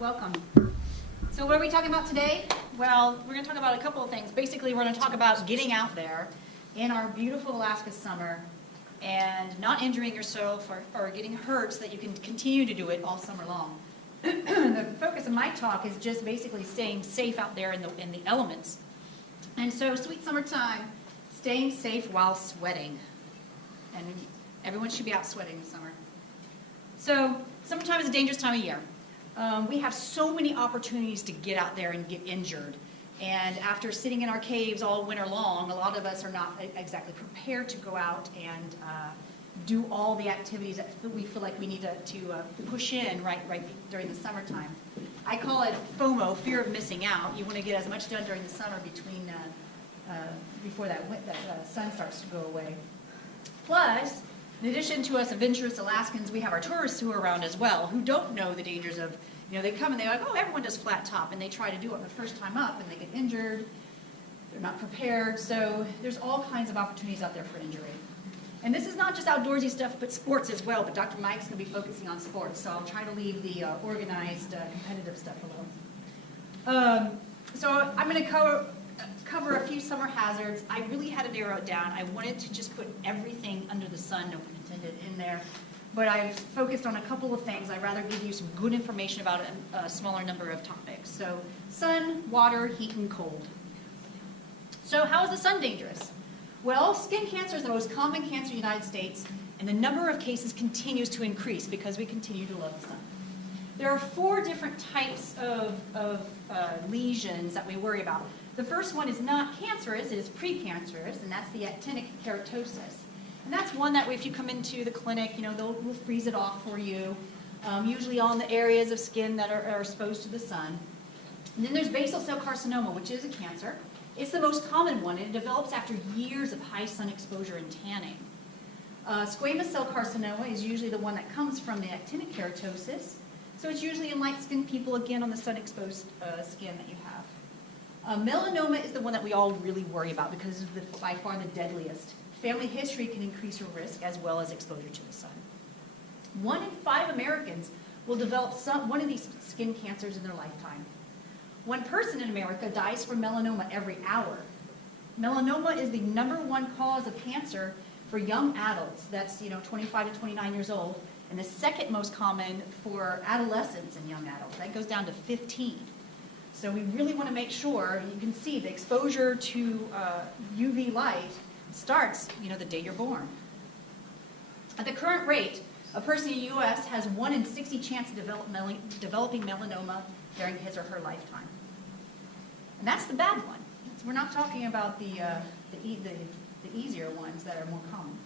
Welcome. So what are we talking about today? Well, we're going to talk about a couple of things. Basically, we're going to talk about getting out there in our beautiful Alaska summer and not injuring yourself or getting hurt so that you can continue to do it all summer long. The focus of my talk is just basically staying safe out there in the elements. And so, sweet summertime, staying safe while sweating. And everyone should be out sweating this summer. So, summertime is a dangerous time of year. We have so many opportunities to get out there and get injured. And after sitting in our caves all winter long, a lot of us are not exactly prepared to go out and do all the activities that we feel like we need to push in right during the summertime. I call it FOMO, fear of missing out. You want to get as much done during the summer before that sun starts to go away. Plus, in addition to us adventurous Alaskans, we have our tourists who are around as well, who don't know the dangers of, they come and they're like, oh, everyone does flat top, and they try to do it the first time up, and they get injured. They're not prepared. So there's all kinds of opportunities out there for injury. And this is not just outdoorsy stuff, but sports as well. But Dr. Mike's going to be focusing on sports, so I'll try to leave the organized, competitive stuff alone. So I'm going to cover a few summer hazards. I really had to narrow it down. I wanted to just put everything under the sun, no pun intended, in there. But I focused on a couple of things. I'd rather give you some good information about a smaller number of topics. So sun, water, heat, and cold. So how is the sun dangerous? Well, skin cancer is the most common cancer in the United States, and the number of cases continues to increase because we continue to love the sun. There are 4 different types of lesions that we worry about. The first one is not cancerous, it is precancerous, and that's the actinic keratosis. And that's one that if you come into the clinic, they'll freeze it off for you, usually on the areas of skin that are exposed to the sun. And then there's basal cell carcinoma, which is a cancer. It's the most common one, and it develops after years of high sun exposure and tanning. Squamous cell carcinoma is usually the one that comes from the actinic keratosis. So it's usually in light-skinned people, again, on the sun-exposed skin that you have. Melanoma is the one that we all really worry about because it's by far the deadliest. Family history can increase your risk as well as exposure to the sun. 1 in 5 Americans will develop one of these skin cancers in their lifetime. 1 person in America dies from melanoma every hour. Melanoma is the #1 cause of cancer for young adults. That's 25 to 29 years old. And the second most common for adolescents and young adults. That goes down to 15. So we really want to make sure, you can see the exposure to UV light starts, the day you're born. At the current rate, a person in the U.S. has 1 in 60 chance of developing melanoma during his or her lifetime. And that's the bad one. We're not talking about the easier ones that are more common.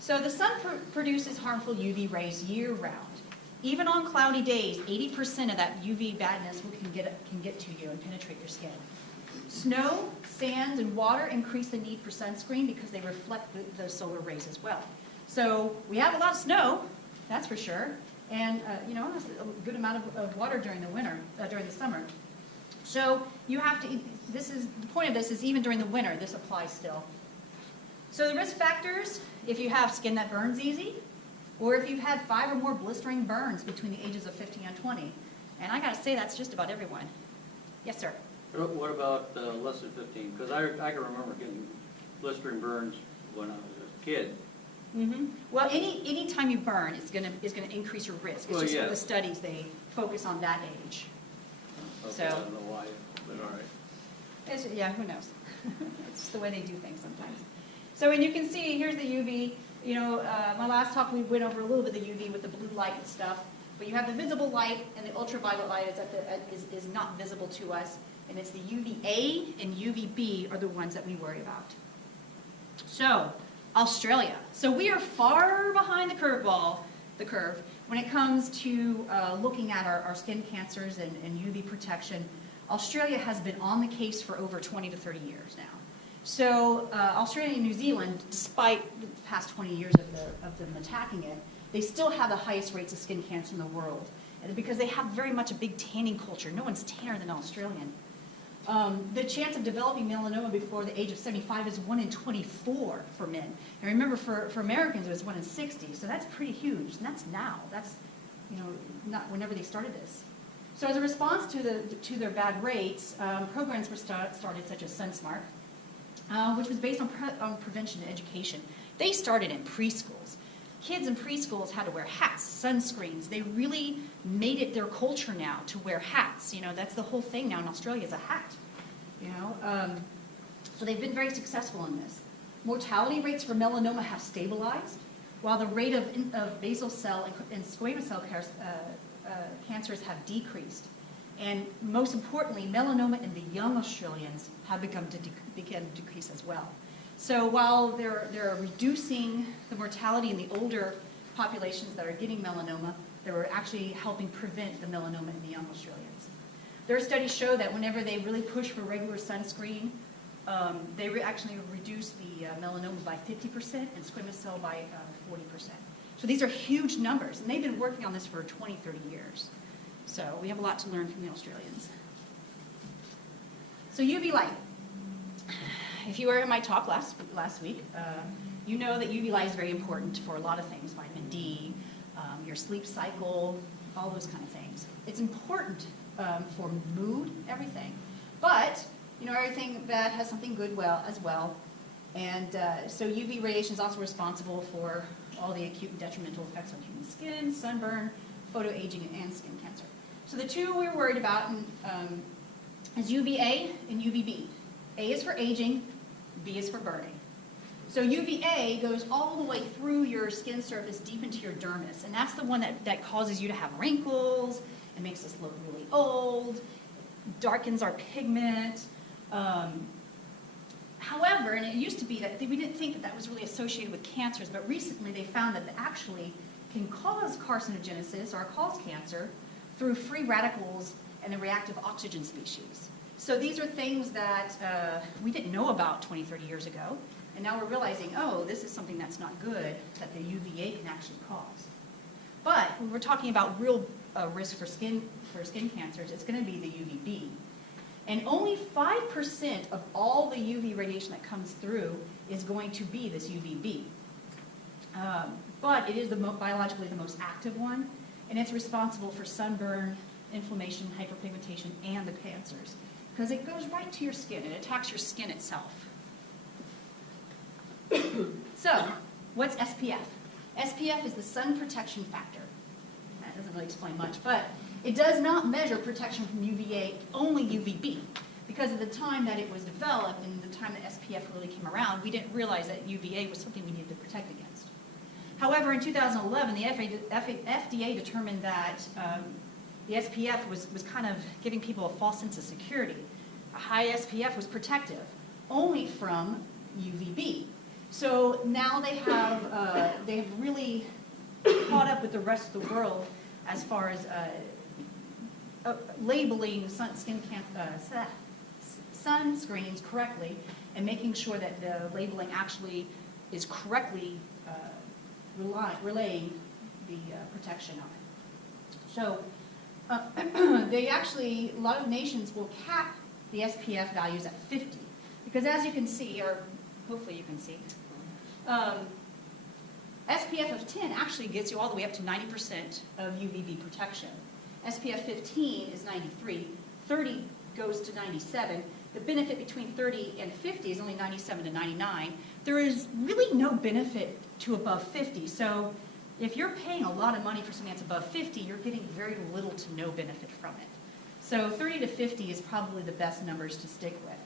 So the sun produces harmful UV rays year-round. Even on cloudy days, 80% of that UV badness can get to you and penetrate your skin. Snow, sand, and water increase the need for sunscreen because they reflect the solar rays as well. So we have a lot of snow, that's for sure, and a good amount of water during the summer. So you have to. The point of this is even during the winter, this applies still. So the risk factors: if you have skin that burns easy, or if you've had 5 or more blistering burns between the ages of 15 and 20. And I got to say, that's just about everyone. Yes, sir? What about less than 15? Because I can remember getting blistering burns when I was a kid. Mm-hmm. Well, any time you burn is going to increase your risk. It's for the studies, they focus on that age. Okay, so, I don't know why, but all right. Yeah, who knows? It's just the way they do things sometimes. So, and you can see, here's the UV. My last talk we went over a little bit of the UV with the blue light and stuff. But you have the visible light, and the ultraviolet light is not visible to us. And it's the UVA and UVB are the ones that we worry about. So, Australia. So we are far behind the curve when it comes to looking at our skin cancers and UV protection. Australia has been on the case for over 20 to 30 years now. So Australia and New Zealand, despite the past 20 years of them attacking it, they still have the highest rates of skin cancer in the world. And because they have very much a big tanning culture. No one's tanner than an Australian. The chance of developing melanoma before the age of 75 is 1 in 24 for men. And remember, for Americans, it was 1 in 60. So that's pretty huge. And that's now. That's, not whenever they started this. So as a response to their bad rates, programs were started such as SunSmart, which was based on prevention and education. They started in preschools. Kids in preschools had to wear hats, sunscreens. They really made it their culture now to wear hats. You know, that's the whole thing now in Australia is a hat. You know, so they've been very successful in this. Mortality rates for melanoma have stabilized, while the rate of basal cell and squamous cell cancers have decreased. And most importantly, melanoma in the young Australians have begun to decrease as well. So while they're reducing the mortality in the older populations that are getting melanoma, they were actually helping prevent the melanoma in the young Australians. Their studies show that whenever they really push for regular sunscreen, they actually reduce the melanoma by 50% and squamous cell by 40%. So these are huge numbers, and they've been working on this for 20, 30 years. So we have a lot to learn from the Australians. So UV light. If you were in my talk last week, you know that UV light is very important for a lot of things, vitamin D, your sleep cycle, all those kind of things. It's important for mood, everything. But, you know, everything bad has something good as well. And so UV radiation is also responsible for all the acute and detrimental effects on human skin, sunburn, photoaging, and skin cancer. So the two we're worried about is UVA and UVB. A is for aging, B is for burning. So UVA goes all the way through your skin surface deep into your dermis, and that's the one that causes you to have wrinkles, it makes us look really old, darkens our pigment. However, and it used to be that we didn't think that was really associated with cancers, but recently they found that it actually can cause carcinogenesis or cause cancer through free radicals and the reactive oxygen species. So these are things that we didn't know about 20, 30 years ago, and now we're realizing, oh, this is something that's not good, that the UVA can actually cause. But when we're talking about real risk for skin cancers, it's going to be the UVB. And only 5% of all the UV radiation that comes through is going to be this UVB. But it is biologically the most active one, and it's responsible for sunburn, inflammation, hyperpigmentation, and the cancers. Because it goes right to your skin. It attacks your skin itself. So, what's SPF? SPF is the sun protection factor. That doesn't really explain much, but it does not measure protection from UVA, only UVB. Because at the time that it was developed and the time that SPF really came around, we didn't realize that UVA was something we needed to protect against. However, in 2011, the FDA determined that the SPF was kind of giving people a false sense of security. A high SPF was protective, only from UVB. So now they have really caught up with the rest of the world as far as labeling sunscreens correctly and making sure that the labeling actually is correctly relaying the protection on it. So they actually, a lot of nations will cap the SPF values at 50. Because as you can see, or hopefully you can see, SPF of 10 actually gets you all the way up to 90% of UVB protection. SPF 15 is 93, 30 goes to 97. The benefit between 30 and 50 is only 97 to 99. There is really no benefit to above 50. So if you're paying a lot of money for something that's above 50, you're getting very little to no benefit from it. So 30 to 50 is probably the best numbers to stick with.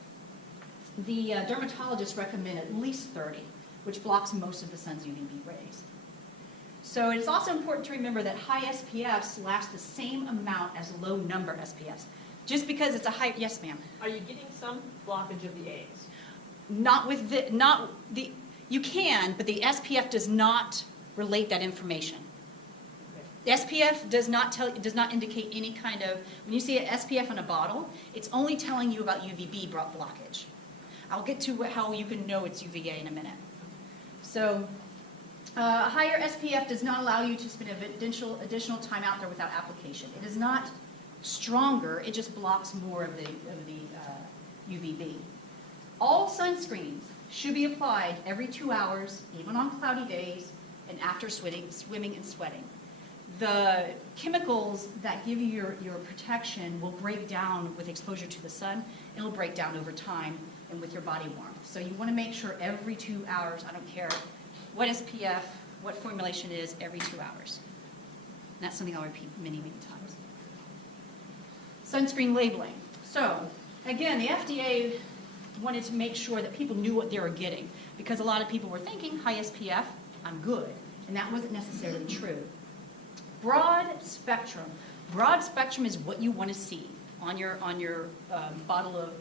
The dermatologists recommend at least 30, which blocks most of the sun's UVB rays. So it's also important to remember that high SPFs last the same amount as low number SPFs. Just because it's a high, yes ma'am? Are you getting some blockage of the A's? You can, but the SPF does not relate that information. The SPF does not indicate any kind of, when you see an SPF in a bottle, it's only telling you about UVB blockage. I'll get to how you can know it's UVA in a minute. So higher SPF does not allow you to spend additional time out there without application. It is not stronger, it just blocks more of the UVB. All sunscreens should be applied every 2 hours, even on cloudy days, and after swimming and sweating. the chemicals that give you your protection will break down with exposure to the sun. It'll break down over time and with your body warmth. So you want to make sure every 2 hours, I don't care what SPF, what formulation it is, every 2 hours. And that's something I'll repeat many, many times. Sunscreen labeling. So again, the FDA wanted to make sure that people knew what they were getting, because a lot of people were thinking high SPF, I'm good. And that wasn't necessarily true. Broad spectrum. Broad spectrum is what you want to see on your bottle of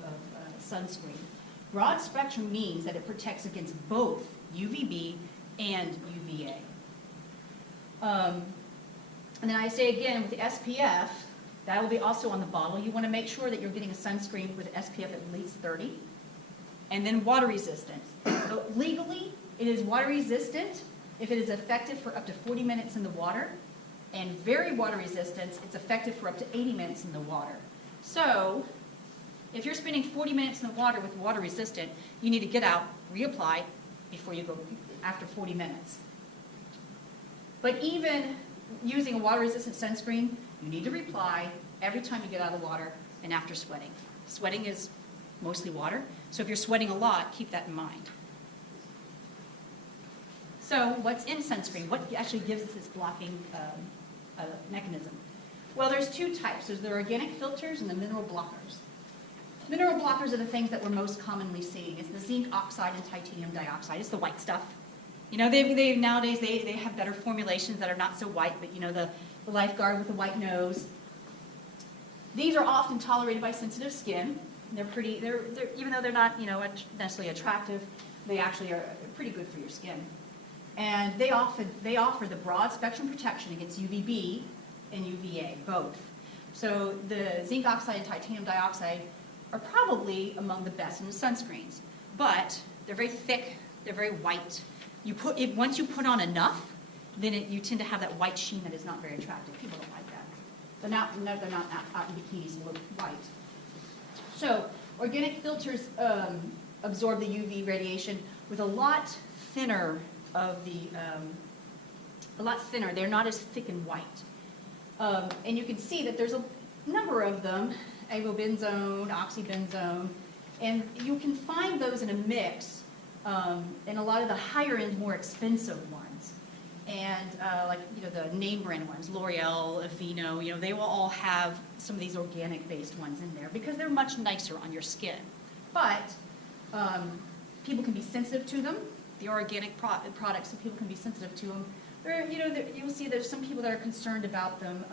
sunscreen. Broad spectrum means that it protects against both UVB and UVA. And then I say again, with the SPF, that will be also on the bottle. You want to make sure that you're getting a sunscreen with SPF at least 30. And then water resistant. So legally, it is water resistant if it is effective for up to 40 minutes in the water. And very water resistant, it's effective for up to 80 minutes in the water. So if you're spending 40 minutes in the water with water resistant, you need to get out, reapply before you go after 40 minutes. But even using a water resistant sunscreen, you need to reapply every time you get out of the water and after sweating. Sweating is mostly water, so if you're sweating a lot, keep that in mind. So what's in sunscreen? What actually gives us this blocking mechanism? Well, there's two types. There's the organic filters and the mineral blockers. Mineral blockers are the things that we're most commonly seeing. It's the zinc oxide and titanium dioxide. It's the white stuff. You know, nowadays they have better formulations that are not so white, but you know, the Lifeguard with the white nose. These are often tolerated by sensitive skin. They're even though they're not, you know, necessarily attractive, they actually are pretty good for your skin. And they offer the broad spectrum protection against UVB and UVA, both. So the zinc oxide and titanium dioxide are probably among the best in the sunscreens, but they're very thick, they're very white. Once you put on enough, then you tend to have that white sheen that is not very attractive. People don't like that. They're not out in bikinis and look white. So organic filters absorb the UV radiation with a lot thinner. They're not as thick and white. And you can see that there's a number of them, avobenzone, oxybenzone, and you can find those in a mix in a lot of the higher end, more expensive ones. And like, you know, the name brand ones, L'Oreal, Aveeno, you know, they will all have some of these organic based ones in there because they're much nicer on your skin. But people can be sensitive to them. The organic products, so people can be sensitive to them. You'll see there's some people that are concerned about them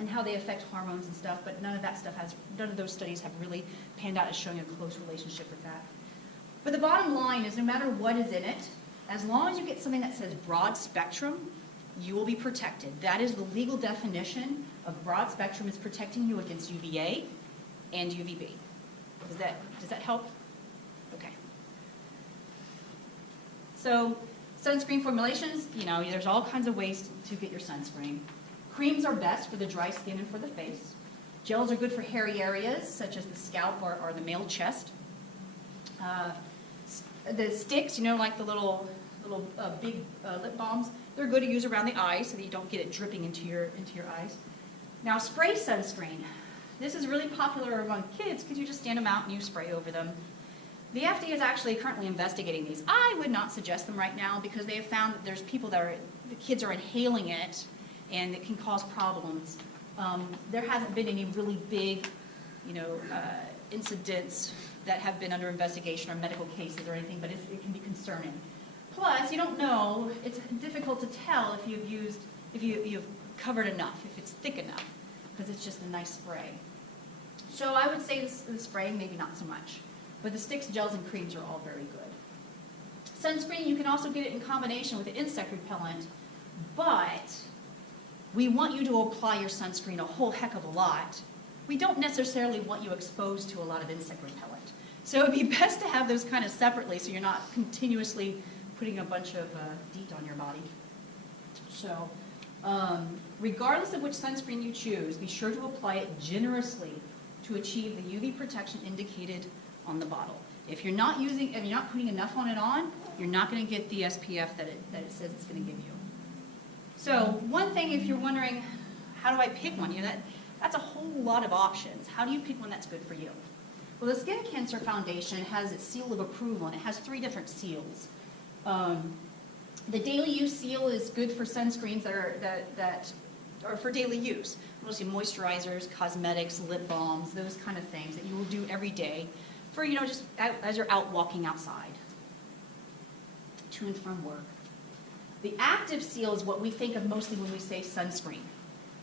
and how they affect hormones and stuff, but none of those studies have really panned out as showing a close relationship with that. But the bottom line is no matter what is in it, as long as you get something that says broad spectrum, you will be protected. That is the legal definition of broad spectrum, is protecting you against UVA and UVB. Does that help? Okay. So sunscreen formulations, you know, there's all kinds of ways to get your sunscreen. Creams are best for the dry skin and for the face. Gels are good for hairy areas, such as the scalp or the male chest. The sticks, you know, like the little big lip balms, they're good to use around the eyes so that you don't get it dripping into your eyes. Now, spray sunscreen. This is really popular among kids because you just stand them out and you spray over them. The FDA is actually currently investigating these. I would not suggest them right now because they have found that there's people the kids are inhaling it and it can cause problems. There hasn't been any really big, you know, incidents that have been under investigation or medical cases or anything, but it can be concerning. Plus, you don't know, it's difficult to tell if you've covered enough, if it's thick enough, because it's just a nice spray. So I would say the spraying, maybe not so much. But the sticks, gels, and creams are all very good. Sunscreen, you can also get it in combination with an insect repellent, but we want you to apply your sunscreen a whole heck of a lot. We don't necessarily want you exposed to a lot of insect repellent. So it would be best to have those kind of separately so you're not continuously putting a bunch of DEET on your body. So regardless of which sunscreen you choose, be sure to apply it generously to achieve the UV protection indicated on the bottle. If you're not putting enough on it you're not going to get the SPF that it says it's going to give you. So one thing, if you're wondering, how do I pick one? That's a whole lot of options. How do you pick one that's good for you? Well, the Skin Cancer Foundation has its seal of approval, and it has 3 different seals. The daily use seal is good for sunscreens that are for daily use. Mostly moisturizers, cosmetics, lip balms, those kind of things that you will do every day for, just as you're out walking outside, to and from work. The active seal is what we think of mostly when we say sunscreen.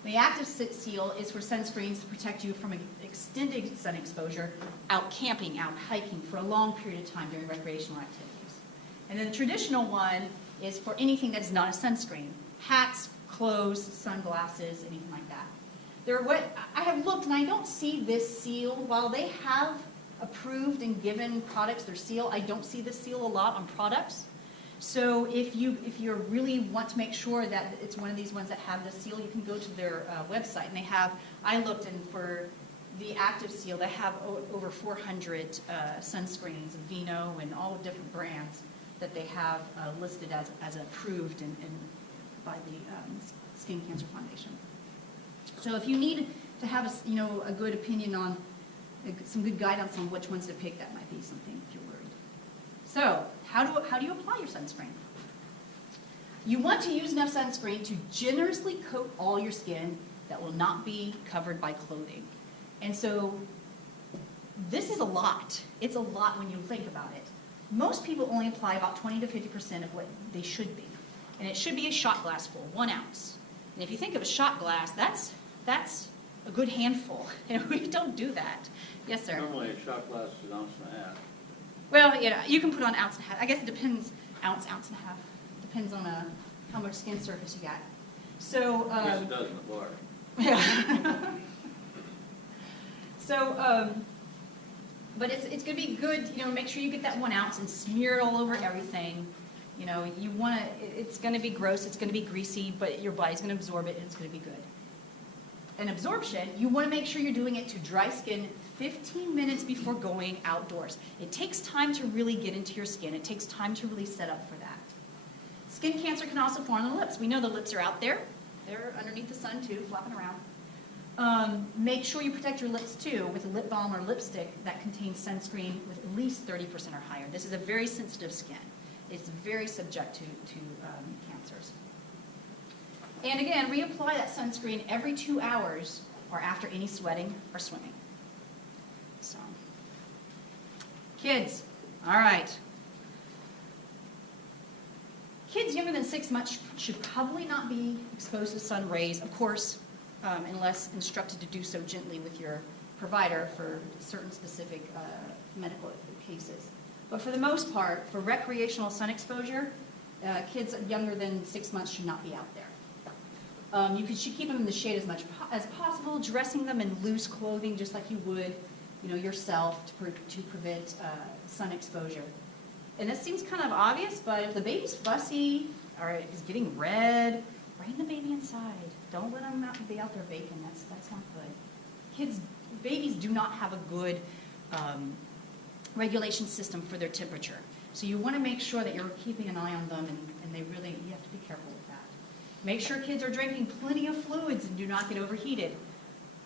The active seal is for sunscreens to protect you from extended sun exposure, out camping, out hiking for a long period of time during recreational activities. And then the traditional one is for anything that's not a sunscreen. Hats, clothes, sunglasses, anything like that. I have looked and I don't see this seal. While they have approved and given products their seal, I don't see this seal a lot on products. So if you really want to make sure that it's one of these ones that have the seal, you can go to their website. And I looked, and for the active seal, they have over 400 sunscreens, Vino and all different brands that they have listed as approved by the Skin Cancer Foundation. So if you need to have a good opinion on some good guidance on which ones to pick, that might be something if you're worried. So how do you apply your sunscreen? You want to use enough sunscreen to generously coat all your skin that will not be covered by clothing. And so this is a lot. It's a lot when you think about it. Most people only apply about 20 to 50% of what they should be. And it should be a shot glass full, 1 ounce. And if you think of a shot glass, that's a good handful. And we don't do that. Yes, sir? Normally a shot glass is 1.5 ounces. Well, you can put on 1.5 ounces. I guess it depends, ounce and a half. Depends on how much skin surface you got. So, Yes, it does in the bar. Yeah. So, but it's going to be good, make sure you get that 1 ounce and smear it all over everything. You want to, it's going to be gross, it's going to be greasy, but your body's going to absorb it and it's going to be good. And absorption, you want to make sure you're doing it to dry skin 15 minutes before going outdoors. It takes time to really get into your skin. It takes time to really set up for that. Skin cancer can also form on the lips. We know the lips are out there. They're underneath the sun too, flapping around. Make sure you protect your lips too with a lip balm or lipstick that contains sunscreen with at least 30% or higher. This is a very sensitive skin. It's very subject to cancers. And again, reapply that sunscreen every 2 hours or after any sweating or swimming. So, kids, all right. Kids younger than 6 months should probably not be exposed to sun rays, of course, unless instructed to do so gently with your provider for certain specific medical cases. But for the most part, for recreational sun exposure, kids younger than 6 months should not be out there. You should keep them in the shade as much as possible, dressing them in loose clothing just like you would, yourself to prevent sun exposure. And this seems kind of obvious, but if the baby's fussy or is getting red, bring the baby inside. Don't let them be out there baking. That's not good. Babies do not have a good regulation system for their temperature. So you want to make sure that you're keeping an eye on them, and you have to be careful with that. Make sure kids are drinking plenty of fluids and do not get overheated.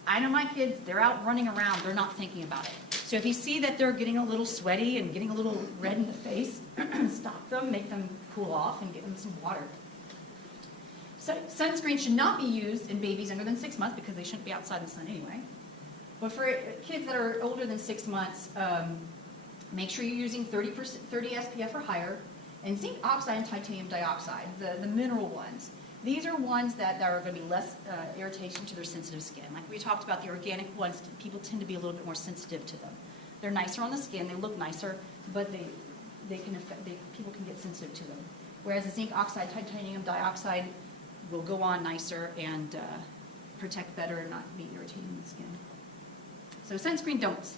I know my kids, they're out running around, they're not thinking about it. So if you see that they're getting a little sweaty and getting a little red in the face, stop them, make them cool off, and give them some water. So, sunscreen should not be used in babies younger than 6 months because they shouldn't be outside in the sun anyway. But for kids that are older than 6 months, make sure you're using 30 SPF or higher, and zinc oxide and titanium dioxide, the mineral ones. These are ones that are going to be less irritation to their sensitive skin. Like we talked about, the organic ones, people tend to be a little bit more sensitive to them. They're nicer on the skin, they look nicer, but people can get sensitive to them. Whereas the zinc oxide, titanium dioxide will go on nicer and protect better and not be irritating the skin. So sunscreen don'ts.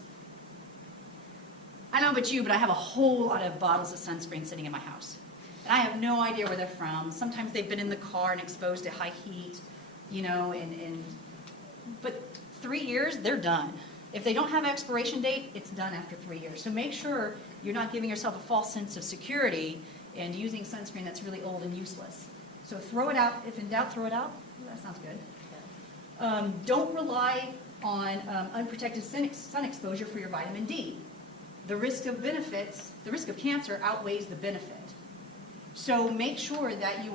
I don't know about you, but I have a whole lot of bottles of sunscreen sitting in my house. And I have no idea where they're from. Sometimes they've been in the car and exposed to high heat, but 3 years, they're done. If they don't have an expiration date, it's done after 3 years. So make sure you're not giving yourself a false sense of security and using sunscreen that's really old and useless. So throw it out. If in doubt, throw it out. Ooh, that sounds good. Don't rely on unprotected sun exposure for your vitamin D. The risk of cancer outweighs the benefit. So make sure that you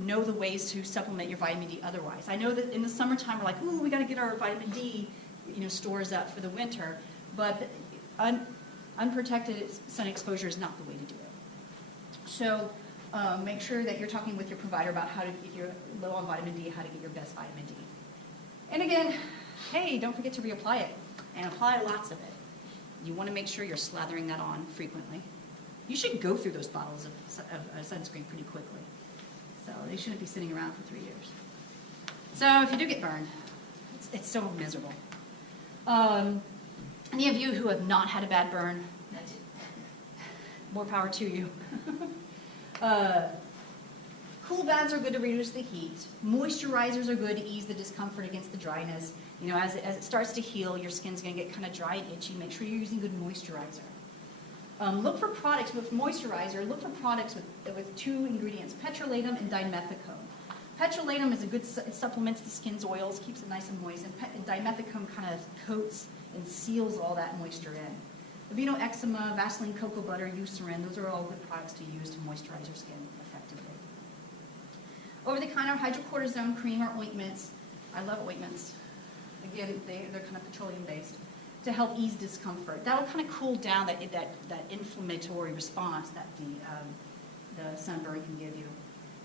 know the ways to supplement your vitamin D otherwise. I know that in the summertime we're like, ooh, we got to get our vitamin D, stores up for the winter, but unprotected sun exposure is not the way to do it. So make sure that you're talking with your provider about how to, if you're low on vitamin D, how to get your best vitamin D. And again, hey, don't forget to reapply it, and apply lots of it. You want to make sure you're slathering that on frequently. You should go through those bottles of sunscreen pretty quickly. So they shouldn't be sitting around for 3 years. So if you do get burned, it's so miserable. Any of you who have not had a bad burn, more power to you. Cool baths are good to reduce the heat. Moisturizers are good to ease the discomfort against the dryness. As it starts to heal, your skin's going to get kind of dry and itchy. Make sure you're using good moisturizer. Look for products with moisturizer. Look for products with 2 ingredients, petrolatum and dimethicone. Petrolatum is it supplements the skin's oils, keeps it nice and moist, and dimethicone kind of coats and seals all that moisture in. Aveeno Eczema, Vaseline Cocoa Butter, Eucerin, those are all good products to use to moisturize your skin effectively. Over-the-counter hydrocortisone cream or ointments. I love ointments. Again, they're kind of petroleum-based to help ease discomfort. That'll kind of cool down that inflammatory response that the sunburn can give you.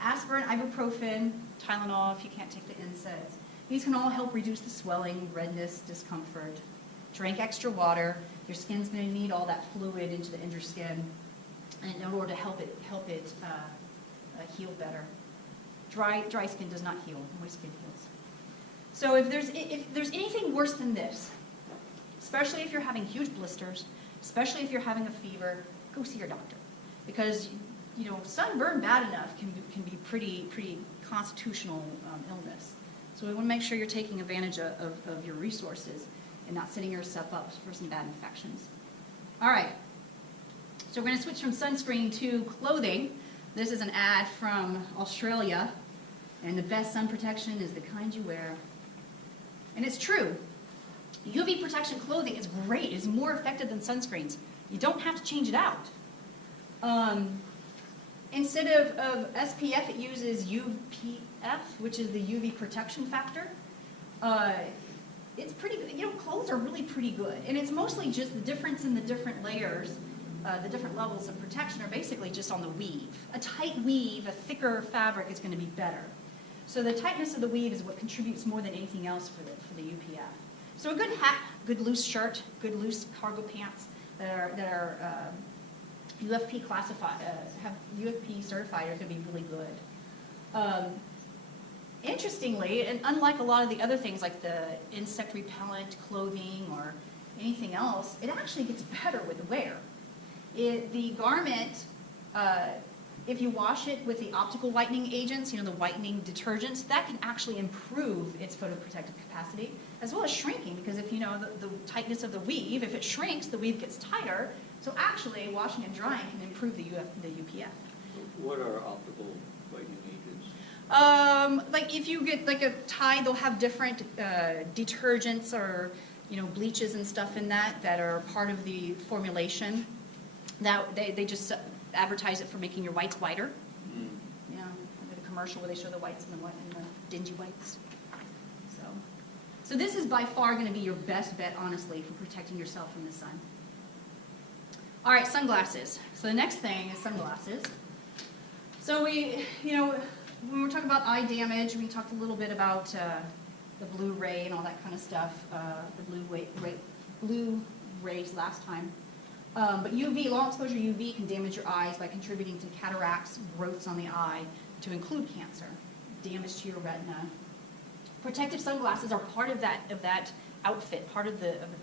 Aspirin, ibuprofen, Tylenol if you can't take the NSAIDs. These can all help reduce the swelling, redness, discomfort. Drink extra water. Your skin's going to need all that fluid into the inner skin in order to help it heal better. Dry skin does not heal. Moist skin heals. So if there's anything worse than this, especially if you're having huge blisters, especially if you're having a fever, go see your doctor. Because, sunburn bad enough can be pretty constitutional illness. So we want to make sure you're taking advantage of your resources and not setting yourself up for some bad infections. All right. So we're going to switch from sunscreen to clothing. This is an ad from Australia, and the best sun protection is the kind you wear. And it's true. UV protection clothing is great. It's more effective than sunscreens. You don't have to change it out. Instead of SPF, it uses UPF, which is the UV protection factor. It's pretty good. Clothes are really pretty good. And it's mostly just the difference in the different layers, the different levels of protection are basically just on the weave. A tight weave, a thicker fabric is going to be better. So the tightness of the weave is what contributes more than anything else for the UPF. So a good hat, good loose shirt, good loose cargo pants that are UFP classified, have UFP certified are going to be really good. Interestingly, and unlike a lot of the other things like the insect repellent clothing or anything else, it actually gets better with wear. The garment, if you wash it with the optical whitening agents, the whitening detergents, that can actually improve its photoprotective capacity, as well as shrinking, because if the tightness of the weave, if it shrinks, the weave gets tighter. So actually, washing and drying can improve the UPF. What are optical whitening agents? Like if you get like a tie, they'll have different detergents or bleaches and stuff in that are part of the formulation. Now they just advertise it for making your whites whiter. The commercial where they show the whites and the dingy whites. So this is by far going to be your best bet, honestly, for protecting yourself from the sun. All right, sunglasses. So the next thing is sunglasses. So when we're talking about eye damage, we talked a little bit about the blue ray and all that kind of stuff, the blue rays last time. But UV, long exposure UV can damage your eyes by contributing to cataracts, growths on the eye, to include cancer, damage to your retina. Protective sunglasses are part of that outfit.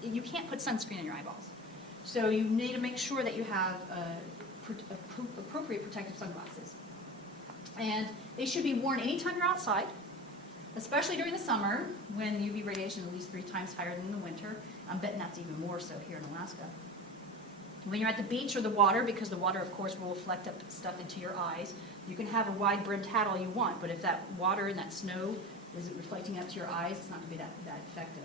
You can't put sunscreen in your eyeballs. So you need to make sure that you have appropriate protective sunglasses. And they should be worn anytime you're outside, especially during the summer when UV radiation is at least 3 times higher than in the winter. I'm betting that's even more so here in Alaska. When you're at the beach or the water, because the water, of course, will reflect up stuff into your eyes, You can have a wide brimmed hat all you want, but if that water and that snow is reflecting up to your eyes, it's not going to be that effective.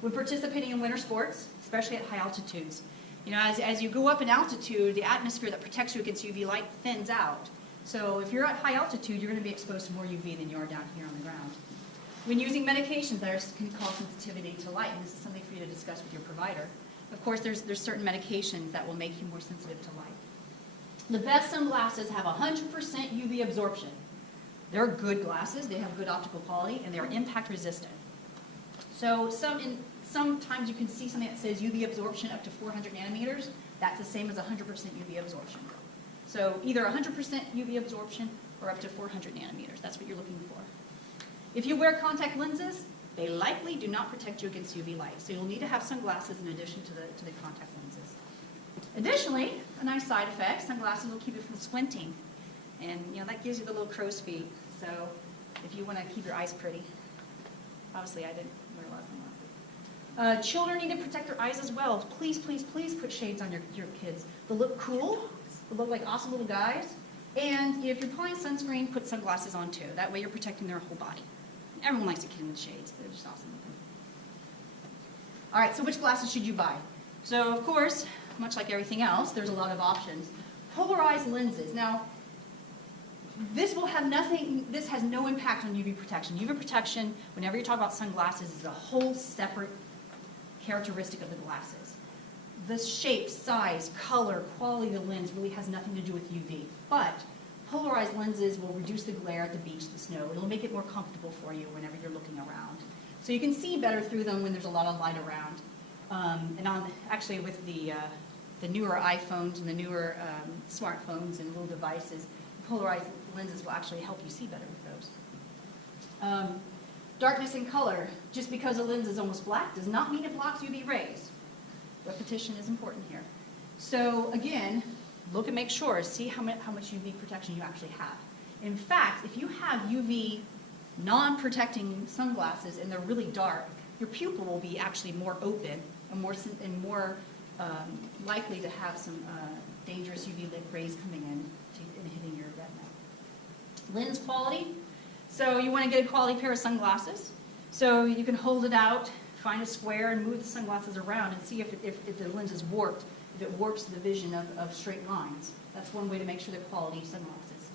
When participating in winter sports, especially at high altitudes, as you go up in altitude, the atmosphere that protects you against UV light thins out. So if you're at high altitude, you're going to be exposed to more UV than you are down here on the ground. When using medications that can cause sensitivity to light, and this is something for you to discuss with your provider, of course there's certain medications that will make you more sensitive to light. The best sunglasses have 100% UV absorption. They're good glasses, they have good optical quality, and they're impact resistant. So sometimes you can see something that says UV absorption up to 400 nanometers. That's the same as 100% UV absorption. So either 100% UV absorption or up to 400 nanometers. That's what you're looking for. If you wear contact lenses, they likely do not protect you against UV light. So you'll need to have sunglasses in addition to the contact lenses. Additionally, a nice side effect, sunglasses will keep you from squinting. And that gives you the little crow's feet. So if you want to keep your eyes pretty. Obviously I didn't wear a lot of sunglasses. Children need to protect their eyes as well. Please, please, please put shades on your kids. They'll look cool. They'll look like awesome little guys. And if you're applying sunscreen, put sunglasses on too. That way you're protecting their whole body. Everyone likes a kid with shades. They're just awesome looking. All right, so which glasses should you buy? So, of course, much like everything else, there's a lot of options. Polarized lenses. Now, this has no impact on UV protection. UV protection, whenever you talk about sunglasses, is a whole separate characteristic of the glasses. The shape, size, color, quality of the lens really has nothing to do with UV. But polarized lenses will reduce the glare at the beach, the snow. It'll make it more comfortable for you whenever you're looking around. So you can see better through them when there's a lot of light around. Actually with the newer iPhones and the newer smartphones and little devices, polarized lenses will actually help you see better with those. Darkness and color. Just because a lens is almost black does not mean it blocks UV rays. Repetition is important here. So again, look and make sure, see how much UV protection you actually have. In fact, if you have UV non-protecting sunglasses and they're really dark, your pupil will be actually more open and more likely to have some dangerous UV rays coming in and hitting your retina. Lens quality. So you want to get a quality pair of sunglasses. So you can hold it out, find a square, and move the sunglasses around and see if the lens is warped, if it warps the vision of straight lines. That's one way to make sure they're quality sunglasses.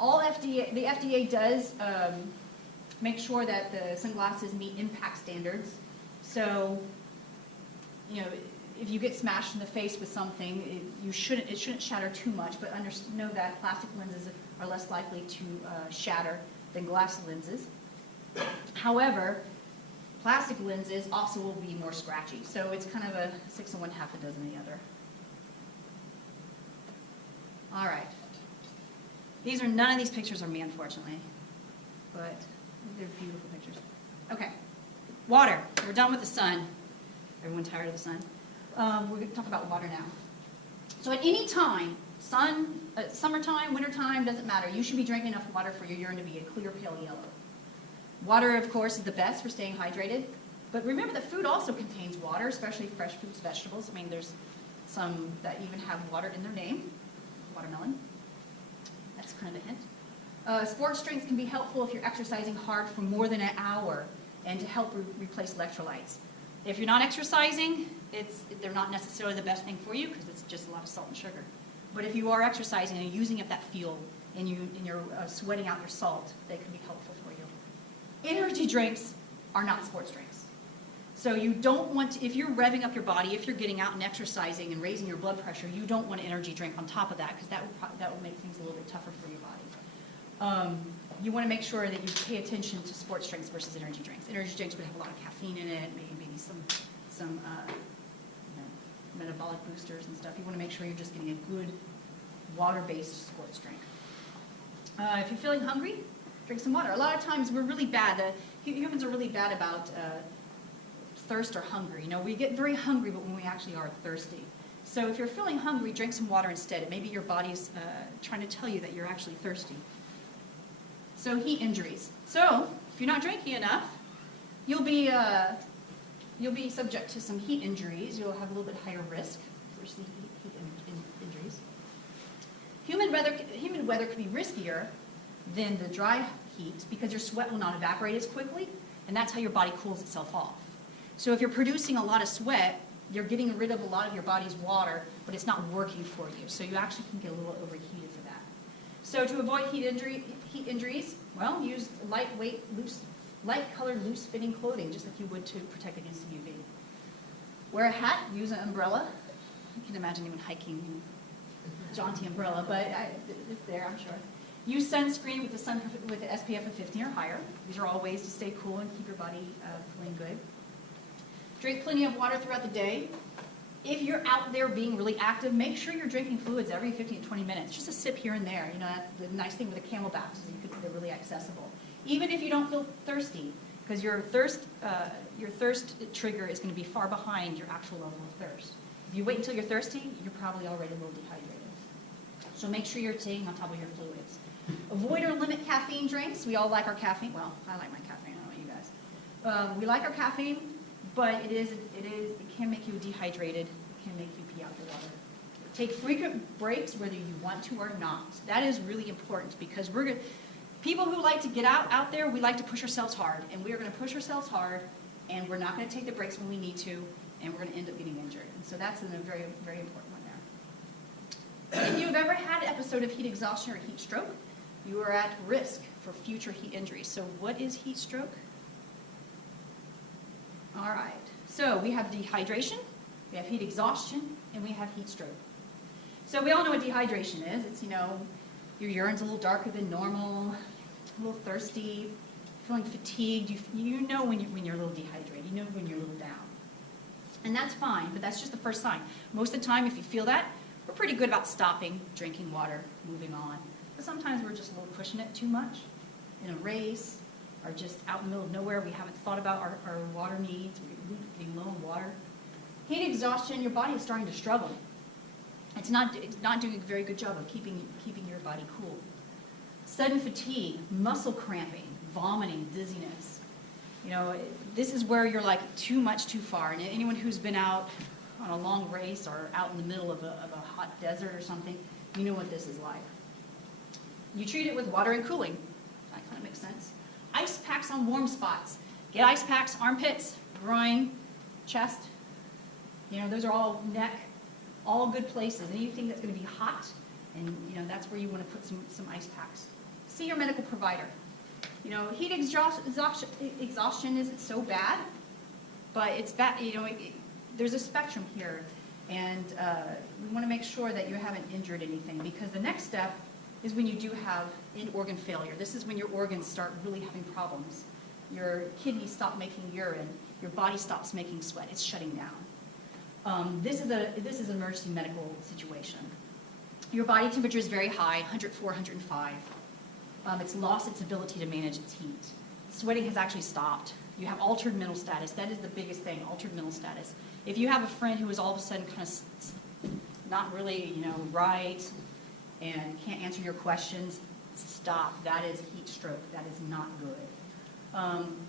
The FDA does make sure that the sunglasses meet impact standards. So, if you get smashed in the face with something, it shouldn't shatter too much, but know that plastic lenses are less likely to shatter than glass lenses. However, plastic lenses also will be more scratchy, so it's kind of a 6 of one, half a dozen of the other. All right. None of these pictures are me, unfortunately, but they're beautiful pictures. Okay, water. We're done with the sun. Everyone tired of the sun? We're going to talk about water now. So at any time, summertime, wintertime, doesn't matter. You should be drinking enough water for your urine to be a clear, pale yellow. Water, of course, is the best for staying hydrated. But remember that food also contains water, especially fresh fruits, vegetables. I mean, there's some that even have water in their name. Watermelon. That's kind of a hint. Sports drinks can be helpful if you're exercising hard for more than an hour and to help replace electrolytes. If you're not exercising, they're not necessarily the best thing for you because it's just a lot of salt and sugar. But if you are exercising and using up that fuel and you're sweating out your salt, they can be helpful for you. Energy drinks are not sports drinks. So you don't want to, if you're revving up your body, if you're getting out and exercising and raising your blood pressure, you don't want an energy drink on top of that because that will make things a little bit tougher for your body. You want to make sure that you pay attention to sports drinks versus energy drinks. Energy drinks would have a lot of caffeine in it, maybe some metabolic boosters and stuff. You want to make sure you're just getting a good water-based sports drink. If you're feeling hungry, drink some water. A lot of times we're really bad. Humans are really bad about thirst or hunger. We get very hungry, but when we actually are thirsty. So if you're feeling hungry, drink some water instead. Maybe your body's trying to tell you that you're actually thirsty. So heat injuries. So if you're not drinking enough, you'll be subject to some heat injuries. You'll have a little bit higher risk for heat injuries. Humid weather can be riskier than the dry heat because your sweat will not evaporate as quickly, and that's how your body cools itself off. So if you're producing a lot of sweat, you're getting rid of a lot of your body's water, but it's not working for you. So you actually can get a little overheated for that. So to avoid heat injuries, well, use lightweight, light-colored, loose-fitting clothing, just like you would to protect against UV. Wear a hat, use an umbrella. You can imagine anyone hiking in a jaunty umbrella, but it's there, I'm sure. Use sunscreen with the SPF of 15 or higher. These are all ways to stay cool and keep your body feeling good. Drink plenty of water throughout the day. If you're out there being really active, make sure you're drinking fluids every 15 to 20 minutes. Just a sip here and there. You know, the nice thing with the Camelback is they're really accessible. Even if you don't feel thirsty, because your thirst trigger is going to be far behind your actual level of thirst. If you wait until you're thirsty, you're probably already a little dehydrated. So make sure you're staying on top of your fluids. Avoid or limit caffeine drinks. We all like our caffeine. Well, I like my caffeine. I don't know about you guys. We like our caffeine, but it can make you dehydrated. It can make you pee out your water. Take frequent breaks whether you want to or not. That is really important because people who like to get out there, we like to push ourselves hard, and we are going to push ourselves hard, and we're not going to take the breaks when we need to, and we're going to end up getting injured. And so that's a very, very important one there. If you've ever had an episode of heat exhaustion or heat stroke, you are at risk for future heat injuries. So what is heat stroke? All right. So we have dehydration, we have heat exhaustion, and we have heat stroke. So we all know what dehydration is. It's, your urine's a little darker than normal, a little thirsty, feeling fatigued. You know when you're a little dehydrated. You know when you're a little down. And that's fine, but that's just the first sign. Most of the time, if you feel that, we're pretty good about stopping, drinking water, moving on. But sometimes we're just a little pushing it too much in a race or just out in the middle of nowhere. We haven't thought about our water needs. We're getting low on water. Heat exhaustion, your body is starting to struggle. It's not doing a very good job of keeping your body cool. Sudden fatigue, muscle cramping, vomiting, dizziness. This is where you're like too much too far. And anyone who's been out on a long race or out in the middle of a hot desert or something, you know what this is like. You treat it with water and cooling. That kind of makes sense. Ice packs on warm spots. Get ice packs, armpits, groin, chest. Those are all neck, all good places. Anything that's going to be hot, and that's where you want to put some ice packs. See your medical provider. Heat exhaustion isn't so bad, but it's bad. There's a spectrum here, and we want to make sure that you haven't injured anything, because the next step is when you do have in-organ failure. This is when your organs start really having problems. Your kidneys stop making urine. Your body stops making sweat. It's shutting down. This is an emergency medical situation. Your body temperature is very high, 104, 105. It's lost its ability to manage its heat. Sweating has actually stopped. You have altered mental status. That is the biggest thing, altered mental status. If you have a friend who is all of a sudden kind of not really, right, and can't answer your questions, stop. That is heat stroke. That is not good.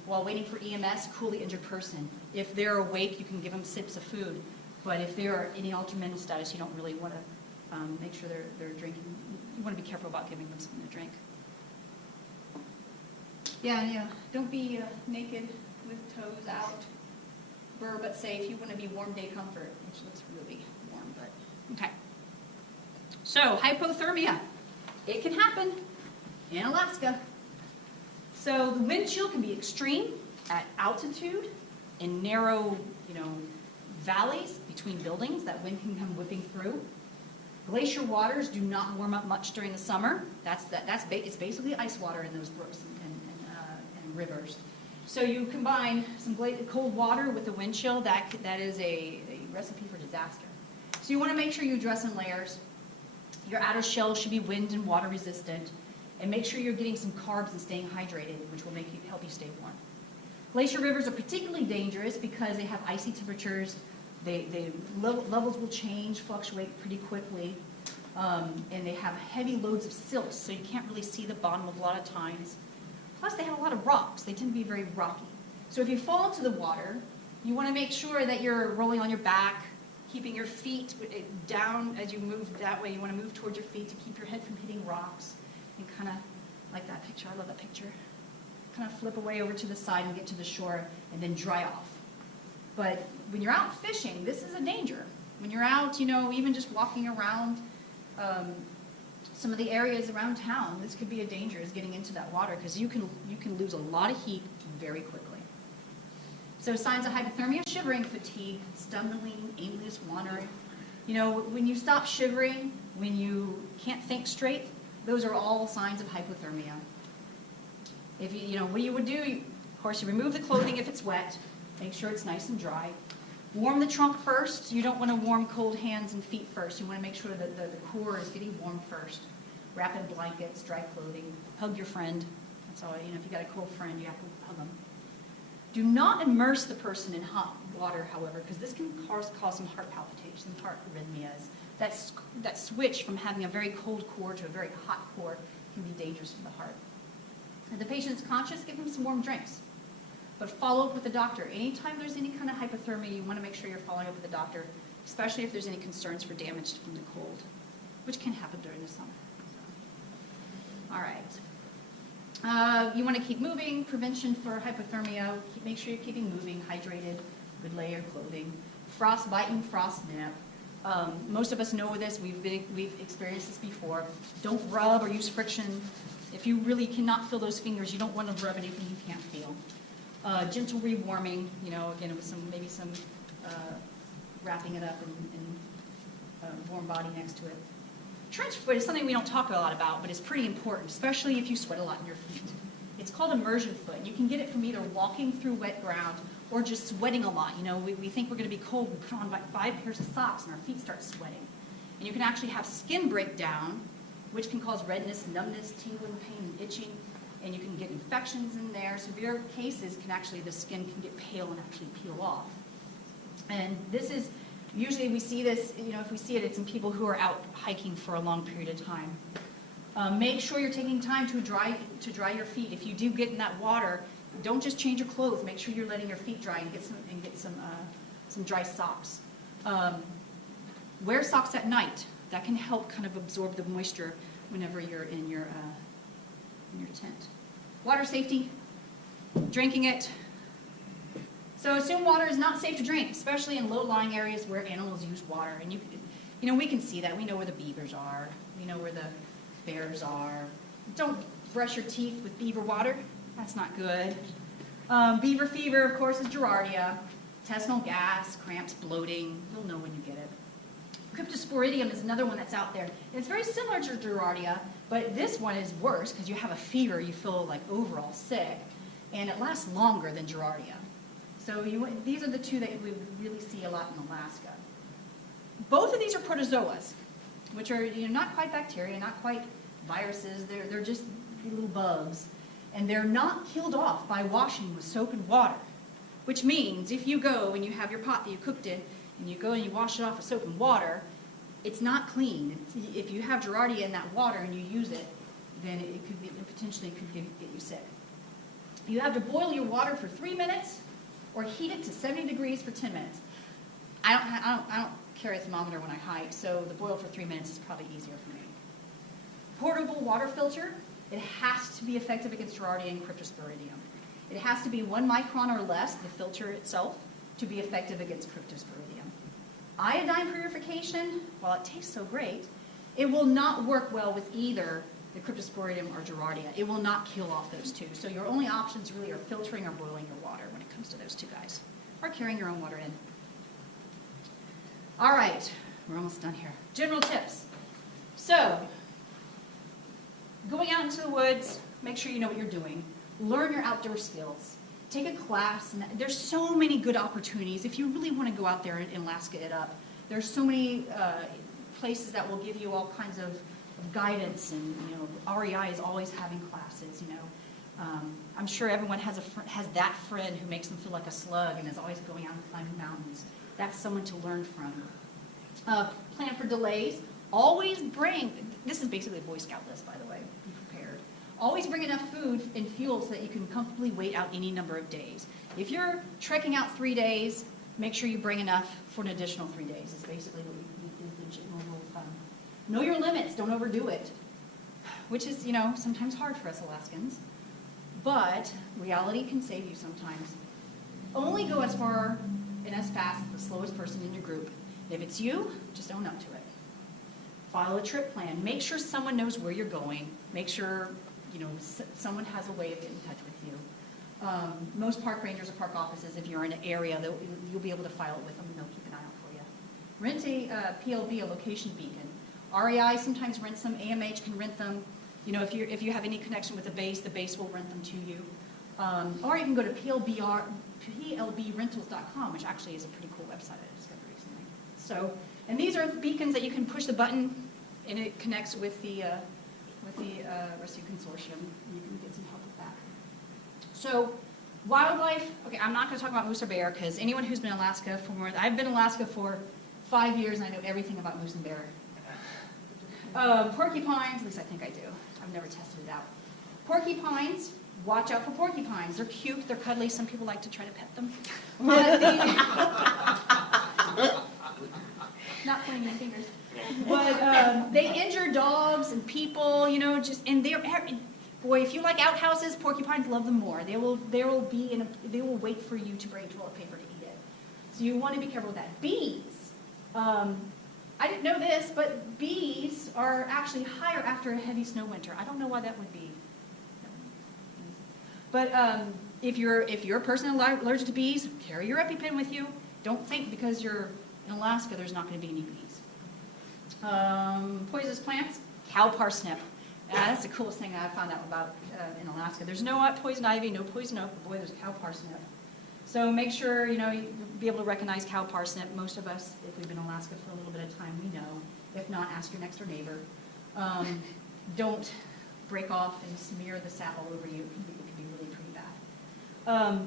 While waiting for EMS, cool the injured person. If they're awake, you can give them sips of food. But if there are any altered mental status, you don't really want to make sure they're drinking. You want to be careful about giving them something to drink. Yeah. Don't be naked with toes out. Burr but safe. You want to be warm day comfort, which looks really warm, but okay. So hypothermia. It can happen in Alaska. So the wind chill can be extreme at altitude, in narrow, valleys between buildings. That wind can come whipping through. Glacier waters do not warm up much during the summer. It's basically ice water in those brooks and rivers. So you combine some cold water with the wind chill. That is a recipe for disaster. So you want to make sure you dress in layers. Your outer shell should be wind and water resistant. And make sure you're getting some carbs and staying hydrated, which will help you stay warm. Glacier rivers are particularly dangerous because they have icy temperatures. Levels will change, fluctuate pretty quickly, and they have heavy loads of silt, so you can't really see the bottom a lot of times. Plus, they have a lot of rocks. They tend to be very rocky. So if you fall into the water, you want to make sure that you're rolling on your back, keeping your feet down as you move that way. You want to move towards your feet to keep your head from hitting rocks, and kind of like that picture. I love that picture. Kind of flip away over to the side and get to the shore, and then dry off. But when you're out fishing, this is a danger. When you're out, even just walking around some of the areas around town, this could be a danger, is getting into that water, because you can lose a lot of heat very quickly. So signs of hypothermia: shivering, fatigue, stumbling, aimless wandering. When you stop shivering, when you can't think straight, those are all signs of hypothermia. If what you would do, of course, you remove the clothing if it's wet. Make sure it's nice and dry. Warm the trunk first. You don't want to warm cold hands and feet first. You want to make sure that the core is getting warm first. Wrap in blankets, dry clothing. Hug your friend. That's all. If you got a cold friend, you have to hug them. Do not immerse the person in hot water, however, because this can cause some heart palpitations, heart arrhythmias. That switch from having a very cold core to a very hot core can be dangerous for the heart. If the patient's conscious, give them some warm drinks. But follow up with the doctor. Anytime there's any kind of hypothermia, you want to make sure you're following up with the doctor, especially if there's any concerns for damage from the cold, which can happen during the summer. So, all right. You want to keep moving. Prevention for hypothermia. Make sure you're keeping moving, hydrated, good layered clothing. Frostbite and frost nip. Most of us know this. We've experienced this before. Don't rub or use friction. If you really cannot feel those fingers, you don't want to rub anything you can't feel. Gentle rewarming, again, with maybe some wrapping it up and warm body next to it. Trench foot is something we don't talk a lot about, but it's pretty important, especially if you sweat a lot in your feet. It's called immersion foot. You can get it from either walking through wet ground or just sweating a lot. We think we're going to be cold. We put on like 5 pairs of socks and our feet start sweating. And you can actually have skin breakdown, which can cause redness, numbness, tingling, pain, and itching. And you can get infections in there. Severe cases the skin can get pale and actually peel off. And this is, usually we see this, if we see it, it's in people who are out hiking for a long period of time. Make sure you're taking time to dry your feet. If you do get in that water, don't just change your clothes. Make sure you're letting your feet dry and get some dry socks. Wear socks at night. That can help kind of absorb the moisture whenever you're in your tent. Water safety, drinking it. So assume water is not safe to drink, especially in low-lying areas where animals use water. And we can see that. We know where the beavers are. We know where the bears are. Don't brush your teeth with beaver water. That's not good. Beaver fever, of course, is Giardia. Intestinal gas, cramps, bloating. You'll know when you get it. Cryptosporidium is another one that's out there. It's very similar to Giardia, but this one is worse because you have a fever, you feel like overall sick, and it lasts longer than Giardia. So these are the two that we really see a lot in Alaska. Both of these are protozoas, which are not quite bacteria, not quite viruses. They're just little bugs, and they're not killed off by washing with soap and water, which means if you go and you have your pot that you cooked in, and you go and you wash it off with soap and water, it's not clean. If you have Giardia in that water and you use it, then it potentially could get you sick. You have to boil your water for 3 minutes or heat it to 70 degrees for 10 minutes. I don't carry a thermometer when I hike, so the boil for 3 minutes is probably easier for me. Portable water filter, it has to be effective against Giardia and Cryptosporidium. It has to be 1 micron or less, the filter itself, to be effective against Cryptosporidium. Iodine purification, while it tastes so great, it will not work well with either the Cryptosporidium or Giardia. It will not kill off those two. So your only options really are filtering or boiling your water when it comes to those two guys, or carrying your own water in. All right, we're almost done here. General tips. So, going out into the woods, make sure you know what you're doing. Learn your outdoor skills. Take a class, and there's so many good opportunities. If you really want to go out there and Alaska it up, there's so many places that will give you all kinds of guidance, and REI is always having classes. I'm sure everyone has that friend who makes them feel like a slug and is always going out and climbing mountains. That's someone to learn from. Plan for delays. Always bring. This is basically a Boy Scout list, by the way. Be prepared. Always bring enough food and fuel so that you can comfortably wait out any number of days. If you're trekking out 3 days, make sure you bring enough for an additional 3 days, is basically what is the general rule of thumb. Know your limits, don't overdo it, which is, sometimes hard for us Alaskans, but reality can save you sometimes. Only go as far and as fast as the slowest person in your group. If it's you, just own up to it. Follow a trip plan. Make sure someone knows where you're going. Make sure, someone has a way of getting in touch with you. Most park rangers or park offices, if you're in an area, you'll be able to file it with them and they'll keep an eye out for you. Rent a PLB, a location beacon. REI sometimes rents them. AMH can rent them. If you have any connection with the base will rent them to you. Or you can go to plbrentals.com, which actually is a pretty cool website I discovered recently. So, and these are beacons that you can push the button and it connects with the rescue consortium. You can get some help with that. So, wildlife. Okay, I'm not going to talk about moose or bear because anyone who's been in Alaska I've been in Alaska for 5 years and I know everything about moose and bear. Porcupines, at least I think I do. I've never tested it out. Porcupines, watch out for porcupines. They're cute, they're cuddly. Some people like to try to pet them. But not pointing any fingers. But they injure dogs and people, and boy, if you like outhouses, porcupines love them more. They will wait for you to bring toilet paper to eat it. So you want to be careful with that. Bees. I didn't know this, but bees are actually higher after a heavy snow winter. I don't know why that would be. But if you're a person allergic to bees, carry your EpiPen with you. Don't think because you're in Alaska there's not going to be any bees. Poisonous plants, cow parsnip. That's the coolest thing I found out about in Alaska. There's no poison ivy, no poison oak, but boy, there's cow parsnip. So make sure, you be able to recognize cow parsnip. Most of us, if we've been in Alaska for a little bit of time, we know. If not, ask your next door neighbor. Don't break off and smear the sap all over you. It can be really pretty bad.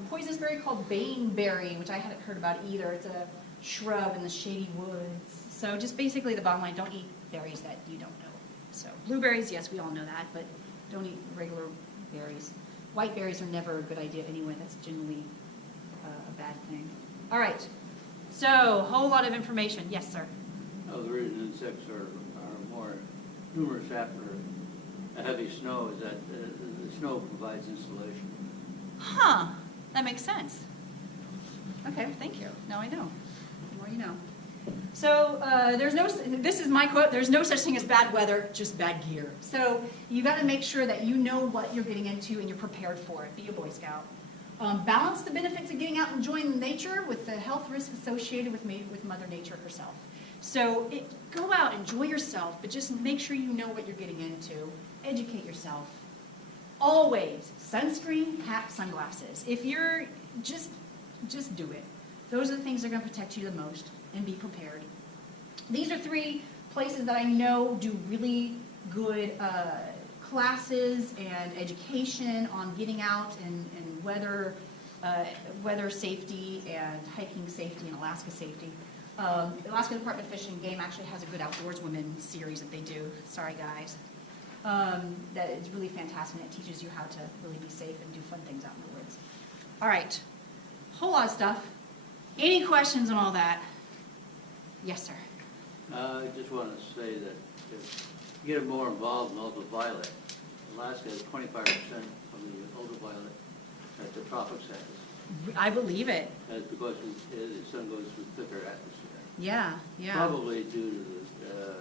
Poisonous berry called baneberry, which I hadn't heard about either. It's a shrub in the shady woods. So just basically the bottom line, don't eat berries that you don't know. So blueberries, yes, we all know that, but don't eat regular berries. White berries are never a good idea anyway. That's generally a bad thing. All right. So, a whole lot of information. Yes, sir. The reason insects are more numerous after a heavy snow is that the snow provides insulation. Huh. That makes sense. Okay, thank you. Now I know. The more you know. So this is my quote, there's no such thing as bad weather, just bad gear. So you got to make sure that you know what you're getting into and you're prepared for it. Be a Boy Scout. Balance the benefits of getting out and enjoying nature with the health risks associated with Mother Nature herself. So go out, enjoy yourself, but just make sure you know what you're getting into. Educate yourself. Always, sunscreen, hat, sunglasses. If you're, just do it. Those are the things that are going to protect you the most, and be prepared. These are 3 places that I know do really good classes and education on getting out and weather safety and hiking safety and Alaska safety. The Alaska Department of Fish and Game actually has a good Outdoors Women series that they do. Sorry, guys. That is really fantastic, and it teaches you how to really be safe and do fun things out in the woods. All right. Whole lot of stuff. Any questions on all that? Yes, sir. I just want to say that if you get more involved in ultraviolet, Alaska has 25% of the ultraviolet that the tropics has. I believe it. That's because the sun goes through thicker atmosphere. Yeah, yeah. Probably due to the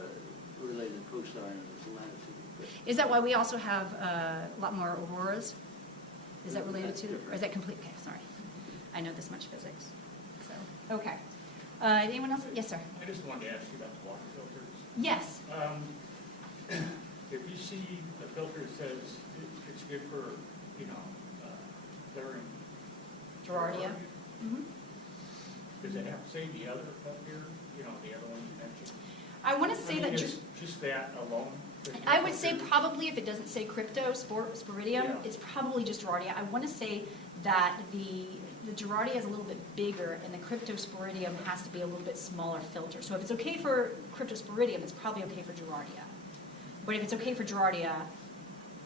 related cosine of the latitude. But Is that why we also have a lot more auroras? Is that related to, or is that complete? Okay, sorry. I know this much physics. So, okay. Anyone else? Yes, sir. I just wanted to ask you about the water filters. Yes. If you see a filter that says it's good for, clearing Gerardia. Mm-hmm. Does it have to say the other up here, the other one you mentioned? I want to say that. Just that alone? I would say probably if it doesn't say cryptosporidium, Yeah. it's probably just Gerardia. I want to say that the Gerardia is a little bit bigger and the cryptosporidium has to be a little bit smaller filter. So if it's okay for cryptosporidium, it's probably okay for Gerardia. But if it's okay for Gerardia,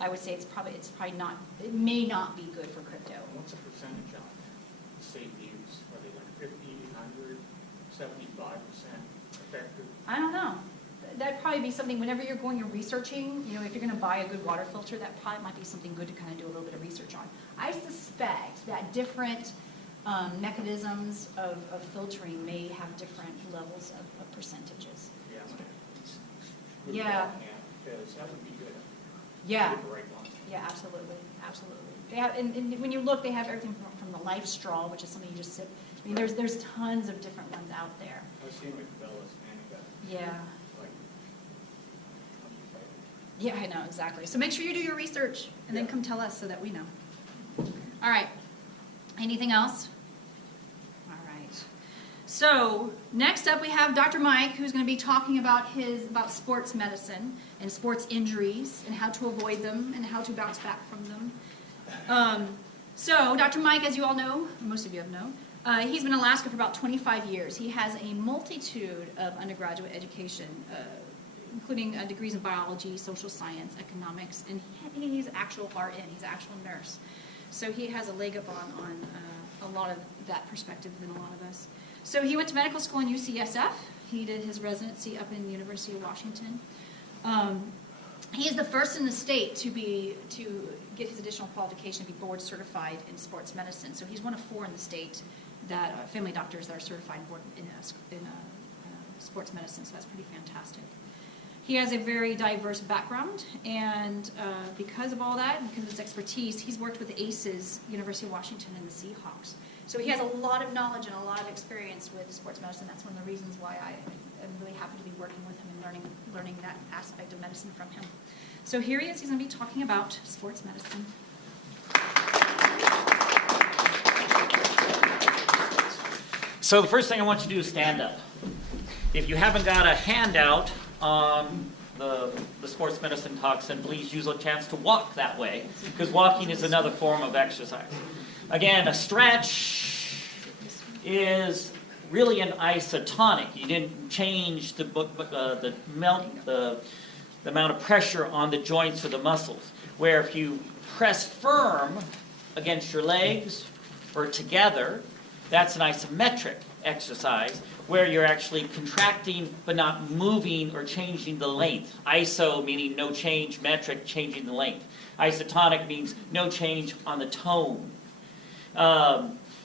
I would say it's probably not, it may not be good for crypto. What's the percentage on safe use? Are they like 50, 100? 75% effective? I don't know. That'd probably be something, whenever you're going and researching, you know, if you're going to buy a good water filter, that probably might be something good to kind of do a little bit of research on. I suspect that different mechanisms of filtering may have different levels of percentages. Yeah. Yeah. Because that would be good. Yeah. Get the right one. Yeah, absolutely, absolutely. They have, and when you look, they have everything from the life straw, which is something you just sip. I mean, there's tons of different ones out there. I've seen McBellis, man, you got Yeah. like 25. Yeah, I know, exactly. So make sure you do your research and then Yeah. come tell us so that we know. All right. Anything else? All right. So next up we have Dr. Mike, who's going to be talking about sports medicine and sports injuries and how to avoid them and how to bounce back from them. So Dr. Mike, as you all know, most of you have known, he's been in Alaska for about 25 years. He has a multitude of undergraduate education, including degrees in biology, social science, economics, and he's actual RN, he's an actual nurse. So he has a leg up on a lot of that perspective than a lot of us. So he went to medical school in UCSF. He did his residency up in the University of Washington. He is the first in the state to get his additional qualification to be board certified in sports medicine. So he's one of 4 in the state that family doctors that are certified in sports medicine. So that's pretty fantastic. He has a very diverse background, and because of all that, and because of his expertise, he's worked with the ACEs, University of Washington, and the Seahawks. So he has a lot of knowledge and a lot of experience with sports medicine. That's one of the reasons why I am really happy to be working with him and learning that aspect of medicine from him. So here he is. He's going to be talking about sports medicine. So the first thing I want you to do is stand up. If you haven't got a handout on the sports medicine talks, then please use a chance to walk that way, because walking is another form of exercise. Again, a stretch is really an isotonic. You didn't change the amount of pressure on the joints or the muscles. Where if you press firm against your legs or together, that's an isometric exercise where you're actually contracting but not moving or changing the length. Iso meaning no change, metric changing the length. Isotonic means no change on the tone.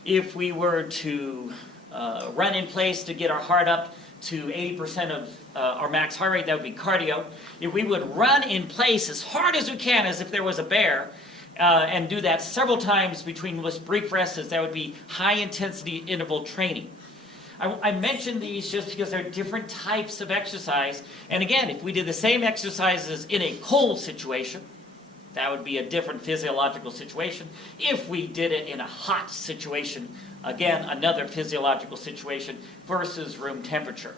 If we were to run in place to get our heart up to 80% of our max heart rate, that would be cardio. If we would run in place as hard as we can, as if there was a bear, and do that several times between brief rests, that would be high-intensity interval training. I mentioned these just because they're different types of exercise. And again, if we did the same exercises in a cold situation, that would be a different physiological situation. If we did it in a hot situation, again, another physiological situation versus room temperature.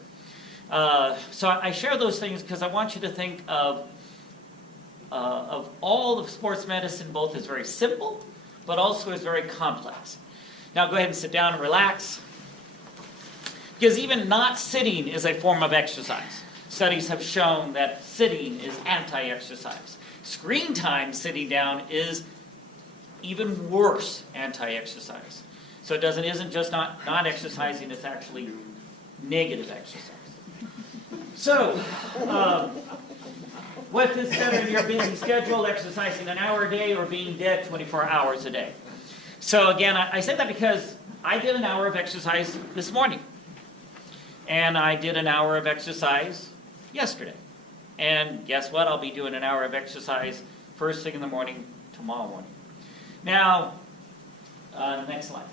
So I share those things because I want you to think of all of sports medicine both as very simple, but also as very complex. Now go ahead and sit down and relax. Because even not sitting is a form of exercise. Studies have shown that sitting is anti-exercise. Screen time sitting down is even worse anti-exercise. So it isn't just not exercising, it's actually negative exercise. So, what is better in your busy schedule, exercising an hour a day or being dead 24 hours a day? So again, I said that because I did an hour of exercise this morning. And I did an hour of exercise yesterday. And guess what? I'll be doing an hour of exercise first thing in the morning tomorrow morning. Now, next slide.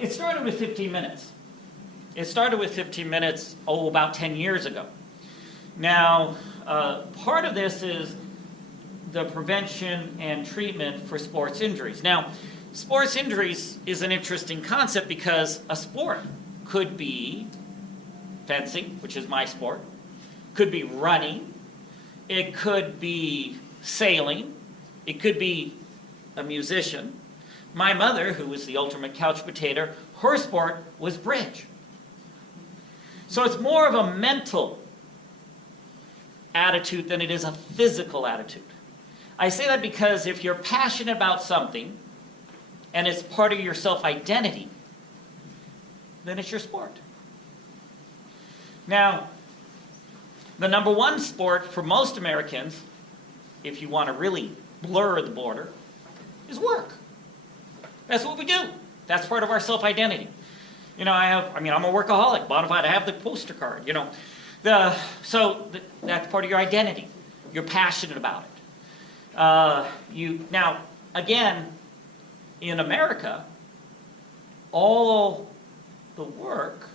It started with 15 minutes. It started with 15 minutes, about 10 years ago. Now, part of this is the prevention and treatment for sports injuries. Now, sports injuries is an interesting concept because a sport could be fencing, which is my sport, could be running, it could be sailing, it could be a musician. My mother, who was the ultimate couch potato, her sport was bridge. So it's more of a mental attitude than it is a physical attitude. I say that because if you're passionate about something and it's part of your self-identity, then it's your sport. Now, the number one sport for most Americans, if you want to really blur the border, is work. That's what we do. That's part of our self-identity. You know, I'm a workaholic, bona fide. I have the poster card, you know. That's part of your identity. You're passionate about it. Now, again, in America, all the work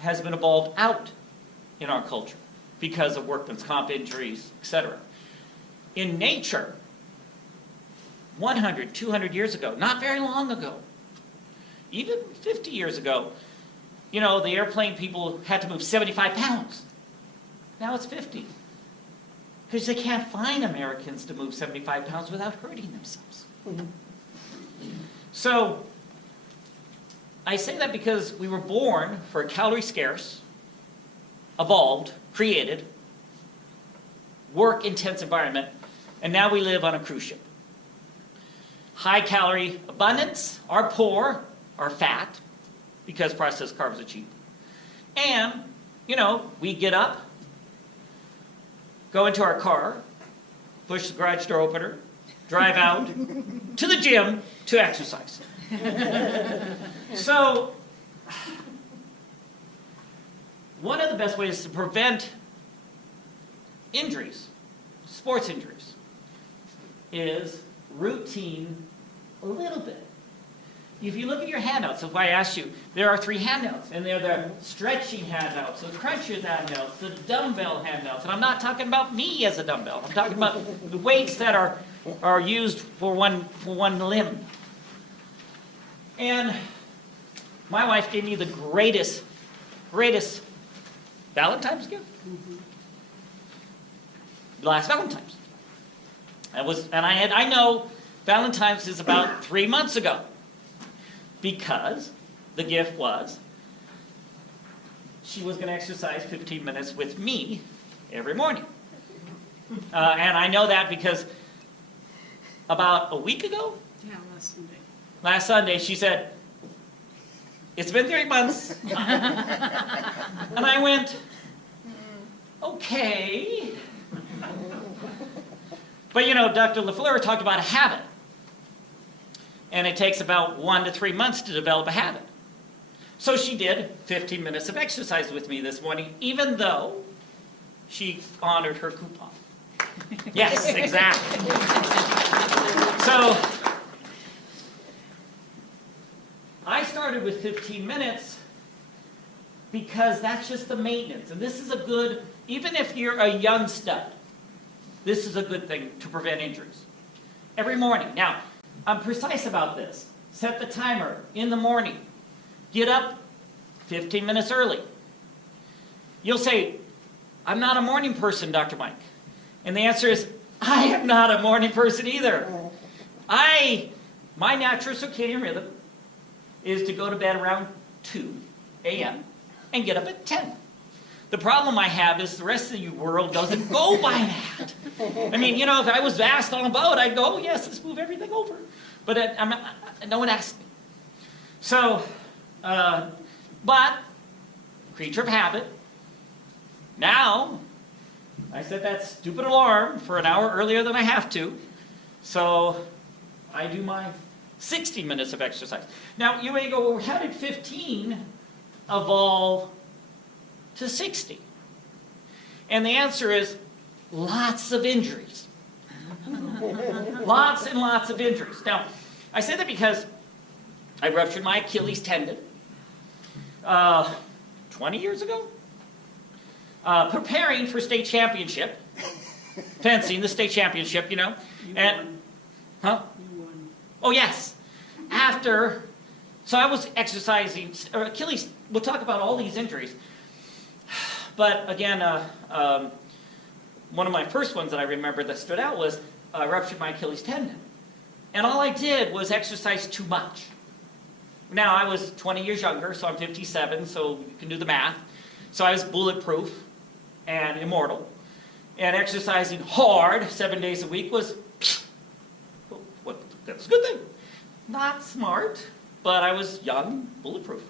has been evolved out in our culture because of workman's comp injuries, etc. In nature, 100, 200 years ago, not very long ago, even 50 years ago, you know, the airplane people had to move 75 pounds. Now it's 50. Because they can't find Americans to move 75 pounds without hurting themselves. So, I say that because we were born for a calorie-scarce, evolved, created, work-intense environment, and now we live on a cruise ship. High-calorie abundance, are poor, are fat, because processed carbs are cheap. And, you know, we get up, go into our car, push the garage door opener, drive out to the gym to exercise. So, one of the best ways to prevent injuries, sports injuries, is routine a little bit. If you look at your handouts, if I asked you, there are 3 handouts, and they're the stretching handouts, the crunches handouts, the dumbbell handouts, and I'm not talking about me as a dumbbell. I'm talking about the weights that are used for one limb. And my wife gave me the greatest Valentine's gift. Last Valentine's. I know Valentine's is about 3 months ago. Because the gift was she was going to exercise 15 minutes with me every morning. And I know that because about a week ago, last Sunday, she said, "It's been 3 months." And I went, okay. But you know, Dr. LaFleur talked about a habit. And it takes about 1 to 3 months to develop a habit. So she did 15 minutes of exercise with me this morning, even though she honored her coupon. Yes, exactly. So I started with 15 minutes because that's just the maintenance. And this is a good, even if you're a young stud, this is a good thing to prevent injuries. Every morning. Now, I'm precise about this. Set the timer in the morning. Get up 15 minutes early. You'll say, "I'm not a morning person, Dr. Mike." And the answer is, I am not a morning person either. My natural circadian rhythm is to go to bed around 2 a.m. and get up at 10. The problem I have is the rest of the world doesn't go by that. I mean, you know, if I was asked on a boat, I'd go, "Oh, yes, let's move everything over." But no one asked me. So, but, creature of habit. Now, I set that stupid alarm for an hour earlier than I have to. So, I do my 60 minutes of exercise. Now, you may go, well, how did 15 evolve to 60? And the answer is lots of injuries. Lots and lots of injuries. Now, I say that because I ruptured my Achilles tendon 20 years ago. Preparing for state championship. Fencing, the state championship, you know. Huh? Oh, yes. So I was exercising, or Achilles, we'll talk about all these injuries. But again, one of my first ones that I remember that stood out was I ruptured my Achilles tendon. And all I did was exercise too much. Now, I was 20 years younger, so I'm 57, so you can do the math. So I was bulletproof and immortal. And exercising hard 7 days a week was, that's a good thing. Not smart, but I was young, bulletproof.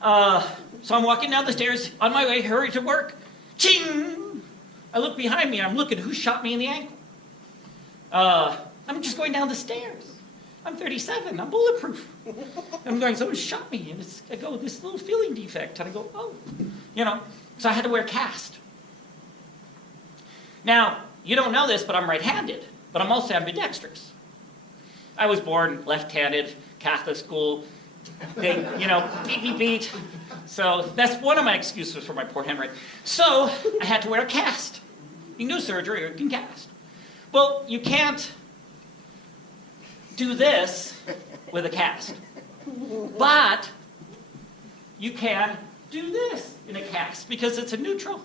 So I'm walking down the stairs on my way, hurry to work. Ching! I look behind me and I'm looking who shot me in the ankle. I'm just going down the stairs. I'm 37, I'm bulletproof. I'm going, someone shot me, and I go, this little feeling defect. And I go, oh, so I had to wear a cast. Now, you don't know this, but I'm right-handed, but I'm also ambidextrous. I was born left-handed, Catholic school, beat. So that's one of my excuses for my poor handwriting. So I had to wear a cast. You can do surgery or you can cast. Well, you can't do this with a cast. But you can do this in a cast because it's a neutral.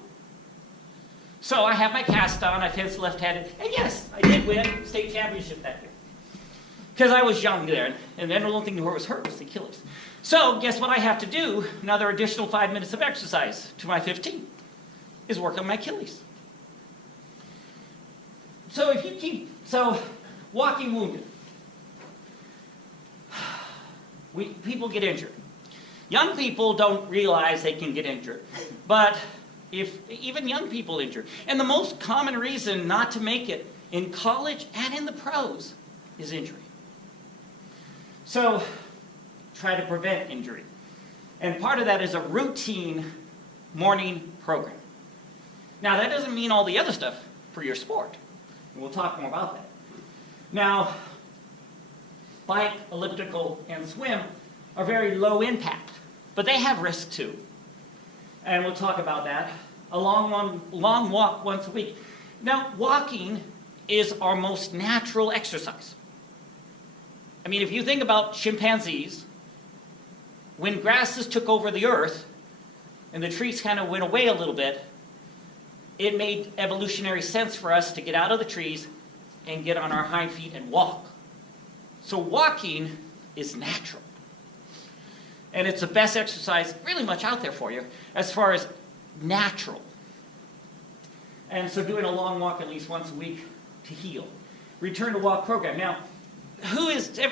So I have my cast on, I fence left-handed, and yes, I did win state championship that year. Because I was young there, and then the only thing that was hurt was the Achilles. So guess what I have to do? Another additional 5 minutes of exercise to my 15 is work on my Achilles. So walking wounded. People get injured. Young people don't realize they can get injured, but even young people injured. And the most common reason not to make it in college and in the pros is injury. So try to prevent injury. And part of that is a routine morning program. Now that doesn't mean all the other stuff for your sport. We'll talk more about that. Now, bike, elliptical, and swim are very low impact, but they have risk too. And we'll talk about that. A long walk once a week. Now, walking is our most natural exercise. I mean, if you think about chimpanzees, when grasses took over the earth and the trees kind of went away a little bit, it made evolutionary sense for us to get out of the trees and get on our hind feet and walk. So walking is natural. And it's the best exercise really much out there for you as far as natural. And so doing a long walk at least once a week to heal. Return to walk program. Now,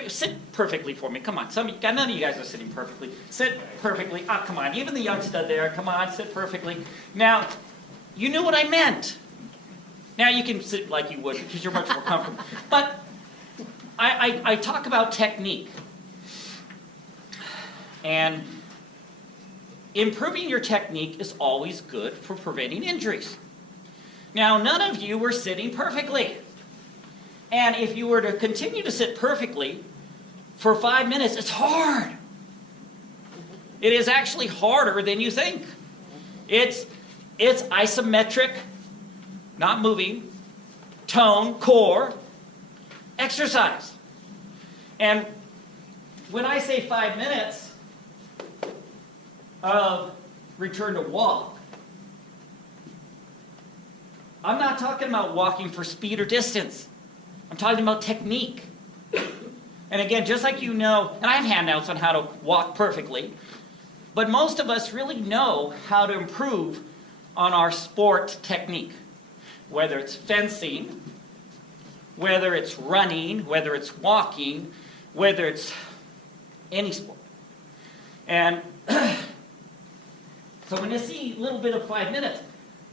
sit perfectly for me. Come on. None of you guys are sitting perfectly. Sit perfectly. Ah, come on. Even the young stud there. Come on, sit perfectly. Now, you knew what I meant. Now you can sit like you would because you're much more comfortable. But I talk about technique. And improving your technique is always good for preventing injuries. Now, none of you were sitting perfectly. And if you were to continue to sit perfectly for 5 minutes, it's hard. It is actually harder than you think. It's isometric, not moving, tone, core, exercise. And when I say 5 minutes of return to walk, I'm not talking about walking for speed or distance. I'm talking about technique. And again, just like you know, and I have handouts on how to walk perfectly, but most of us really know how to improve on our sport technique. Whether it's fencing, whether it's running, whether it's walking, whether it's any sport. And so when you see a little bit of 5 minutes,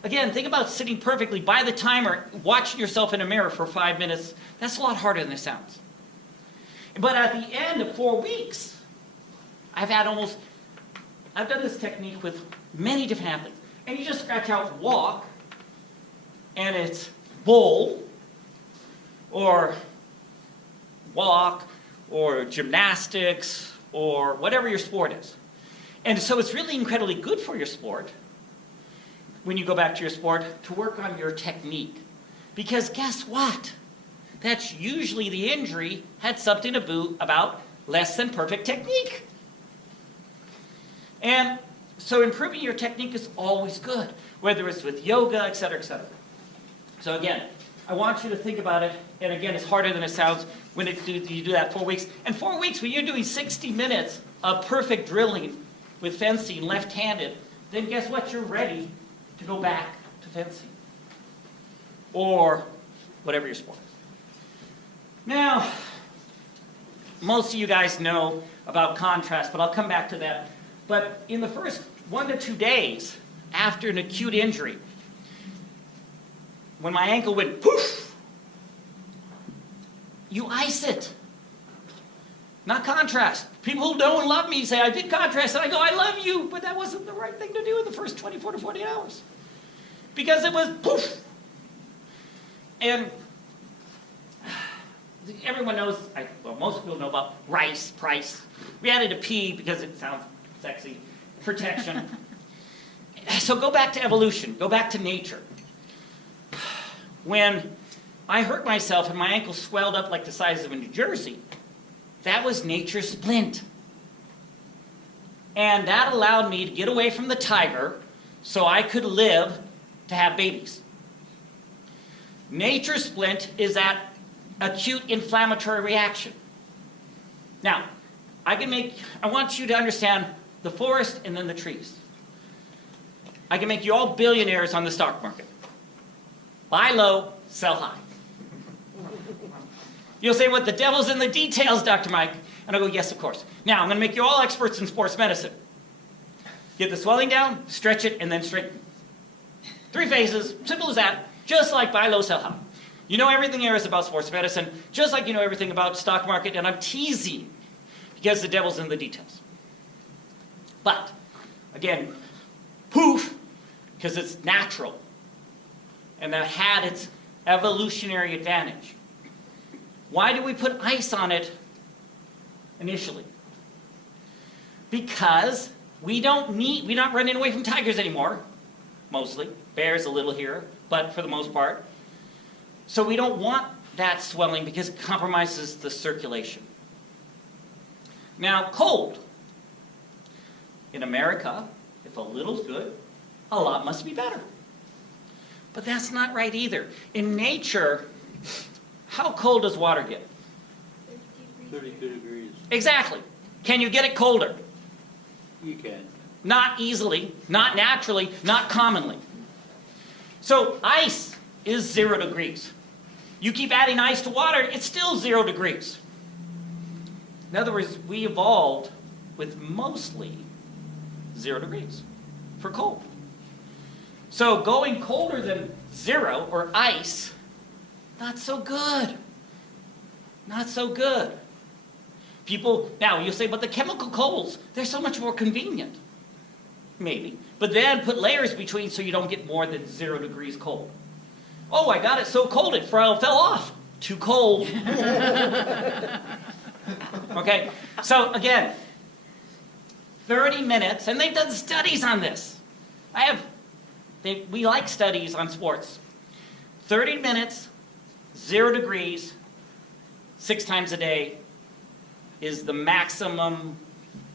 again, think about sitting perfectly by the timer, watching yourself in a mirror for 5 minutes. That's a lot harder than it sounds. But at the end of 4 weeks, I've done this technique with many different athletes. And you just scratch out walk, and it's bowl, or walk, or gymnastics, or whatever your sport is. And so it's really incredibly good for your sport, when you go back to your sport, to work on your technique. Because guess what? That's usually the injury had something to do about less than perfect technique. And so improving your technique is always good, whether it's with yoga, et cetera, et cetera. So again, I want you to think about it, and again, it's harder than it sounds when you do that 4 weeks. And 4 weeks, when you're doing 60 minutes of perfect drilling with fencing left-handed, then guess what? You're ready to go back to fencing or whatever your sport is. Now, most of you guys know about contrast, but I'll come back to that. But in the first 1 to 2 days after an acute injury, when my ankle went poof, you ice it. Not contrast. People who don't love me say, I did contrast, and I go, I love you, but that wasn't the right thing to do in the first 24 to 48 hours. Because it was poof. And everyone knows, well, most people know about price. We added a P because it sounds sexy. Protection. So go back to evolution. Go back to nature. When I hurt myself and my ankle swelled up like the size of a New Jersey, that was nature's splint. And that allowed me to get away from the tiger so I could live to have babies. Nature's splint is that acute inflammatory reaction. Now, I want you to understand the forest and then the trees. I can make you all billionaires on the stock market. Buy low, sell high. You'll say, what, the devil's in the details, Dr. Mike? And I'll go, yes, of course. Now, I'm going to make you all experts in sports medicine. Get the swelling down, stretch it, and then straighten. 3 phases, simple as that, just like buy low, sell high. You know everything there is about sports medicine, just like you know everything about stock market, and I'm teasing because the devil's in the details. But, again, poof, because it's natural. And that had its evolutionary advantage. Why do we put ice on it initially? Because we're not running away from tigers anymore, mostly. Bears a little here, but for the most part. So we don't want that swelling because it compromises the circulation. Now, cold. In America, if a little's good, a lot must be better. But that's not right either. In nature, how cold does water get? 32 degrees. Exactly. Can you get it colder? You can. Not easily, not naturally, not commonly. So ice is 0 degrees. You keep adding ice to water, it's still 0 degrees. In other words, we evolved with mostly 0 degrees for cold. So going colder than 0 or ice, not so good. Not so good. People, now you'll say, but the chemical colds, they're so much more convenient. Maybe. But then put layers between so you don't get more than 0 degrees cold. Oh, I got it so cold it fell off. Too cold. Okay, so again, 30 minutes, and they've done studies on this. We like studies on sports. 30 minutes, 0 degrees, 6 times a day is the maximum,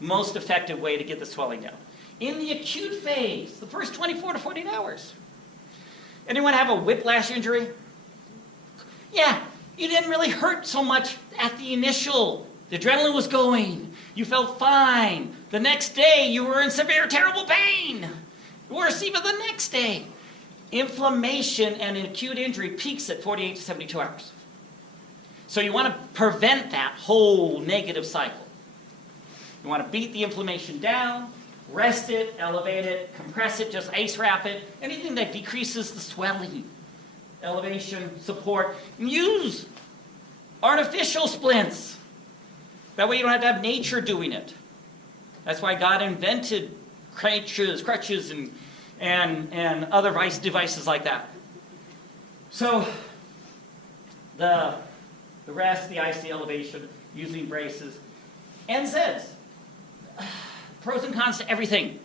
most effective way to get the swelling down. In the acute phase, the first 24 to 48 hours. Anyone have a whiplash injury? Yeah, you didn't really hurt so much at the initial. The adrenaline was going. You felt fine. The next day, you were in severe, terrible pain. Worse even the next day. Inflammation and an acute injury peaks at 48 to 72 hours. So you want to prevent that whole negative cycle. You want to beat the inflammation down, rest it, elevate it, compress it, just ice wrap it, anything that decreases the swelling, elevation, support, and use artificial splints. That way you don't have to have nature doing it. That's why God invented crutches and other devices like that. So the rest, the ice, the elevation, using braces, NSAIDs. Pros and cons to everything.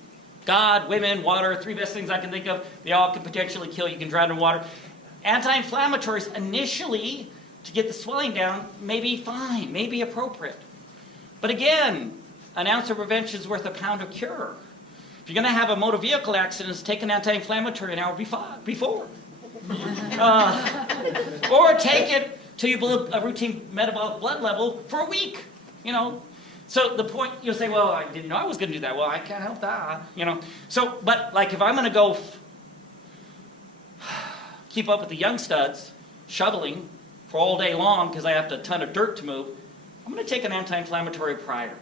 God, women, water, 3 best things I can think of. They all can potentially kill you. You can drown in water. Anti-inflammatories initially, to get the swelling down, may be fine, may be appropriate. But again, an ounce of prevention is worth a pound of cure. If you're going to have a motor vehicle accident, take an anti-inflammatory an hour before. Or take it till you blow a routine metabolic blood level for a week. You know. So the point, you'll say, well, I didn't know I was going to do that. Well, I can't help that. You know. So, but like if I'm going to go keep up with the young studs, shoveling for all day long because I have a ton of dirt to move, I'm going to take an anti-inflammatory prior.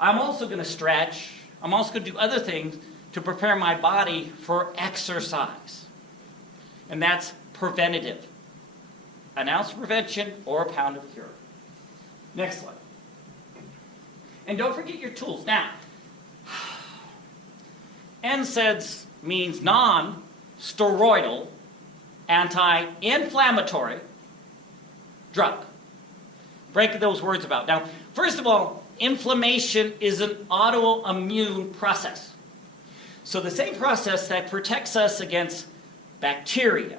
I'm also going to stretch. I'm also going to do other things to prepare my body for exercise. And that's preventative. An ounce of prevention or a pound of cure. Next slide. And don't forget your tools. Now, NSAIDs means non-steroidal anti-inflammatory drug. Break those words about. Now, first of all, inflammation is an autoimmune process. So the same process that protects us against bacteria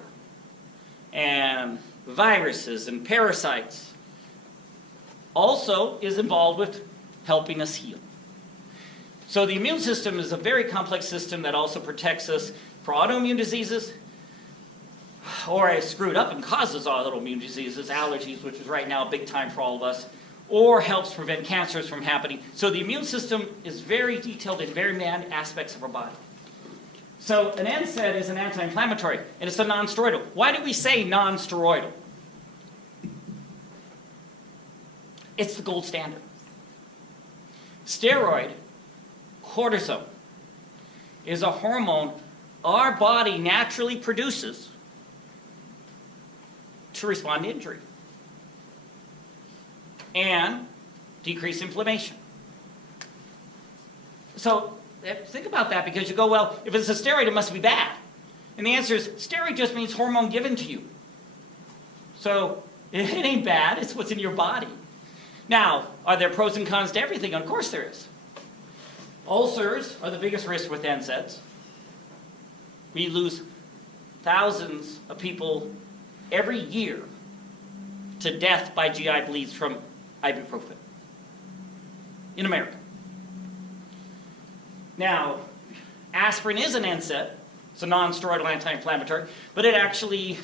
and viruses and parasites also is involved with helping us heal. So the immune system is a very complex system that also protects us for autoimmune diseases, or is screwed up and causes autoimmune diseases, allergies, which is right now a big time for all of us, or helps prevent cancers from happening. So the immune system is very detailed in very many aspects of our body. So an NSAID is an anti-inflammatory, and it's a non-steroidal. Why do we say non-steroidal? It's the gold standard. Steroid, cortisone, is a hormone our body naturally produces to respond to injury and decrease inflammation. So think about that, because you go, well, if it's a steroid, it must be bad. And the answer is, steroid just means hormone given to you. So it ain't bad, it's what's in your body. Now, are there pros and cons to everything? Of course there is. Ulcers are the biggest risk with NSAIDs. We lose thousands of people every year to death by GI bleeds from ibuprofen in America. Now, aspirin is an NSAID. It's a non-steroidal anti-inflammatory, but it actually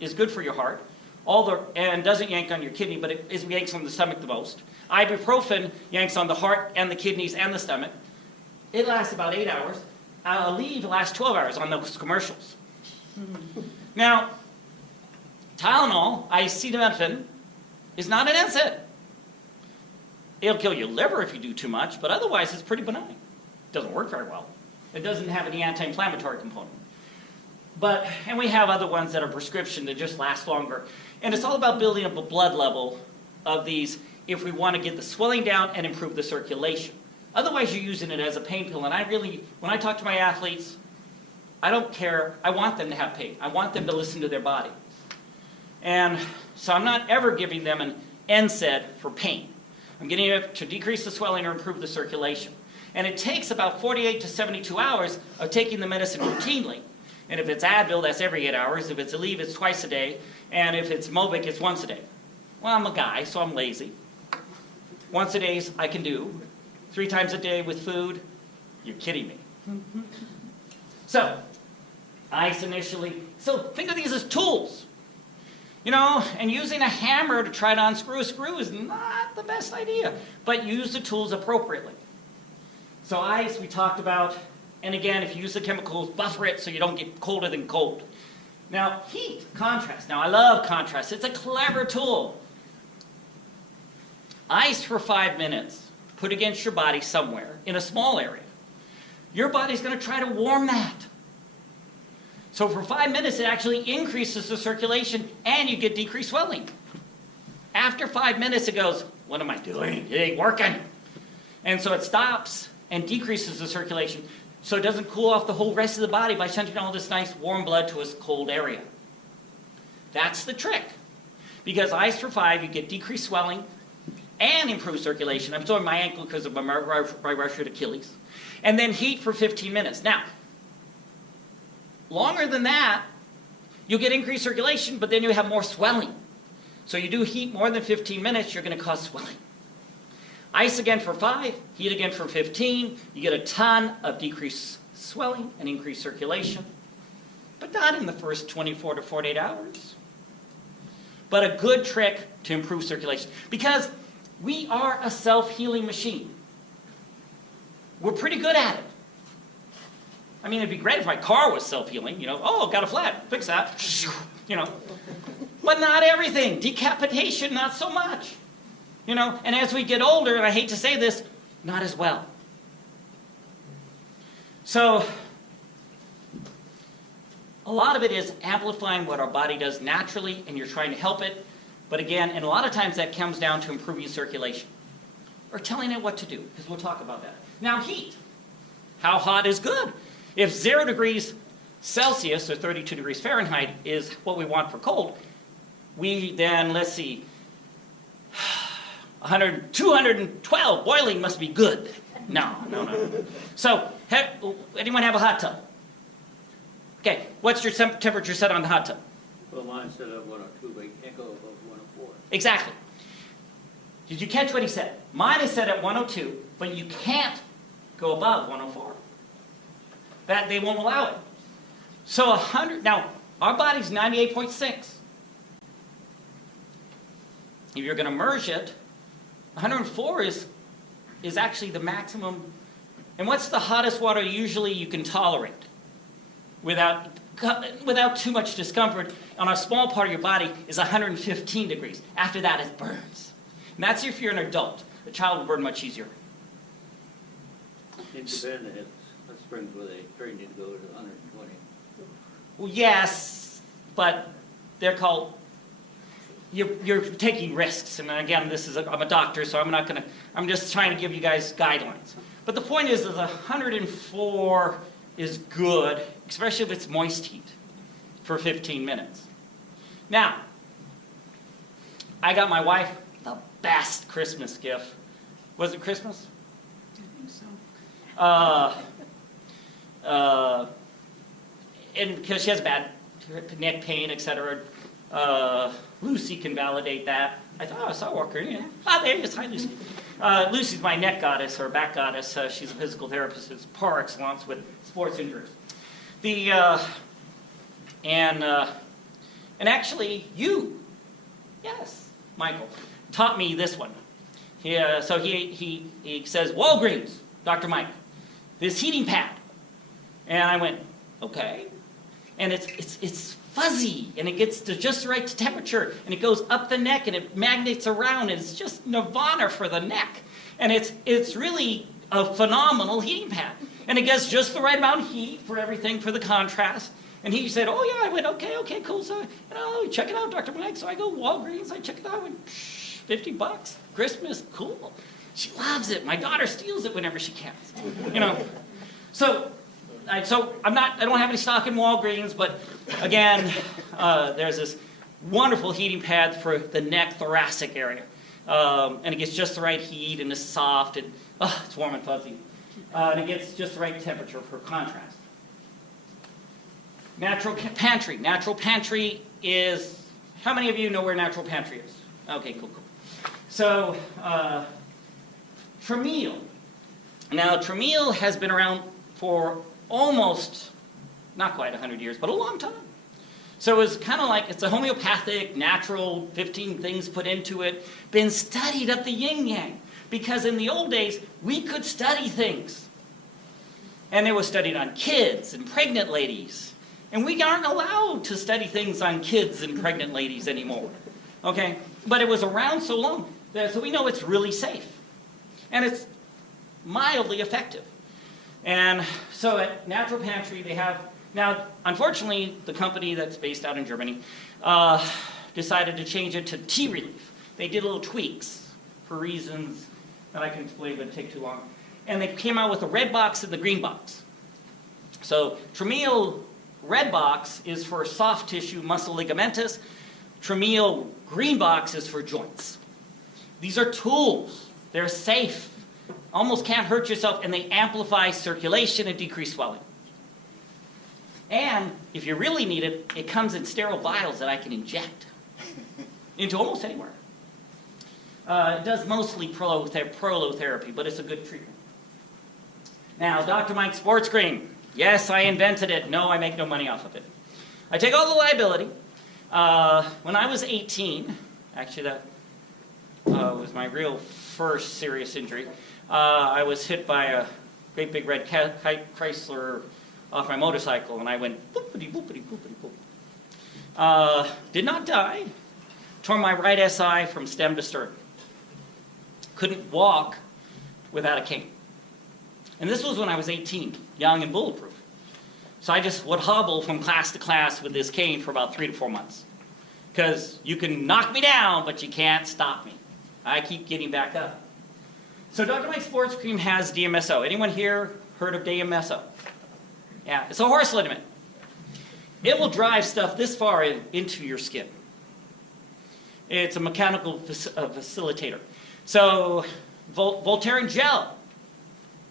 is good for your heart. And doesn't yank on your kidney, but it yanks on the stomach the most. Ibuprofen yanks on the heart and the kidneys and the stomach. It lasts about 8 hours. Aleve lasts 12 hours on those commercials. Now, Tylenol, acetaminophen, is not an NSAID. It'll kill your liver if you do too much, but otherwise it's pretty benign. It doesn't work very well. It doesn't have any anti-inflammatory component. And we have other ones that are prescription that just last longer. And it's all about building up a blood level of these if we want to get the swelling down and improve the circulation. Otherwise, you're using it as a pain pill. And when I talk to my athletes, I don't care. I want them to have pain. I want them to listen to their body. And so I'm not ever giving them an NSAID for pain. I'm getting it to decrease the swelling or improve the circulation. And it takes about 48 to 72 hours of taking the medicine routinely. And if it's Advil, that's every 8 hours. If it's Aleve, it's twice a day. And if it's Mobic, it's once a day. Well, I'm a guy, so I'm lazy. Once a day I can do. 3 times a day with food, you're kidding me. So, ice initially. So think of these as tools. And using a hammer to try to unscrew a screw is not the best idea. But use the tools appropriately. So ice, we talked about. And again, if you use the chemicals, buffer it so you don't get colder than cold. Now, heat, contrast. Now, I love contrast. It's a clever tool. Ice for 5 minutes, put against your body somewhere in a small area. Your body's going to try to warm that. So for 5 minutes, it actually increases the circulation and you get decreased swelling. After 5 minutes, it goes, what am I doing? It ain't working. And so it stops and decreases the circulation. So it doesn't cool off the whole rest of the body by sending all this nice warm blood to a cold area. That's the trick. Because ice for 5, you get decreased swelling and improved circulation. I'm throwing my ankle because of my ruptured Achilles. And then heat for 15 minutes. Now, longer than that, you'll get increased circulation, but then you have more swelling. So you do heat more than 15 minutes, you're going to cause swelling. Ice again for 5, heat again for 15. You get a ton of decreased swelling and increased circulation, but not in the first 24 to 48 hours. But a good trick to improve circulation, because we are a self-healing machine. We're pretty good at it. I mean, it'd be great if my car was self-healing, oh, got a flat, fix that, But not everything. Decapitation, not so much. You know, and as we get older, and I hate to say this, not as well. So, a lot of it is amplifying what our body does naturally, and you're trying to help it. But again, and a lot of times that comes down to improving circulation. Or telling it what to do, because we'll talk about that. Now, heat. How hot is good? If 0 degrees Celsius, or 32 degrees Fahrenheit, is what we want for cold, we then, let's see, 212, boiling must be good. No. So, anyone have a hot tub? Okay, what's your temperature set on the hot tub? Well, mine's set at 102, but you can't go above 104. Exactly. Did you catch what he said? Mine is set at 102, but you can't go above 104. That they won't allow it. So 100, now, our body's 98.6. If you're going to merge it, 104 is actually the maximum. And what's the hottest water usually you can tolerate without too much discomfort on a small part of your body is 115 degrees. After that, it burns. And that's if you're an adult. A child will burn much easier. In Japan, they have hot springs where they train you to go to 120. Well, yes, but they're called. You're taking risks, and again, I'm a doctor, so I'm just trying to give you guys guidelines. But the point is that 104 is good, especially if it's moist heat, for 15 minutes. Now, I got my wife the best Christmas gift. Was it Christmas? I think so. And because she has bad neck pain, etc. Lucy can validate that. I thought, I saw Walker. Yeah. There he is. Hi, Lucy. Lucy's my neck goddess, or back goddess. She's a physical therapist. It's par excellence with sports injuries. And actually, yes, Michael, taught me this one. So he says, Walgreens, Dr. Mike, this heating pad. And I went, okay. And it's fuzzy, and it gets to just the right temperature, and it goes up the neck, and it magnates around, and it's just nirvana for the neck. And it's really a phenomenal heating pad. And it gets just the right amount of heat for everything, for the contrast. And he said, oh yeah, I went, okay, cool. So, check it out, Dr. Mike. So I go Walgreens, I check it out, I went, $50, Christmas, cool. She loves it. My daughter steals it whenever she can. So I don't have any stock in Walgreens, but again, there's this wonderful heating pad for the neck, thoracic area. And it gets just the right heat, and it's soft, and it's warm and fuzzy. And it gets just the right temperature for contrast. Natural pantry. Natural pantry is, how many of you know where natural pantry is? Okay, cool. So, Tramiel. Now, Tramiel has been around for almost, not quite 100 years, but a long time. So it's kind of like, it's a homeopathic, natural, 15 things put into it, been studied up the yin-yang. Because in the old days, we could study things. And it was studied on kids and pregnant ladies. And we aren't allowed to study things on kids and pregnant ladies anymore. Okay? But it was around so long, so we know it's really safe. And it's mildly effective. And so at Natural Pantry, they have, now, unfortunately, the company that's based out in Germany decided to change it to tea relief. They did little tweaks for reasons that I can explain, but it'd take too long. And they came out with a red box and the green box. So Tramiel red box is for soft tissue, muscle ligamentous. Tramiel green box is for joints. These are tools. They're safe. Almost can't hurt yourself, and they amplify circulation and decrease swelling. And if you really need it, it comes in sterile vials that I can inject into almost anywhere. It does mostly prolotherapy, but it's a good treatment. Now, Dr. Mike Sports Cream. Yes, I invented it. No, I make no money off of it. I take all the liability. When I was 18, actually that was my real first serious injury, I was hit by a great big red Chrysler off my motorcycle, and I went boopity, boopity, boopity, boop. Did not die. Tore my right SI from stem to stern. couldn't walk without a cane. And this was when I was 18, young and bulletproof. So I just would hobble from class to class with this cane for about 3 to 4 months. Because you can knock me down, but you can't stop me. I keep getting back up. So Dr. Mike's Sports Cream has DMSO. Anyone here heard of DMSO? Yeah, it's a horse liniment. It will drive stuff this far into your skin. It's a mechanical facilitator. So Voltaren gel,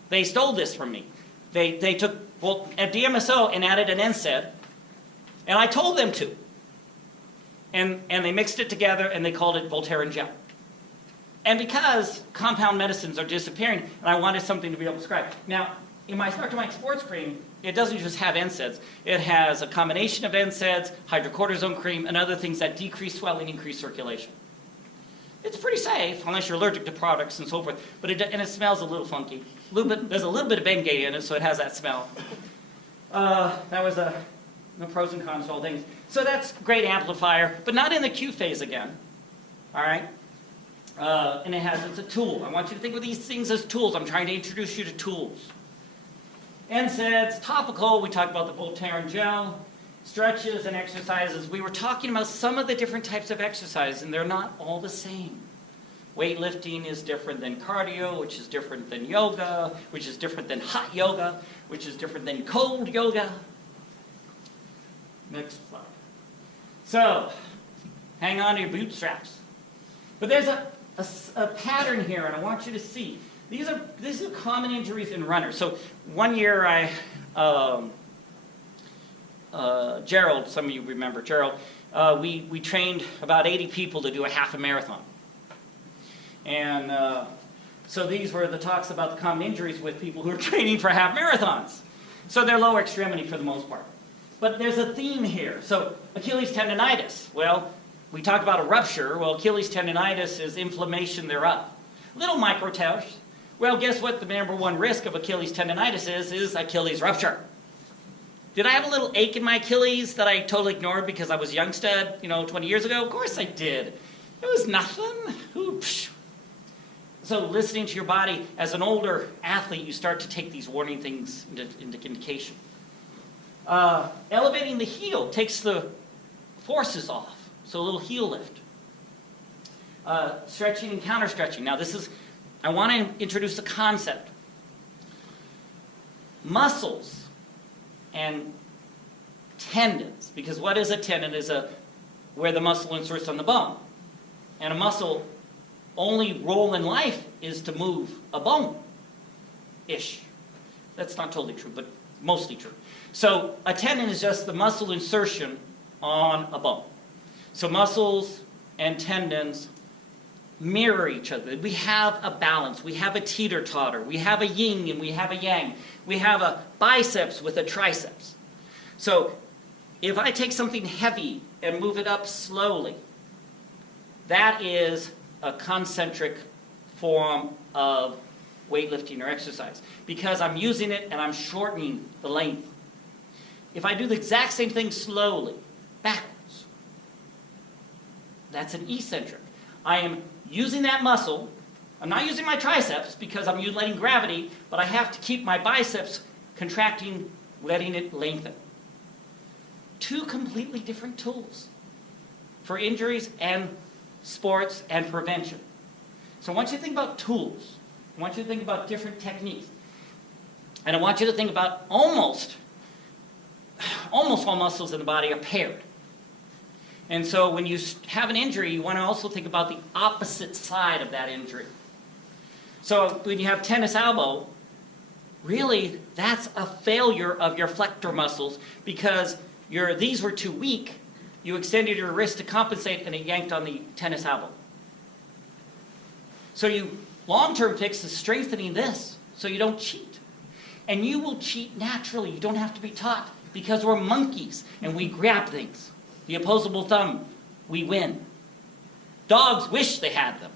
they stole this from me. They took a DMSO and added an NSAID, and I told them to. And they mixed it together and they called it Voltaren gel. And because compound medicines are disappearing, and I wanted something to be able to prescribe. Now, in my Dr. Mike Sports Cream, it doesn't just have NSAIDs. It has a combination of NSAIDs, hydrocortisone cream, and other things that decrease swelling, increase circulation. It's pretty safe, unless you're allergic to products and so forth, but it smells a little funky. There's a little bit of Bengay in it, so it has that smell. That was the pros and cons of all things. So that's great amplifier, but not in the Q phase again. All right? And it's a tool. I want you to think of these things as tools. I'm trying to introduce you to tools. NSAIDs, topical, we talked about the Voltaren gel, stretches and exercises. We were talking about some of the different types of exercise, and they're not all the same. Weightlifting is different than cardio, which is different than yoga, which is different than hot yoga, which is different than cold yoga. Next slide. So, hang on to your bootstraps. But there's a pattern here, and I want you to see. These are common injuries in runners. So one year Gerald, some of you remember Gerald, we trained about 80 people to do a half a marathon. And so these were the talks about the common injuries with people who are training for half marathons. So they're lower extremity for the most part. But there's a theme here. So Achilles tendonitis. Well, we talked about a rupture. Well, Achilles tendonitis is inflammation thereof. Little micro tears. Well, guess what the number one risk of Achilles tendonitis is Achilles rupture. Did I have a little ache in my Achilles that I totally ignored because I was young stud, 20 years ago? Of course I did. It was nothing. Oops. So listening to your body, as an older athlete, you start to take these warning things into indication. Elevating the heel takes the forces off. So a little heel lift. Stretching and counter stretching. Now I want to introduce a concept. Muscles and tendons, because what is a tendon is where the muscle inserts on the bone. And a muscle only role in life is to move a bone-ish. That's not totally true, but mostly true. So a tendon is just the muscle insertion on a bone. So muscles and tendons mirror each other. We have a balance. We have a teeter-totter. We have a yin and we have a yang. We have a biceps with a triceps. So if I take something heavy and move it up slowly, that is a concentric form of weightlifting or exercise because I'm using it and I'm shortening the length. If I do the exact same thing slowly, backwards, that's an eccentric. I am using that muscle. I'm not using my triceps because I'm letting gravity, but I have to keep my biceps contracting, letting it lengthen. Two completely different tools for injuries and sports and prevention. So I want you to think about tools. I want you to think about different techniques. And I want you to think about almost all muscles in the body are paired. And so when you have an injury, you want to also think about the opposite side of that injury. So when you have tennis elbow, really that's a failure of your flexor muscles because these were too weak. You extended your wrist to compensate and it yanked on the tennis elbow. So long-term fix is strengthening this so you don't cheat. And you will cheat naturally. You don't have to be taught because we're monkeys and we grab things. The opposable thumb, we win. Dogs wish they had them.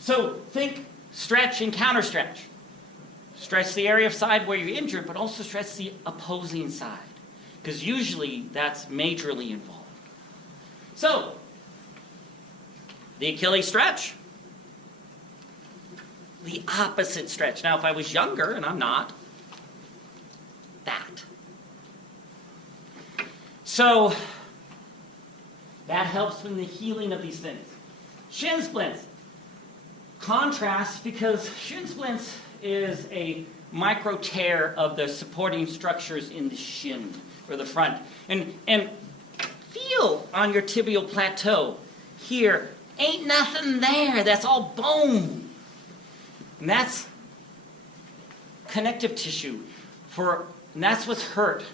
So think stretch and counter stretch. Stretch the area of side where you're injured, but also stretch the opposing side. Because usually that's majorly involved. So, The Achilles stretch. The opposite stretch. Now, if I was younger, and I'm not, that. So, that helps in the healing of these things. Shin splints. Contrast, because shin splints is a micro tear of the supporting structures in the shin, or the front. And feel on your tibial plateau here, ain't nothing there, that's all bone. And that's connective tissue, and that's what's hurt.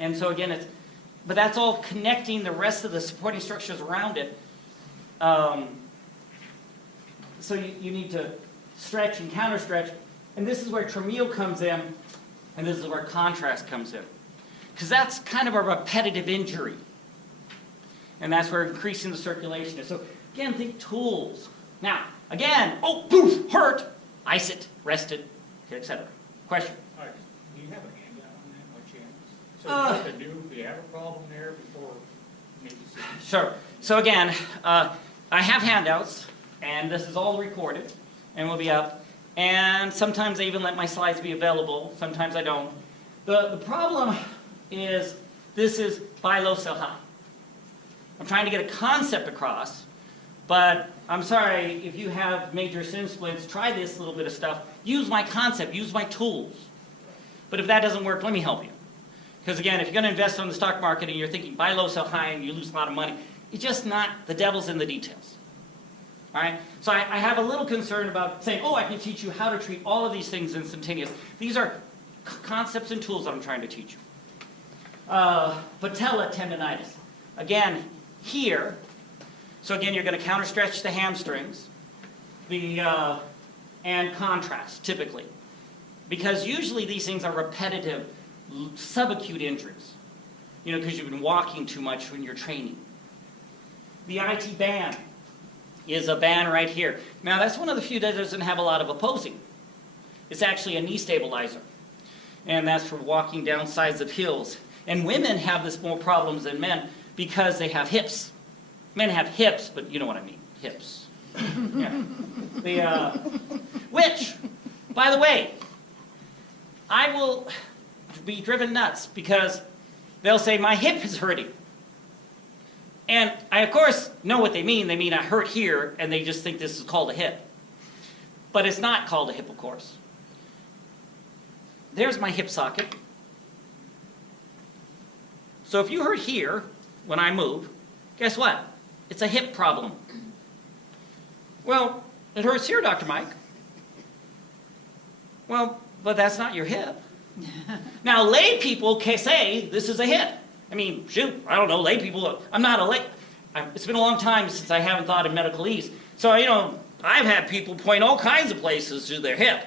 And so again, but that's all connecting the rest of the supporting structures around it. So you need to stretch and counter stretch. And this is where tremio comes in, and this is where contrast comes in. Because that's kind of a repetitive injury. And that's where increasing the circulation is. So again, think tools. Now, again, oh, poof, hurt, ice it, rest it, etc. Question? All right, do you have a handout on that by chance? So what to do if you have a problem there before maybe see? Sure. So again, I have handouts, and this is all recorded, and will be up. And sometimes I even let my slides be available. Sometimes I don't. The problem is this is buy low, sell high. I'm trying to get a concept across, but I'm sorry, if you have major shin splints, try this little bit of stuff. Use my concept, use my tools. But if that doesn't work, let me help you. Because again, if you're going to invest on the stock market and you're thinking buy low, sell high, and you lose a lot of money, it's just not, the devil's in the details. All right? So I have a little concern about saying, oh, I can teach you how to treat all of these things instantaneous. These are concepts and tools that I'm trying to teach you. Patella tendonitis. Again, here, so again, you're going to counter stretch the hamstrings, and contrast, typically. Because usually these things are repetitive, subacute injuries. You know, because you've been walking too much when you're training. The IT band is a band right here. Now, that's one of the few that doesn't have a lot of opposing. It's actually a knee stabilizer. And that's for walking down sides of hills. And women have this more problems than men because they have hips. Men have hips, but you know what I mean, hips. Yeah. Which, by the way, I will be driven nuts because they'll say, my hip is hurting. And I, of course, know what they mean. They mean I hurt here, and they just think this is called a hip. But it's not called a hip, of course. There's my hip socket. So if you hurt here when I move, guess what? It's a hip problem. Well, it hurts here, Dr. Mike. Well, but that's not your hip. Now, lay people can say this is a hip. I mean, shoot, I don't know, lay people, I'm not a lay. It's been a long time since I haven't thought of medicalese. So, you know, I've had people point all kinds of places to their hip.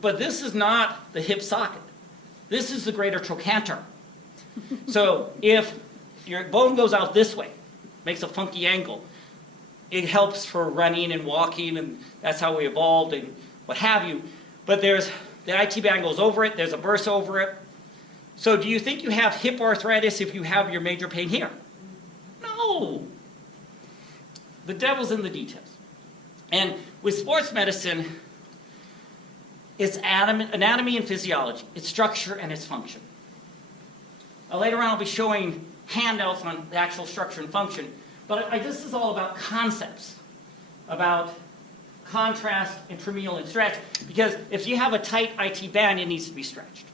But this is not the hip socket. This is the greater trochanter. So if your bone goes out this way, makes a funky angle, it helps for running and walking, and that's how we evolved and what have you. But there's, the IT band goes over it, there's a bursa over it. So do you think you have hip arthritis if you have your major pain here? No. The devil's in the details. And with sports medicine, it's anatomy and physiology. It's structure and its function. Later on I'll be showing handouts on the actual structure and function. But this is all about concepts, about contrast and tremio and stretch. Because if you have a tight IT band, it needs to be stretched.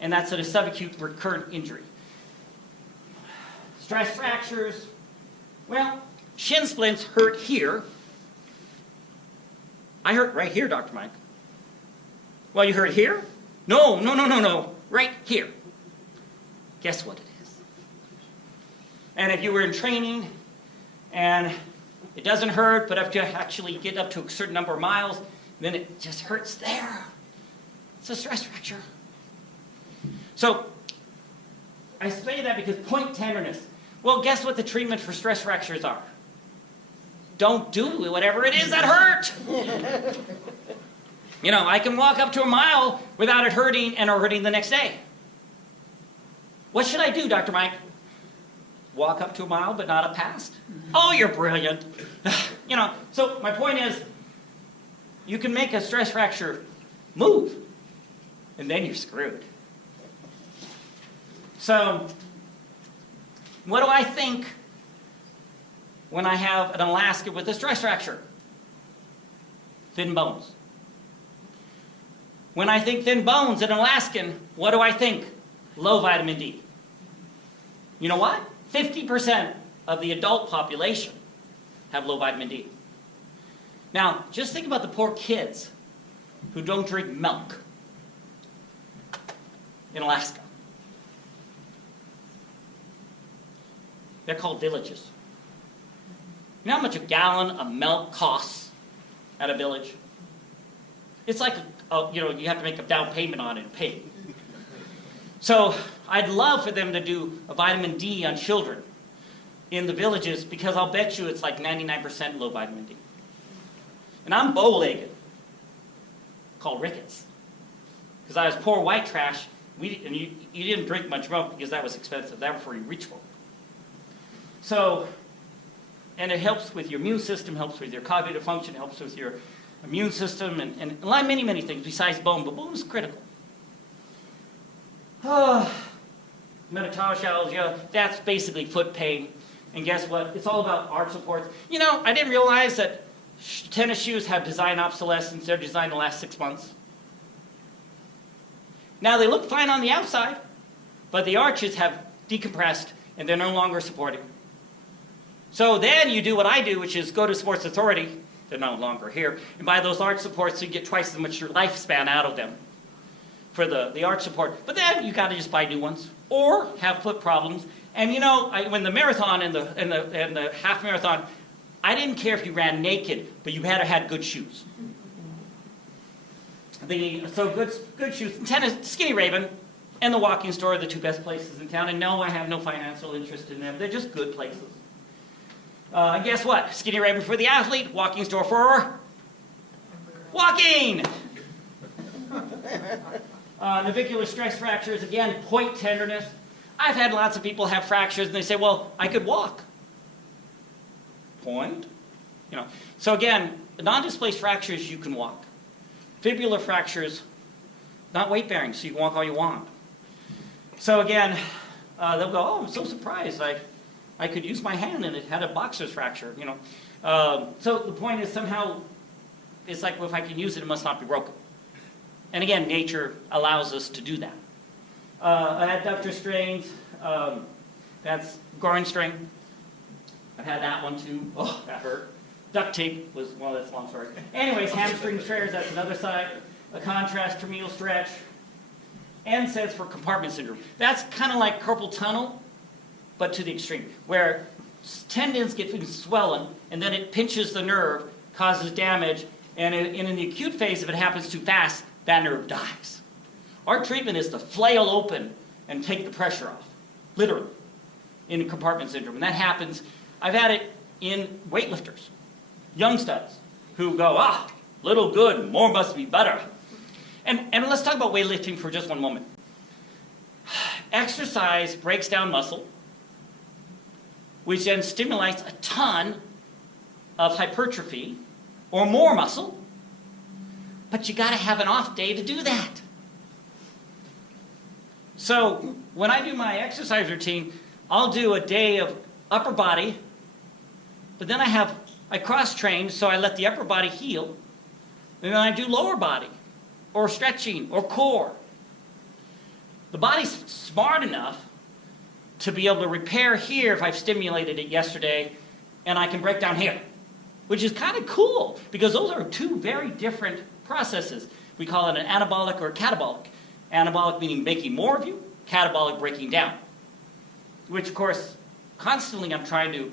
And that's a subacute recurrent injury. Stress fractures. Well, shin splints hurt here. I hurt right here, Dr. Mike. Well, you hurt here? No. Right here. Guess what it is? And if you were in training and it doesn't hurt, but if you actually get up to a certain number of miles, then it just hurts there. It's a stress fracture. So I say that because point tenderness. Well, guess what the treatment for stress fractures are? Don't do whatever it is that hurt. You know, I can walk up to a mile without it hurting and or hurting the next day. What should I do, Dr. Mike? walk up to a mile but not up past. Oh, you're brilliant. You know, so my point is, you can make a stress fracture move, and then you're screwed. So, what do I think when I have an Alaskan with a stress fracture? Thin bones. When I think thin bones in an Alaskan, what do I think? Low vitamin D. You know what? 50% of the adult population have low vitamin D. Now, just think about the poor kids who don't drink milk in Alaska. They're called villages. You know how much a gallon of milk costs at a village? It's like, you have to make a down payment on it and pay. So I'd love for them to do a vitamin D on children in the villages, because I'll bet you it's like 99% low vitamin D. And I'm bow-legged, called rickets. Because I was poor white trash, and you didn't drink much milk because that was expensive. That was before you reach for it. So, and it helps with your immune system, helps with your cognitive function, helps with your immune system, and many, many things besides bone, but bone is critical. Metatarsalgia, that's basically foot pain. And guess what? It's all about arch supports. You know, I didn't realize that tennis shoes have design obsolescence. They're designed to last 6 months. Now, they look fine on the outside, but the arches have decompressed, and they're no longer supporting. So then you do what I do, which is go to Sports Authority, they're no longer here, and buy those arch supports so you get twice as much your lifespan out of them for the arch support. But then you got to just buy new ones, or have foot problems. And you know, when the marathon and the half marathon, I didn't care if you ran naked, but you had to have good shoes. Good shoes. Tennis, Skinny Raven, and the walking store are the two best places in town. And no, I have no financial interest in them. They're just good places. And guess what? Skinny Raven for the athlete, walking store for walking. Navicular stress fractures, again, point tenderness. I've had lots of people have fractures and they say, well, I could walk. Point. You know. So again, non-displaced fractures, you can walk. Fibular fractures, not weight-bearing, so you can walk all you want. So again, they'll go, oh, I'm so surprised. I could use my hand and it had a boxer's fracture, you know. So the point is somehow, it's like, well, if I can use it, it must not be broken. And again, nature allows us to do that. Adductor strains, that's groin strain. I've had that one too. Oh, that hurt. Duct tape was, well, that's a long story. Anyways, hamstring tears, that's another side. A contrast terminal stretch. NSAIDs for compartment syndrome. That's kind of like carpal tunnel, but to the extreme, where tendons get swollen, and then it pinches the nerve, causes damage, and in the acute phase, if it happens too fast, that nerve dies. Our treatment is to flail open and take the pressure off, literally, in compartment syndrome. And that happens, I've had it in weightlifters, young studs, who go, little good, more must be better. And let's talk about weightlifting for just one moment. Exercise breaks down muscle, which then stimulates a ton of hypertrophy or more muscle, but you got to have an off day to do that. So when I do my exercise routine, I'll do a day of upper body, but then I cross-train, so I let the upper body heal, and then I do lower body, or stretching, or core. The body's smart enough to be able to repair here if I've stimulated it yesterday, and I can break down here, which is kind of cool, because those are two very different processes. We call it an anabolic or a catabolic. Anabolic meaning making more of you, catabolic breaking down. Which, of course, constantly I'm trying to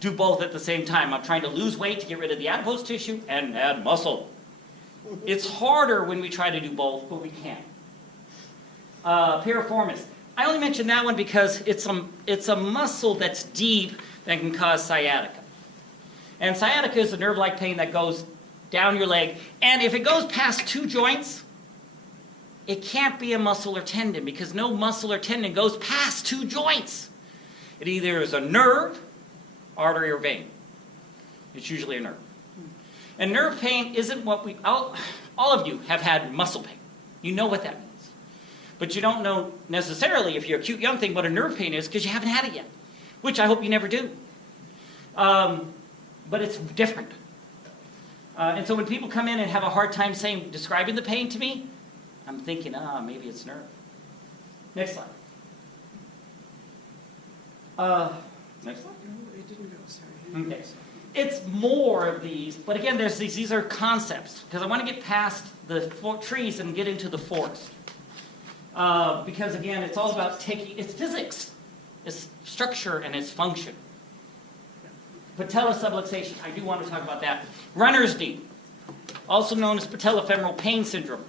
do both at the same time. I'm trying to lose weight to get rid of the adipose tissue and add muscle. It's harder when we try to do both, but we can. Piriformis. I only mention that one because it's a muscle that's deep that can cause sciatica. And sciatica is a nerve-like pain that goes down your leg. And if it goes past two joints, it can't be a muscle or tendon, because no muscle or tendon goes past two joints. It either is a nerve, artery, or vein. It's usually a nerve. And nerve pain isn't what all of you have had muscle pain. You know what that means. But you don't know necessarily, if you're a cute young thing, what a nerve pain is because you haven't had it yet, which I hope you never do. But it's different. And so when people come in and have a hard time describing the pain to me, I'm thinking, maybe it's nerve. Next slide. Next slide. No, it didn't go, sorry. Okay. It's more of these, but again, these are concepts, because I want to get past the trees and get into the forest. Because again, it's all about it's physics, it's structure, and it's function. Patella subluxation, I do want to talk about that. Runner's knee, also known as patellofemoral pain syndrome.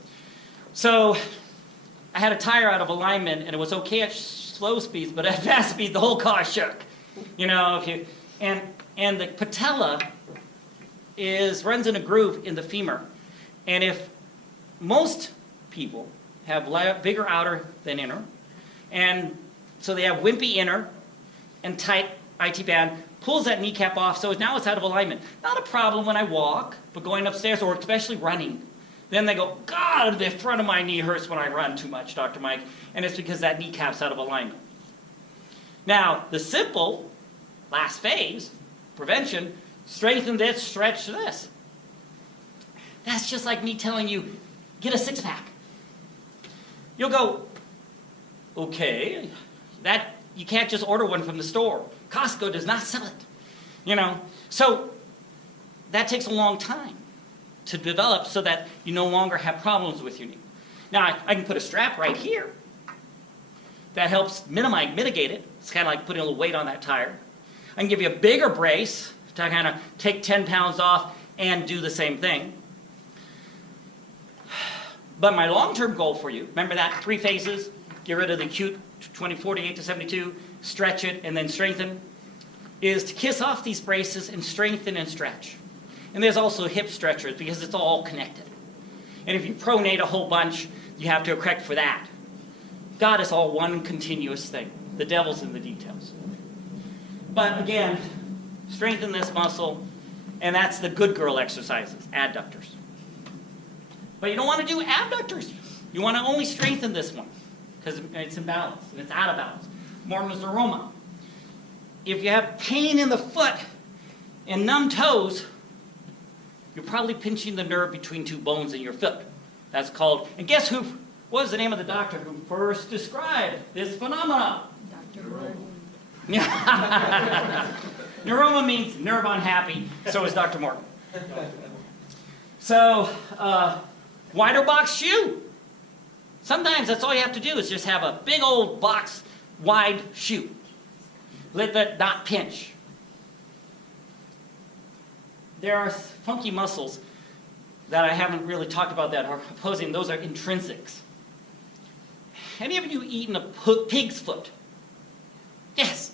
So, I had a tire out of alignment, and it was okay at slow speeds, but at fast speed, the whole car shook. You know, and the patella runs in a groove in the femur. And if most people have bigger outer than inner, and so they have wimpy inner and tight IT band, pulls that kneecap off, so now it's out of alignment. Not a problem when I walk, but going upstairs, or especially running. Then they go, God, the front of my knee hurts when I run too much, Dr. Mike. And it's because that kneecap's out of alignment. Now, the simple last phase, prevention, strengthen this, stretch this. That's just like me telling you, get a six-pack. You'll go, okay, that you can't just order one from the store. Costco does not sell it. You know, so that takes a long time to develop so that you no longer have problems with your knee. Now, I can put a strap right here. That helps mitigate it. It's kind of like putting a little weight on that tire. I can give you a bigger brace to kind of take 10 pounds off and do the same thing. But my long-term goal for you, remember that 3 phases? Get rid of the acute 48 to 72, stretch it, and then strengthen, is to kiss off these braces and strengthen and stretch. And there's also hip stretchers because it's all connected. And if you pronate a whole bunch, you have to correct for that. God is all one continuous thing. The devil's in the details. But again, strengthen this muscle, and that's the good girl exercises, adductors. But you don't want to do abductors. You want to only strengthen this one because it's imbalanced and it's out of balance. Morton's neuroma. If you have pain in the foot and numb toes, you're probably pinching the nerve between 2 bones in your foot. That's called, and guess what was the name of the doctor who first described this phenomenon? Dr. Rowe. Neuroma means nerve unhappy, so is Dr. Morton. So, wider box shoe. Sometimes that's all you have to do is just have a big old box wide shoe. Let that not pinch. There are funky muscles that I haven't really talked about that are opposing. Those are intrinsics. Any of you eaten a pig's foot? Yes.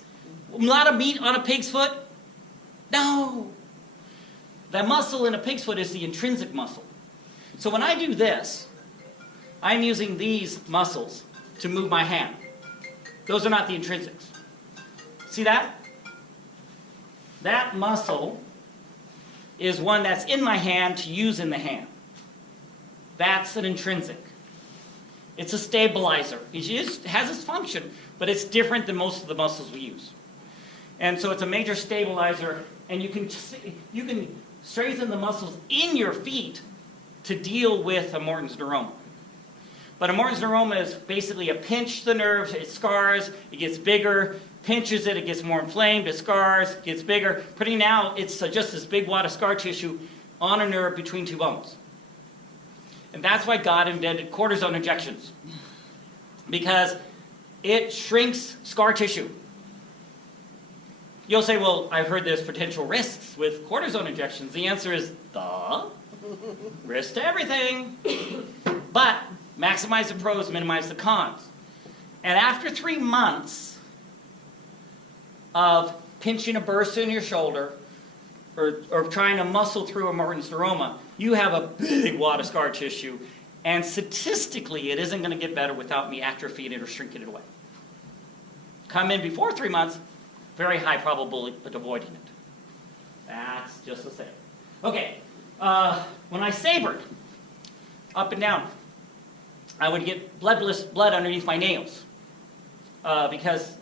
A lot of meat on a pig's foot? No. The muscle in a pig's foot is the intrinsic muscle. So when I do this, I'm using these muscles to move my hand. Those are not the intrinsics. See that? That muscle is one that's in my hand to use in the hand. That's an intrinsic. It's a stabilizer. It has its function, but it's different than most of the muscles we use. And so it's a major stabilizer, and you can strengthen the muscles in your feet to deal with a Morton's neuroma. But a Morton's neuroma is basically a pinch the nerve, it scars, it gets bigger, pinches it, it gets more inflamed, it scars, gets bigger. Pretty now, it's just this big wad of scar tissue on a nerve between 2 bones. And that's why God invented cortisone injections. Because it shrinks scar tissue. You'll say, well, I've heard there's potential risks with cortisone injections. The answer is, duh. Risk to everything. But maximize the pros, minimize the cons. And after 3 months of pinching a bursa in your shoulder or trying to muscle through a Morton's neuroma, you have a big wad of scar tissue. And statistically, it isn't going to get better without me atrophying it or shrinking it away. Come in before 3 months, very high probability of avoiding it. That's just the same. Okay, when I sabered up and down, I would get blood underneath my nails because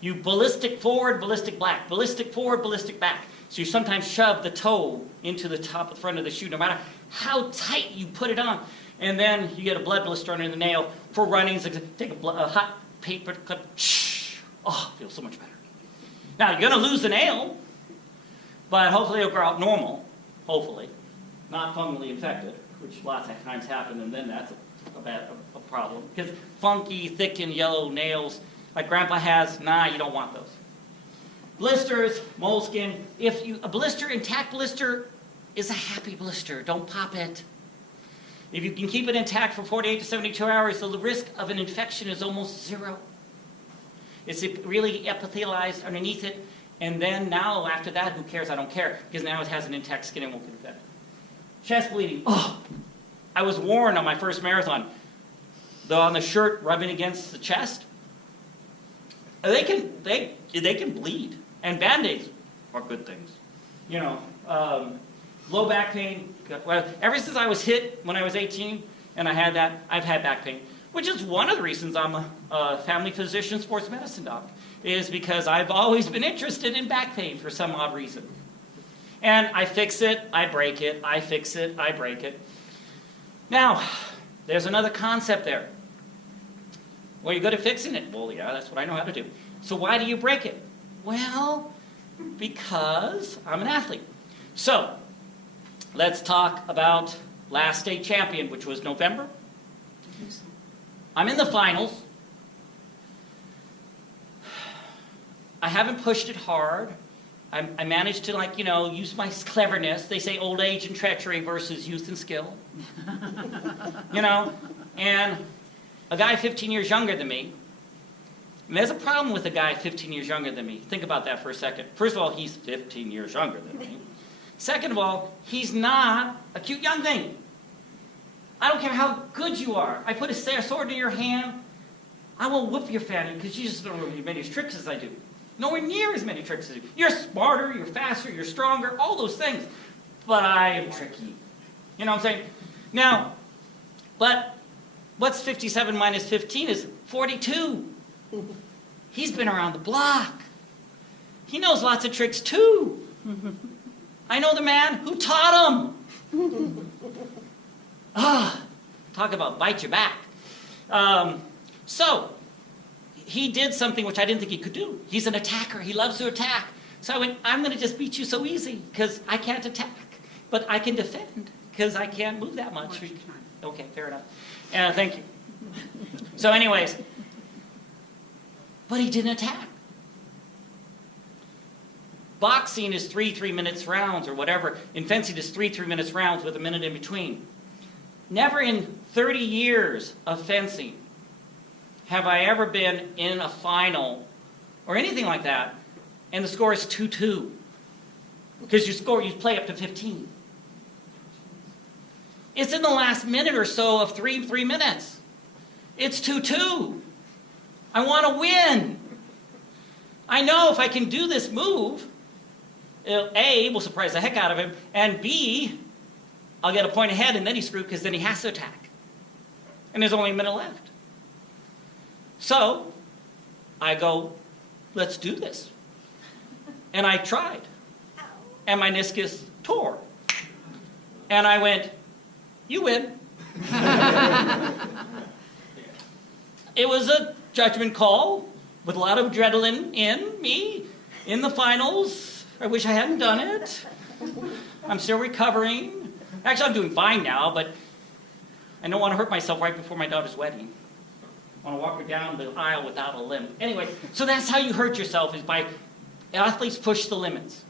you ballistic forward, ballistic back, ballistic forward, ballistic back. So you sometimes shove the toe into the top of the front of the shoe, no matter how tight you put it on. And then you get a blood blister under the nail for running. So take a hot paper cut. Oh, it feels so much better. Now, you're going to lose the nail, but hopefully it'll grow out normal. Hopefully. Not fungally infected, which lots of times happen, and then that's a problem. Because funky, thickened, yellow nails, like Grandpa has, nah, you don't want those. Blisters, moleskin. A blister, intact blister, is a happy blister. Don't pop it. If you can keep it intact for 48 to 72 hours, the risk of an infection is almost zero. It's really epithelialized underneath it, and then now, after that, who cares? I don't care, because now it has an intact skin and won't get infected. Chest bleeding. Oh, I was warned on my first marathon. On the shirt rubbing against the chest, they can bleed, and Band-Aids are good things. You know, low back pain. Well, ever since I was hit when I was 18, and I had that, I've had back pain, which is one of the reasons I'm a family physician, sports medicine doc, is because I've always been interested in back pain for some odd reason. And I fix it, I break it, I fix it, I break it. Now, there's another concept there. Well, you're good at fixing it. Well, yeah, that's what I know how to do. So why do you break it? Well, because I'm an athlete. So, let's talk about last state champion, which was November. I'm in the finals. I haven't pushed it hard. I managed to, use my cleverness. They say old age and treachery versus youth and skill. And a guy 15 years younger than me. And there's a problem with a guy 15 years younger than me. Think about that for a second. First of all, he's 15 years younger than me. Second of all, he's not a cute young thing. I don't care how good you are. I put a sword in your hand, I will whoop your fanny because you just don't know as many tricks as I do. Nowhere near as many tricks as you. You're smarter, you're faster, you're stronger, all those things. But I am tricky. You know what I'm saying? Now, but what's 57 minus 15 is 42. He's been around the block. He knows lots of tricks too. I know the man who taught him. Talk about bite your back. So, he did something which I didn't think he could do. He's an attacker. He loves to attack. So I went, I'm going to just beat you so easy because I can't attack. But I can defend because I can't move that much. Okay, fair enough. Thank you. So anyways, but he didn't attack. Boxing is 3 minutes rounds or whatever. In fencing is 3 minutes rounds with a minute in between. Never in 30 years of fencing have I ever been in a final or anything like that, and the score is 2-2. Because you play up to 15. It's in the last minute or so of 3 minutes. It's 2-2. I want to win. I know if I can do this move, A, will surprise the heck out of him, and B, I'll get a point ahead, and then he's screwed because then he has to attack. And there's only a minute left. So, I go, let's do this. And I tried. And my meniscus tore. And I went, you win. It was a judgment call with a lot of adrenaline in me in the finals. I wish I hadn't done it. I'm still recovering. Actually, I'm doing fine now, but I don't want to hurt myself right before my daughter's wedding. I want to walk her down the aisle without a limp. Anyway, so that's how you hurt yourself, is by athletes push the limits.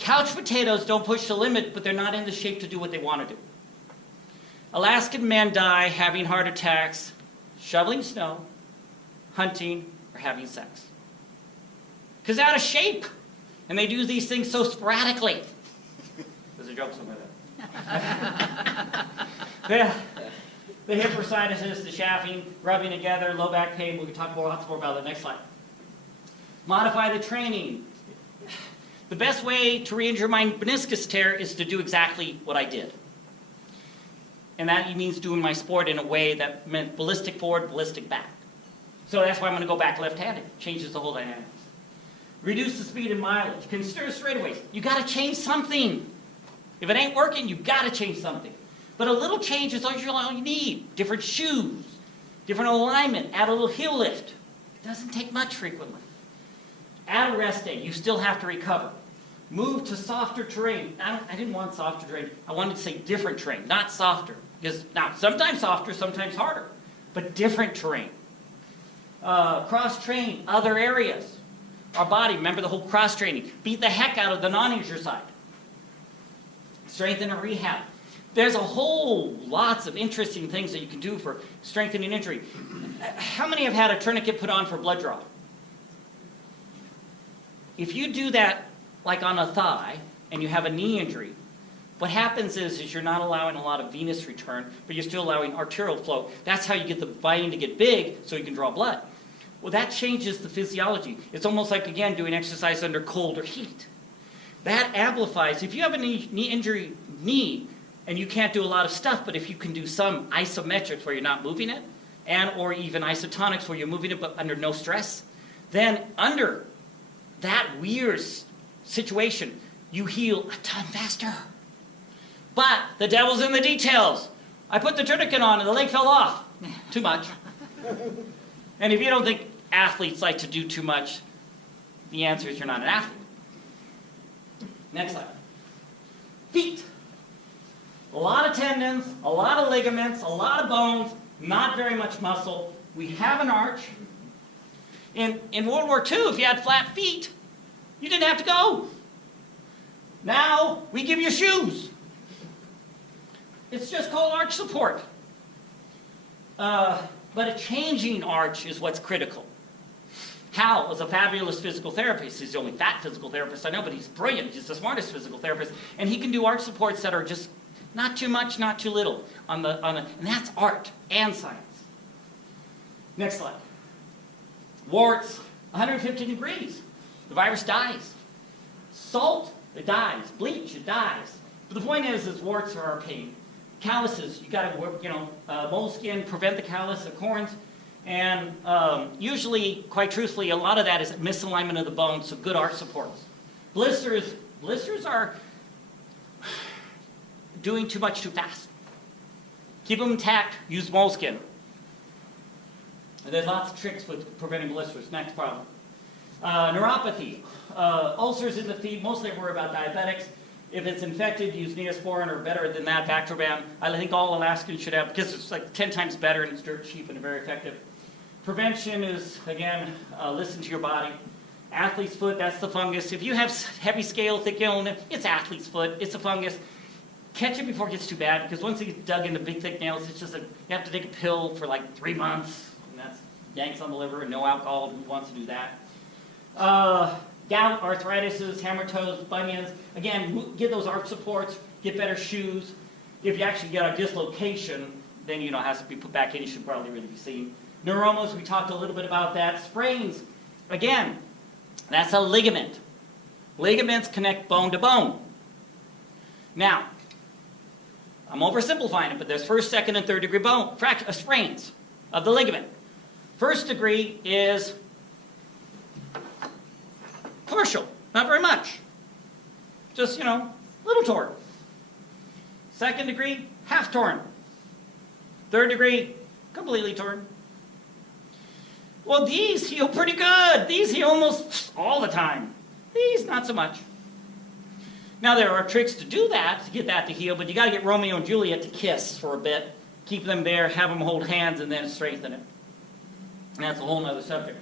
Couch potatoes don't push the limit, but they're not in the shape to do what they want to do. Alaskan men die having heart attacks, shoveling snow, hunting, or having sex. Because they're out of shape. And they do these things so sporadically. There's a joke somewhere there. The hip bursitis, the shafting, rubbing together, low back pain. We can talk lots more about that next slide. Modify the training. The best way to re-injure my meniscus tear is to do exactly what I did. And that means doing my sport in a way that meant ballistic forward, ballistic back. So that's why I'm going to go back left-handed. Changes the whole dynamics. Reduce the speed and mileage. Consider straightaways. You got to change something. If it ain't working, you got to change something. But a little change is all you need. Different shoes, different alignment, add a little heel lift. It doesn't take much frequently. Add a rest day. You still have to recover. Move to softer terrain. I didn't want softer terrain. I wanted to say different terrain, not softer. Because now, sometimes softer, sometimes harder. But different terrain. Cross-train other areas. Our body, remember the whole cross-training. Beat the heck out of the non-injured side. Strengthen and rehab. There's a whole lots of interesting things that you can do for strengthening injury. How many have had a tourniquet put on for blood draw? If you do that like on a thigh and you have a knee injury, what happens is you're not allowing a lot of venous return, but you're still allowing arterial flow. That's how you get the vein to get big so you can draw blood. Well, that changes the physiology. It's almost like, again, doing exercise under cold or heat. That amplifies. If you have a knee injury, and you can't do a lot of stuff, but if you can do some isometrics where you're not moving it, and or even isotonics where you're moving it but under no stress, then under that weird situation, you heal a ton faster. But the devil's in the details. I put the tourniquet on and the leg fell off. Too much. And if you don't think athletes like to do too much, the answer is you're not an athlete. Next slide. Feet. A lot of tendons, a lot of ligaments, a lot of bones, not very much muscle. We have an arch. In World War II, if you had flat feet, you didn't have to go. Now, we give you shoes. It's just called arch support. But a changing arch is what's critical. Hal is a fabulous physical therapist. He's the only fat physical therapist I know, but he's brilliant. He's the smartest physical therapist. And he can do arch supports that are just not too much, not too little. And that's art and science. Next slide. Warts, 150 degrees. The virus dies. Salt, it dies. Bleach, it dies. But the point is warts are our pain. Calluses, you got to, moleskin, prevent the callus, the corns. And usually, quite truthfully, a lot of that is misalignment of the bone, so good arch supports. Blisters are doing too much too fast. Keep them intact, use moleskin. And there's lots of tricks with preventing blisters. Next problem. Neuropathy. Ulcers in the feet, mostly I worry about diabetics. If it's infected, use Neosporin or better than that, Bactroban. I think all Alaskans should have, because it's like 10 times better and it's dirt cheap and very effective. Prevention is, again, listen to your body. Athlete's foot, that's the fungus. If you have heavy scale, thick nail, it's athlete's foot, it's a fungus. Catch it before it gets too bad, because once it gets dug into big, thick nails, it's just you have to take a pill for like 3 months, and that's yanks on the liver and no alcohol. Who wants to do that? Gout, arthritis, hammer toes, bunions. Again, get those arch supports, get better shoes. If you actually get a dislocation, then it has to be put back in. You should probably really be seen. Neuromas, we talked a little bit about that. Sprains, again, that's a ligament. Ligaments connect bone to bone. Now, I'm oversimplifying it, but there's first, second, and third degree sprains of the ligament. First degree is partial, not very much. Just, little torn. Second degree, half torn. Third degree, completely torn. Well, these heal pretty good. These heal almost all the time. These, not so much. Now, there are tricks to do that, to get that to heal, but you got to get Romeo and Juliet to kiss for a bit. Keep them there, have them hold hands, and then strengthen it. And that's a whole other subject.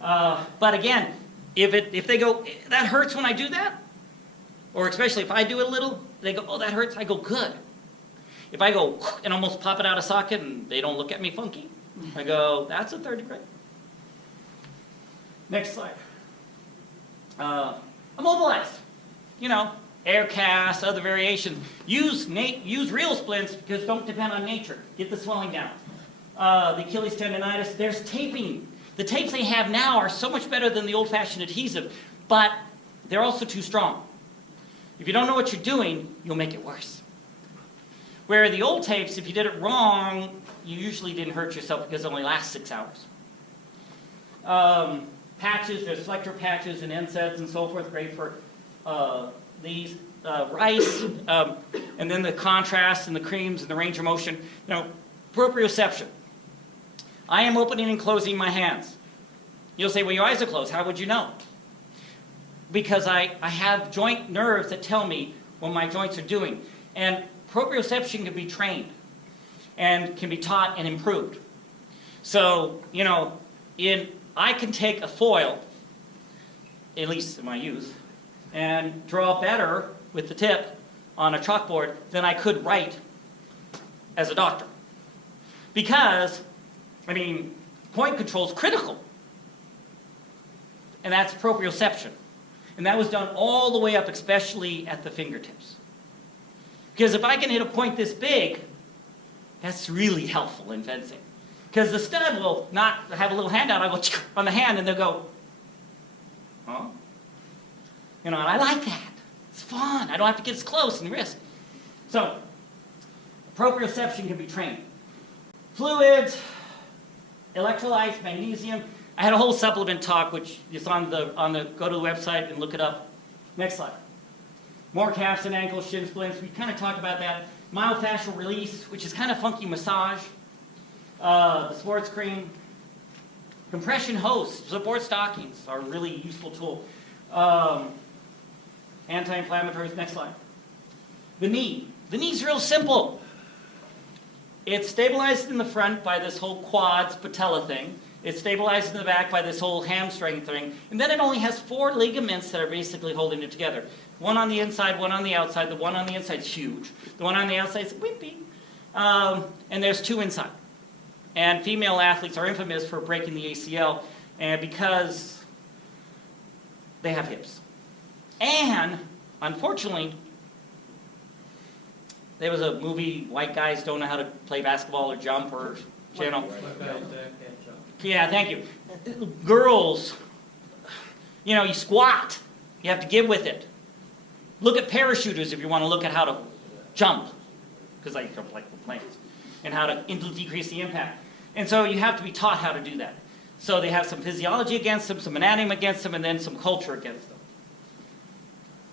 But again, if they go, that hurts when I do that, or especially if I do it a little, they go, oh, that hurts, I go, good. If I go and almost pop it out of socket and they don't look at me funky, I go, that's a third degree. Next slide. Immobilized. Air casts, other variations. Use real splints because don't depend on nature. Get the swelling down. The Achilles tendonitis, there's taping. The tapes they have now are so much better than the old-fashioned adhesive, but they're also too strong. If you don't know what you're doing, you'll make it worse. Where the old tapes, if you did it wrong, you usually didn't hurt yourself because it only lasts 6 hours. Patches, there's selector patches and NSAIDs and so forth, great for these rice, and then the contrast and the creams and the range of motion. Now, proprioception. I am opening and closing my hands. You'll say, well, your eyes are closed. How would you know? Because I have joint nerves that tell me what my joints are doing. And proprioception can be trained and can be taught and improved. So, you know, I can take a foil, at least in my youth, and draw better with the tip on a chalkboard than I could write as a doctor. Because, I mean, point control is critical. And that's proprioception. And that was done all the way up, especially at the fingertips. Because if I can hit a point this big, that's really helpful in fencing. Because the stud will not have a little hand out. I go on the hand, and they'll go, huh? You know, and I like that. It's fun. I don't have to get as close and risk. So, proprioception can be trained. Fluids, electrolytes, magnesium. I had a whole supplement talk, which is on the go to the website and look it up. Next slide. More calves and ankles, shin splints. We kind of talked about that. Myofascial release, which is kind of funky massage. The sports cream. Compression hose, support stockings are a really useful tool. Anti-inflammatories. Next slide. The knee. The knee's real simple. It's stabilized in the front by this whole quads patella thing. It's stabilized in the back by this whole hamstring thing. And then it only has 4 ligaments that are basically holding it together. One on the inside, one on the outside. The one on the inside is huge. The one on the outside is wimpy. And there's 2 inside. And female athletes are infamous for breaking the ACL because they have hips. And, unfortunately, there was a movie, White Guys Don't Know How to Play Basketball or Jump or channel. Yeah, thank you. Girls, you know, you squat. You have to get with it. Look at parachuters if you want to look at how to jump, because I jump like the planes, and how to decrease the impact. And so you have to be taught how to do that. So they have some physiology against them, some anatomy against them, and then some culture against them.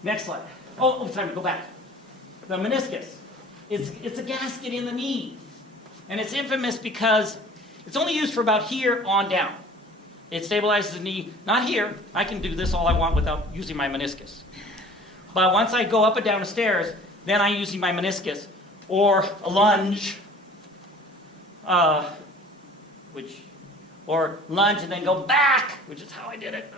Next slide. Oh, sorry, go back. The meniscus. It's a gasket in the knee. And it's infamous because it's only used for about here on down. It stabilizes the knee, not here. I can do this all I want without using my meniscus. But once I go up and down the stairs, then I'm using my meniscus. Or a lunge, or lunge and then go back, which is how I did it.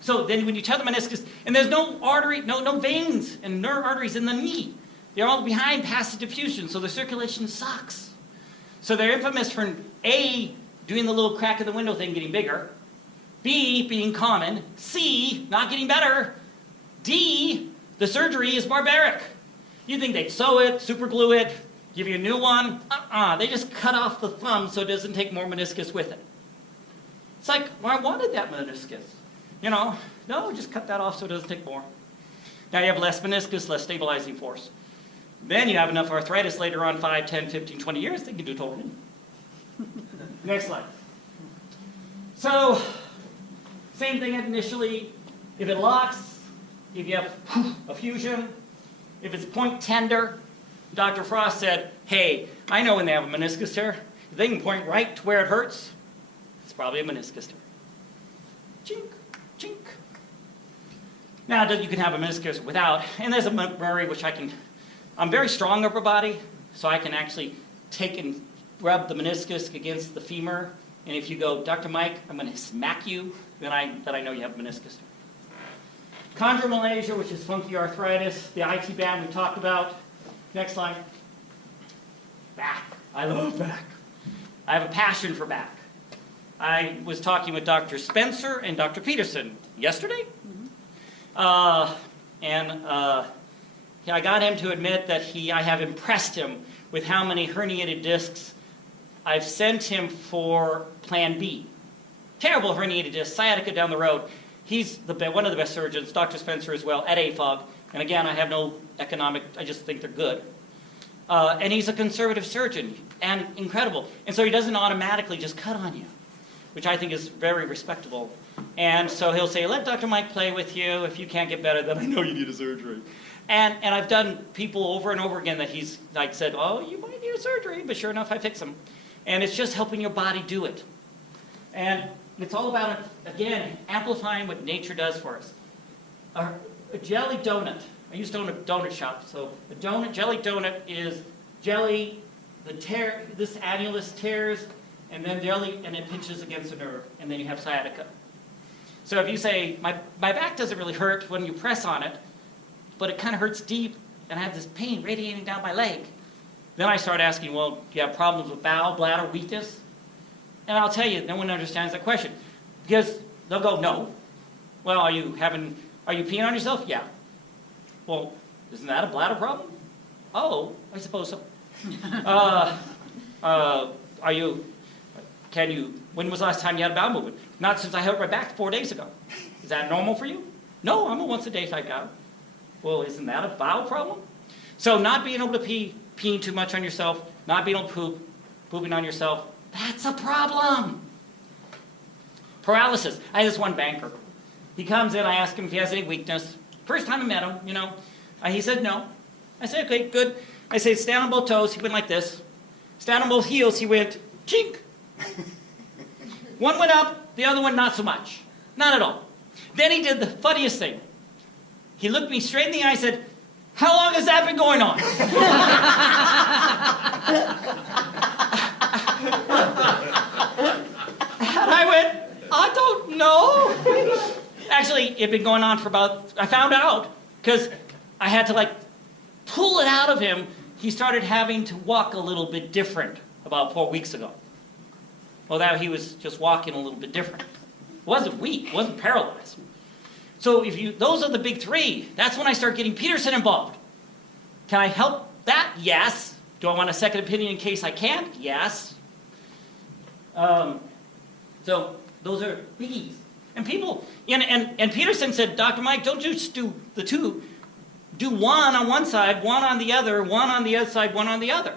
So then when you tear the meniscus, and there's no artery, no veins and nerve arteries in the knee. They're all behind passive diffusion, so the circulation sucks. So they're infamous for A, doing the little crack in the window thing getting bigger, B, being common, C, not getting better, D, the surgery is barbaric. You think they'd sew it, super glue it, give you a new one? They just cut off the thumb so it doesn't take more meniscus with it. It's like, well, I wanted that meniscus. You know, no, just cut that off so it doesn't take more. Now you have less meniscus, less stabilizing force. Then you have enough arthritis later on, 5, 10, 15, 20 years, they can do total knee. Next slide. So, same thing initially. If it locks, if you have a fusion, if it's point tender, Dr. Frost said, hey, I know when they have a meniscus tear. If they can point right to where it hurts, it's probably a meniscus tear. Chink, chink. Now, you can have a meniscus without, and there's a Murray, which I'm very strong upper body, so I can actually take and rub the meniscus against the femur, and if you go, Dr. Mike, I'm going to smack you, then I know you have meniscus. Chondromalacia, which is funky arthritis, the IT band we talked about. Next slide. Back. I love back. I have a passion for back. I was talking with Dr. Spencer and Dr. Peterson yesterday, I got him to admit that I have impressed him with how many herniated discs I've sent him for Plan B. Terrible herniated disc, sciatica down the road. He's one of the best surgeons, Dr. Spencer as well, at AFOG. And again, I have no economic, I just think they're good. And he's a conservative surgeon, and incredible. And so he doesn't automatically just cut on you, which I think is very respectable. And so he'll say, let Dr. Mike play with you. If you can't get better, then I know you need a surgery. And I've done people over and over again that he's like said, oh, you might need a surgery, but sure enough, I fix them. And it's just helping your body do it. And it's all about, again, amplifying what nature does for us. A jelly donut. I used to own a donut shop. So a jelly donut is jelly, this annulus tears, and then jelly, and it pinches against the nerve, and then you have sciatica. So if you say, my back doesn't really hurt when you press on it, but it kind of hurts deep, and I have this pain radiating down my leg, then I start asking, well, do you have problems with bowel, bladder, weakness? And I'll tell you, no one understands that question. Because they'll go, no. Well, are you peeing on yourself? Yeah. Well, isn't that a bladder problem? Oh, I suppose so. When was the last time you had a bowel movement? Not since I hurt my back 4 days ago. Is that normal for you? No, I'm a once-a-day type guy. Well, isn't that a bowel problem? So not being able to peeing too much on yourself, not being able to pooping on yourself, that's a problem. Paralysis. I had this one banker. He comes in, I ask him if he has any weakness. First time I met him, he said no. I said, okay, good. I say, stand on both toes. He went like this. Stand on both heels. He went, chink. One went up, the other one not so much. Not at all. Then he did the funniest thing. He looked me straight in the eye and said, how long has that been going on? And I went, I don't know. Actually, it had been going on for I found out, because I had to pull it out of him. He started having to walk a little bit different about 4 weeks ago. Well, now he was just walking a little bit different. Wasn't weak, wasn't paralyzed. So those are the big three. That's when I start getting Peterson involved. Can I help that? Yes. Do I want a second opinion in case I can't? Yes. So those are biggies. And people, and Peterson said, Dr. Mike, don't just do the two. Do one on one side, one on the other, one on the other side, one on the other.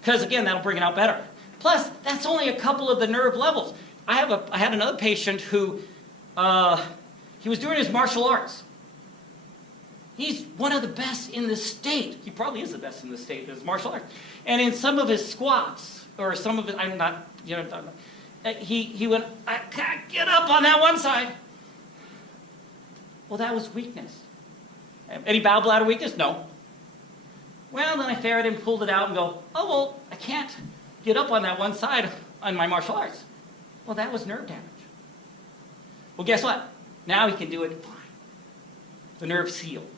Because again, that'll bring it out better. Plus, that's only a couple of the nerve levels. I had another patient who, he was doing his martial arts. He's one of the best in the state. He probably is the best in the state in his martial arts. And in some of his squats, or some of his, I'm not, he went, I can't get up on that one side. Well, that was weakness. Any bowel bladder weakness? No. Well, then I ferreted and pulled it out and go, oh, well, I can't get up on that one side on my martial arts. Well, that was nerve damage. Well, guess what? Now he can do it fine. The nerve's healed.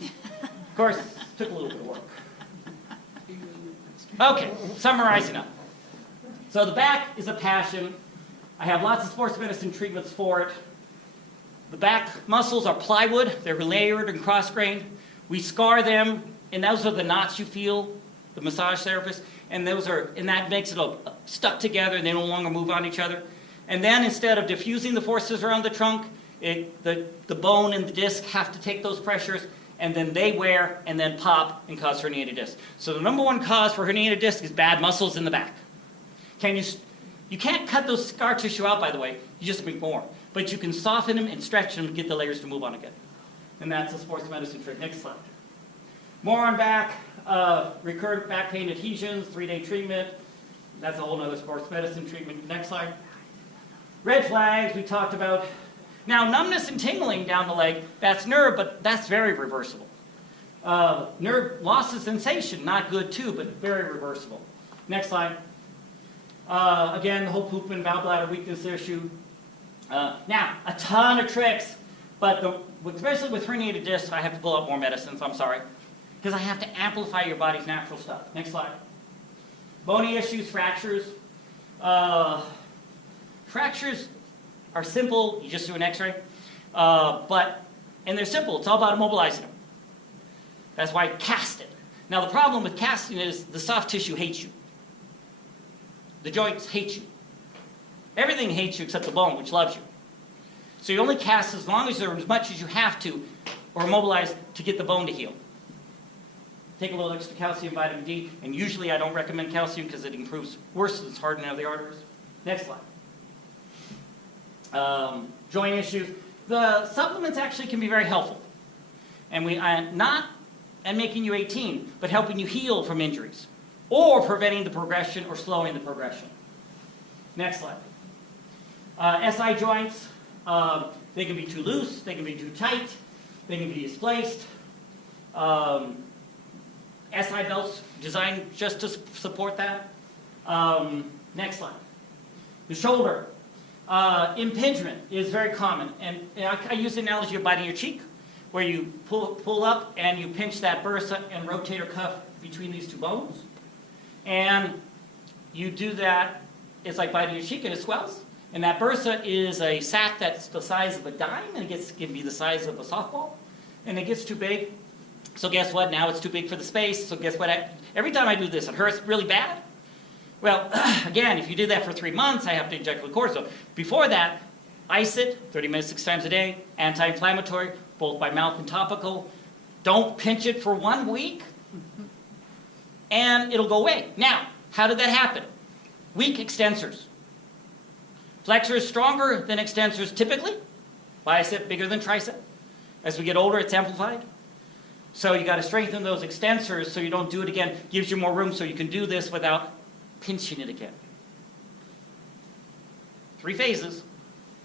Of course, it took a little bit of work. Okay, summarizing up. So the back is a passion. I have lots of sports medicine treatments for it. The back muscles are plywood. They're layered and cross-grained. We scar them, and those are the knots you feel, the massage therapist, and that makes it stuck together, and they no longer move on each other. And then instead of diffusing the forces around the trunk, the bone and the disc have to take those pressures, and then they wear and then pop and cause herniated disc. So the number one cause for herniated disc is bad muscles in the back. You can't cut those scar tissue out, by the way. You just make more. But you can soften them and stretch them to get the layers to move on again. And that's a sports medicine trick. Next slide. More on back. Recurrent back pain adhesions, 3-day treatment. That's a whole other sports medicine treatment. Next slide. Red flags we talked about. Now, numbness and tingling down the leg, that's nerve, but that's very reversible. Nerve loss of sensation, not good too, but very reversible. Next slide. Again, the whole poop and bowel bladder weakness issue. Now, a ton of tricks, but especially with herniated discs, I have to pull out more medicines, I'm sorry, because I have to amplify your body's natural stuff. Next slide. Bony issues, fractures. Fractures are simple, you just do an x-ray, and they're simple, it's all about immobilizing them. That's why cast it. Now the problem with casting is the soft tissue hates you. The joints hate you. Everything hates you except the bone, which loves you. So you only cast as long as or as much as you have to, or immobilize to get the bone to heal. Take a little extra calcium, vitamin D, and usually I don't recommend calcium because it improves worse, it's hardening of the arteries. Next slide. Joint issues. The supplements actually can be very helpful. And we not and making you 18, but helping you heal from injuries, or preventing the progression or slowing the progression. Next slide. SI joints, they can be too loose, they can be too tight, they can be displaced. SI belts designed just to support that. Next slide. The shoulder. Impingement is very common. And I use the analogy of biting your cheek, where you pull up and you pinch that bursa and rotator cuff between these two bones. And you do that, it's like biting your cheek and it swells. And that bursa is a sac that's the size of a dime, and it can be the size of a softball. And it gets too big. So guess what? Now it's too big for the space. So guess what? Every time I do this, it hurts really bad. Well, again, if you do that for 3 months, I have to inject with cortisone. Before that, ice it, 30 minutes 6 times a day, anti-inflammatory, both by mouth and topical. Don't pinch it for 1 week, and it'll go away. Now, how did that happen? Weak extensors. Flexors stronger than extensors typically. Bicep bigger than tricep. As we get older, it's amplified. So you got to strengthen those extensors so you don't do it again. Gives you more room so you can do this without pinching it again. 3 phases.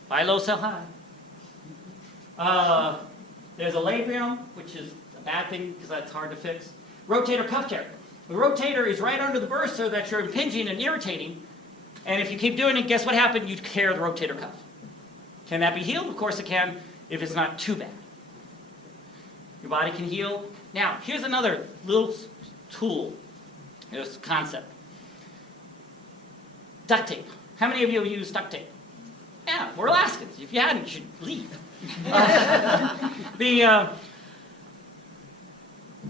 Buy low, sell high. There's a labrum, which is a bad thing because that's hard to fix. Rotator cuff tear. The rotator is right under the bursa that you're impinging and irritating. And if you keep doing it, guess what happened? You tear the rotator cuff. Can that be healed? Of course it can, if it's not too bad. Your body can heal. Now, here's another little tool, this concept. Duct tape. How many of you have used duct tape? Yeah, we're Alaskans. If you hadn't, you should leave. The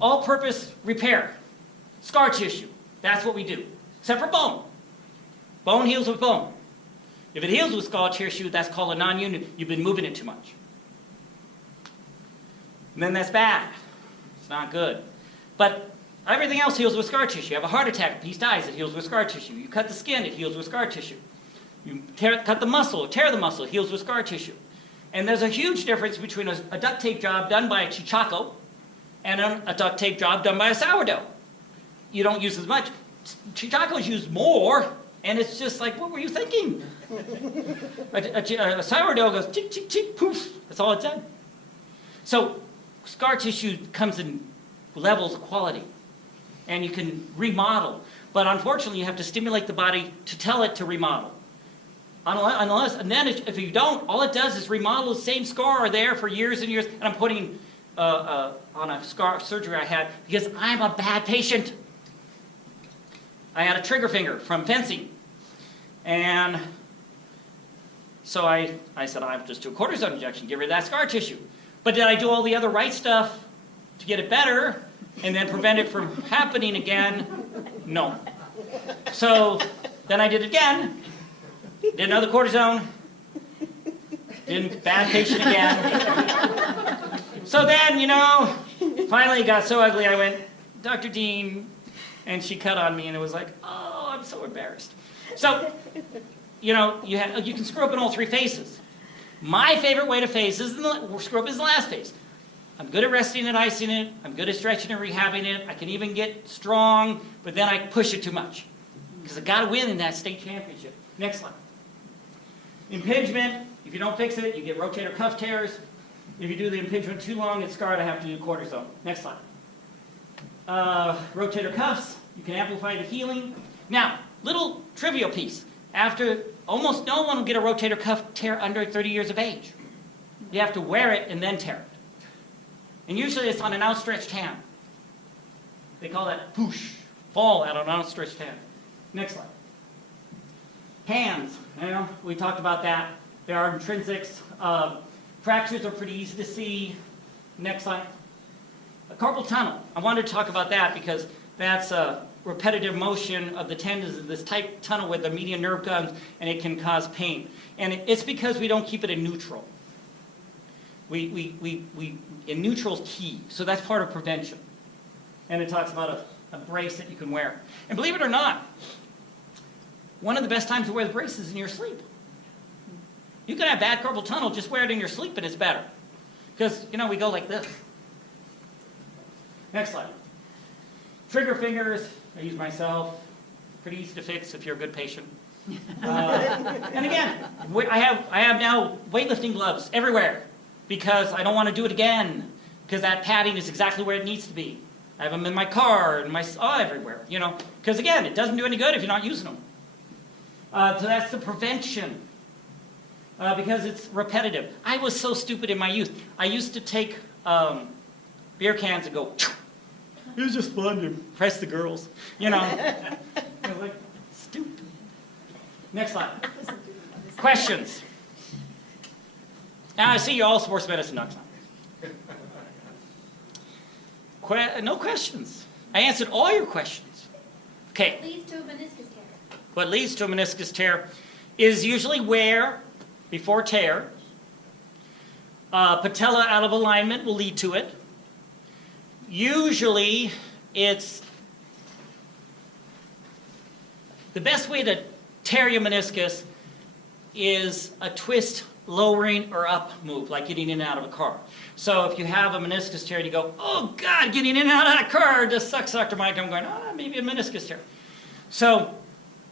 all-purpose repair, scar tissue, that's what we do, except for bone. Bone heals with bone. If it heals with scar tissue, that's called a non-union. You've been moving it too much. And then that's bad. It's not good. But everything else heals with scar tissue. You have a heart attack, a piece dies, it heals with scar tissue. You cut the skin, it heals with scar tissue. You cut the muscle, tear the muscle, it heals with scar tissue. And there's a huge difference between a duct tape job done by a chichaco and a duct tape job done by a sourdough. You don't use as much. Chichacos use more, and it's just like, what were you thinking? A sourdough goes tick, tick, tick, poof. That's all it said. So scar tissue comes in levels of quality, and you can remodel. But unfortunately, you have to stimulate the body to tell it to remodel. And then if you don't, all it does is remodel the same scar there for years and years. And I'm putting on a scar surgery I had because I'm a bad patient. I had a trigger finger from fencing. And so I said, I'll just do a cortisone injection, get rid of that scar tissue. But did I do all the other right stuff to get it better and then prevent it from happening again? No. So then I did it again. Did another cortisone. Bad patient again. So then, finally it got so ugly I went, Dr. Dean, and she cut on me and it was like, oh, I'm so embarrassed. So, you can screw up in all 3 phases. My favorite way to phase screw up is the last phase. I'm good at resting and icing it. I'm good at stretching and rehabbing it. I can even get strong, but then I push it too much. Because I got to win in that state championship. Next slide. Impingement, if you don't fix it, you get rotator cuff tears. If you do the impingement too long, it's scarred. I have to do cortisone. Next slide. Rotator cuffs, you can amplify the healing. Now, little trivial piece. After almost no one will get a rotator cuff tear under 30 years of age. You have to wear it and then tear it. And usually it's on an outstretched hand. They call that push, fall out on an outstretched hand. Next slide. Hands, we talked about that. There are intrinsics. Fractures are pretty easy to see. Next slide. A carpal tunnel. I wanted to talk about that because That's a repetitive motion of the tendons of this tight tunnel where the median nerve comes, and it can cause pain. And it's because we don't keep it in neutral. In neutral is key, so that's part of prevention. And it talks about a brace that you can wear. And believe it or not, one of the best times to wear the brace is in your sleep. You can have bad carpal tunnel, just wear it in your sleep and it's better. Because, you know, we go like this. Next slide. Trigger fingers, I use myself. Pretty easy to fix if you're a good patient. And again, I have now weightlifting gloves everywhere because I don't want to do it again because that padding is exactly where it needs to be. I have them in my car and everywhere, you know, because again, it doesn't do any good if you're not using them. So that's the prevention. Because it's repetitive. I was so stupid in my youth. I used to take beer cans and go, it was just fun to impress the girls, you know. I was like, stupid. Next slide. Questions? Now I see you all sports medicine next time. No questions. I answered all your questions. Okay. What leads to a meniscus tear? What leads to a meniscus tear is usually wear before tear. Patella out of alignment will lead to it. Usually, it's the best way to tear your meniscus is a twist, lowering, or up move, like getting in and out of a car. So if you have a meniscus tear and you go, oh God, getting in and out of that car just sucks, Dr. Mike. I'm going, maybe a meniscus tear. So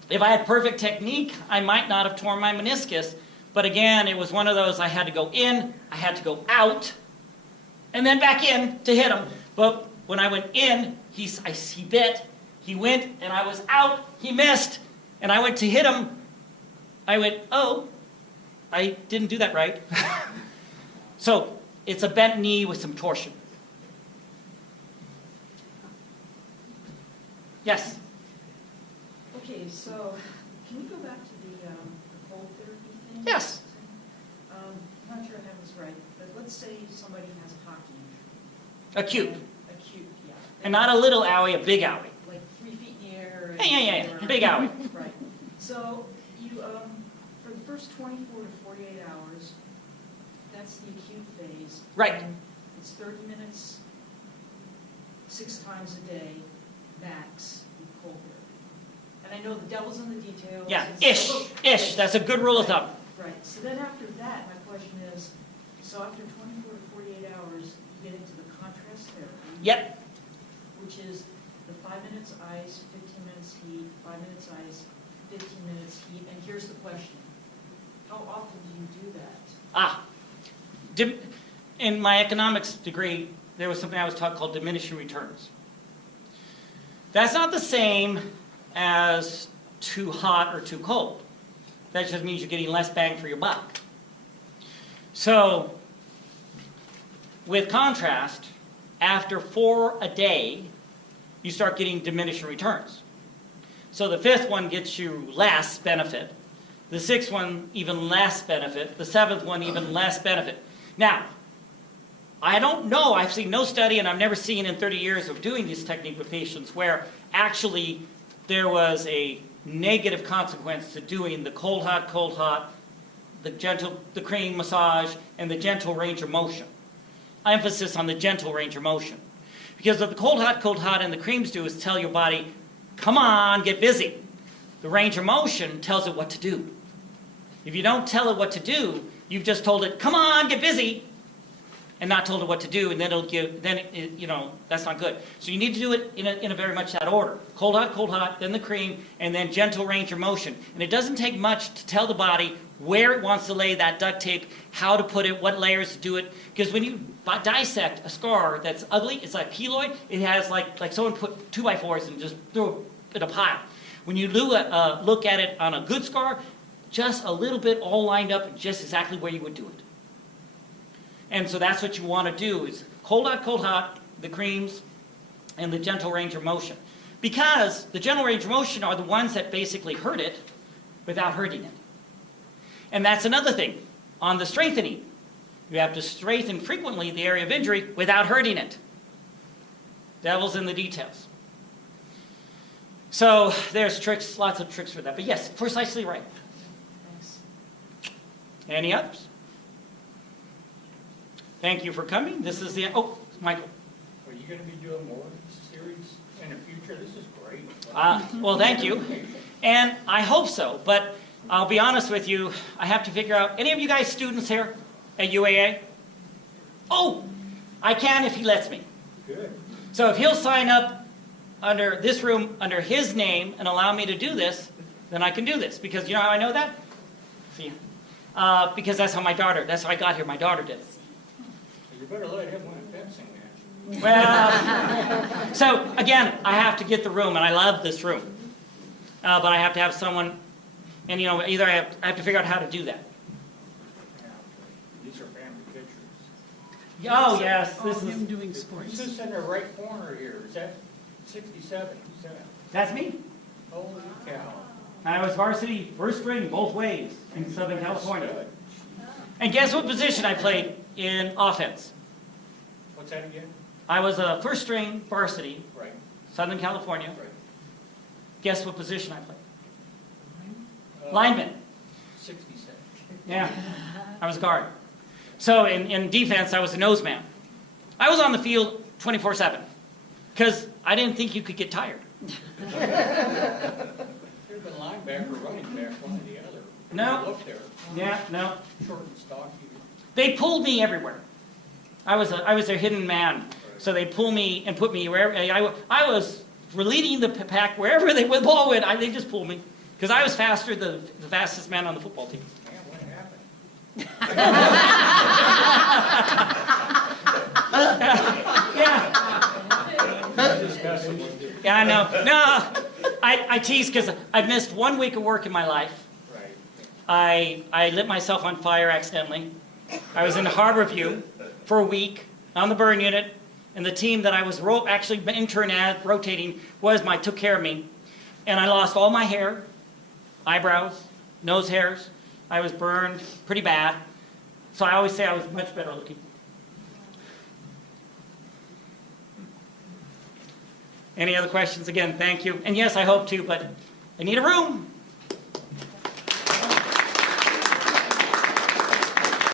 if I had perfect technique, I might not have torn my meniscus. But again, it was one of those I had to go in, I had to go out, and then back in to hit him. But when I went in, he bit, he went, and I was out, he missed, and I went to hit him. I went, oh, I didn't do that right. So it's a bent knee with some torsion. Yes? Okay, so can we go back to the cold therapy thing? Yes. I'm not sure I have this right, but let's say somebody has a hockey injury. Acute. Acute, yeah. And not a little owie, a big owie. Like 3 feet in the air. Yeah. Big owie. Right. So you, for the first 24 to 48 hours, that's the acute phase. Right. And it's 30 minutes, 6 times a day, max, with cold therapy. And I know the devil's in the details. Yeah, It's- ish. That's a good rule of thumb. Right, so then after that, my question is, so after 24 to 48 hours, you get into the contrast therapy. Yep. Which is the 5 minutes ice, 15 minutes heat, 5 minutes ice, 15 minutes heat, and here's the question. How often do you do that? In my economics degree, there was something I was taught called diminishing returns. That's not the same as too hot or too cold. That just means you're getting less bang for your buck. So, with contrast, after 4 a day, you start getting diminishing returns. So the 5th one gets you less benefit. The 6th one, even less benefit. The 7th one, even less benefit. Now, I don't know, I've seen no study, and I've never seen in 30 years of doing this technique with patients where actually there was a negative consequence to doing the cold, hot, the cream massage, and the gentle range of motion. Emphasis on the gentle range of motion. Because what the cold, hot, and the creams do is tell your body, come on, get busy. The range of motion tells it what to do. If you don't tell it what to do, you've just told it, come on, get busy, and not told it what to do, and then that's not good. So you need to do it in a very much that order. Cold, hot, then the cream, and then gentle range of motion. And it doesn't take much to tell the body where it wants to lay that duct tape, how to put it, what layers to do it. Because when you dissect a scar that's ugly, it's like keloid, it has like someone put 2x4s and just threw it in a pile. When you look at it on a good scar, just a little bit all lined up, just exactly where you would do it. And so that's what you want to do is cold, hot, the creams, and the gentle range of motion. Because the gentle range of motion are the ones that basically hurt it without hurting it. And that's another thing. On the strengthening, you have to strengthen frequently the area of injury without hurting it. Devil's in the details. So there's tricks, lots of tricks for that. But yes, precisely right. Thanks. Any others? Thank you for coming. This is the, oh, Michael. Are you gonna be doing more of this series in the future? This is great. Well, thank you. And I hope so, but I'll be honest with you, I have to figure out, any of you guys students here at UAA? Oh, I can if he lets me. Good. So if he'll sign up under this room, under his name, and allow me to do this, then I can do this. Because you know how I know that? See, because that's how I got here, my daughter did it. You better let him win a fencing match. Well, so again, I have to get the room, and I love this room. But I have to have someone, and you know, either I have to figure out how to do that. Yeah. These are family pictures. Oh, yes, this Him is, doing Who's sports. this in the right corner here? Is that 67? Is that? that's me. Holy cow. I was varsity first string both ways in Southern California. Good. And guess what position I played in offense? What's that again? I was a first string varsity, Right, Southern California. right. Guess what position I played? Uh, Lineman. 67. Yeah, I was guard. So in defense, I was a nose man. I was on the field 24/7 because I didn't think you could get tired. Should have been linebacker, running back, one or the other. No. Look there. Yeah, no. Short and stocky. They pulled me everywhere. I was a hidden man. So they pull me and put me wherever. I was leading the pack wherever the ball went. They just pulled me because I was faster, the fastest man on the football team. Man, what happened? Yeah, Just messing with you. yeah, I know. No, I tease because I've missed 1 week of work in my life. Right. I lit myself on fire accidentally. I was in Harborview for a week on the burn unit, and the team that I was actually intern at, rotating, took care of me. And I lost all my hair, eyebrows, nose hairs. I was burned pretty bad. So I always say I was much better looking. Any other questions? Again, thank you. And yes, I hope to, but I need a room.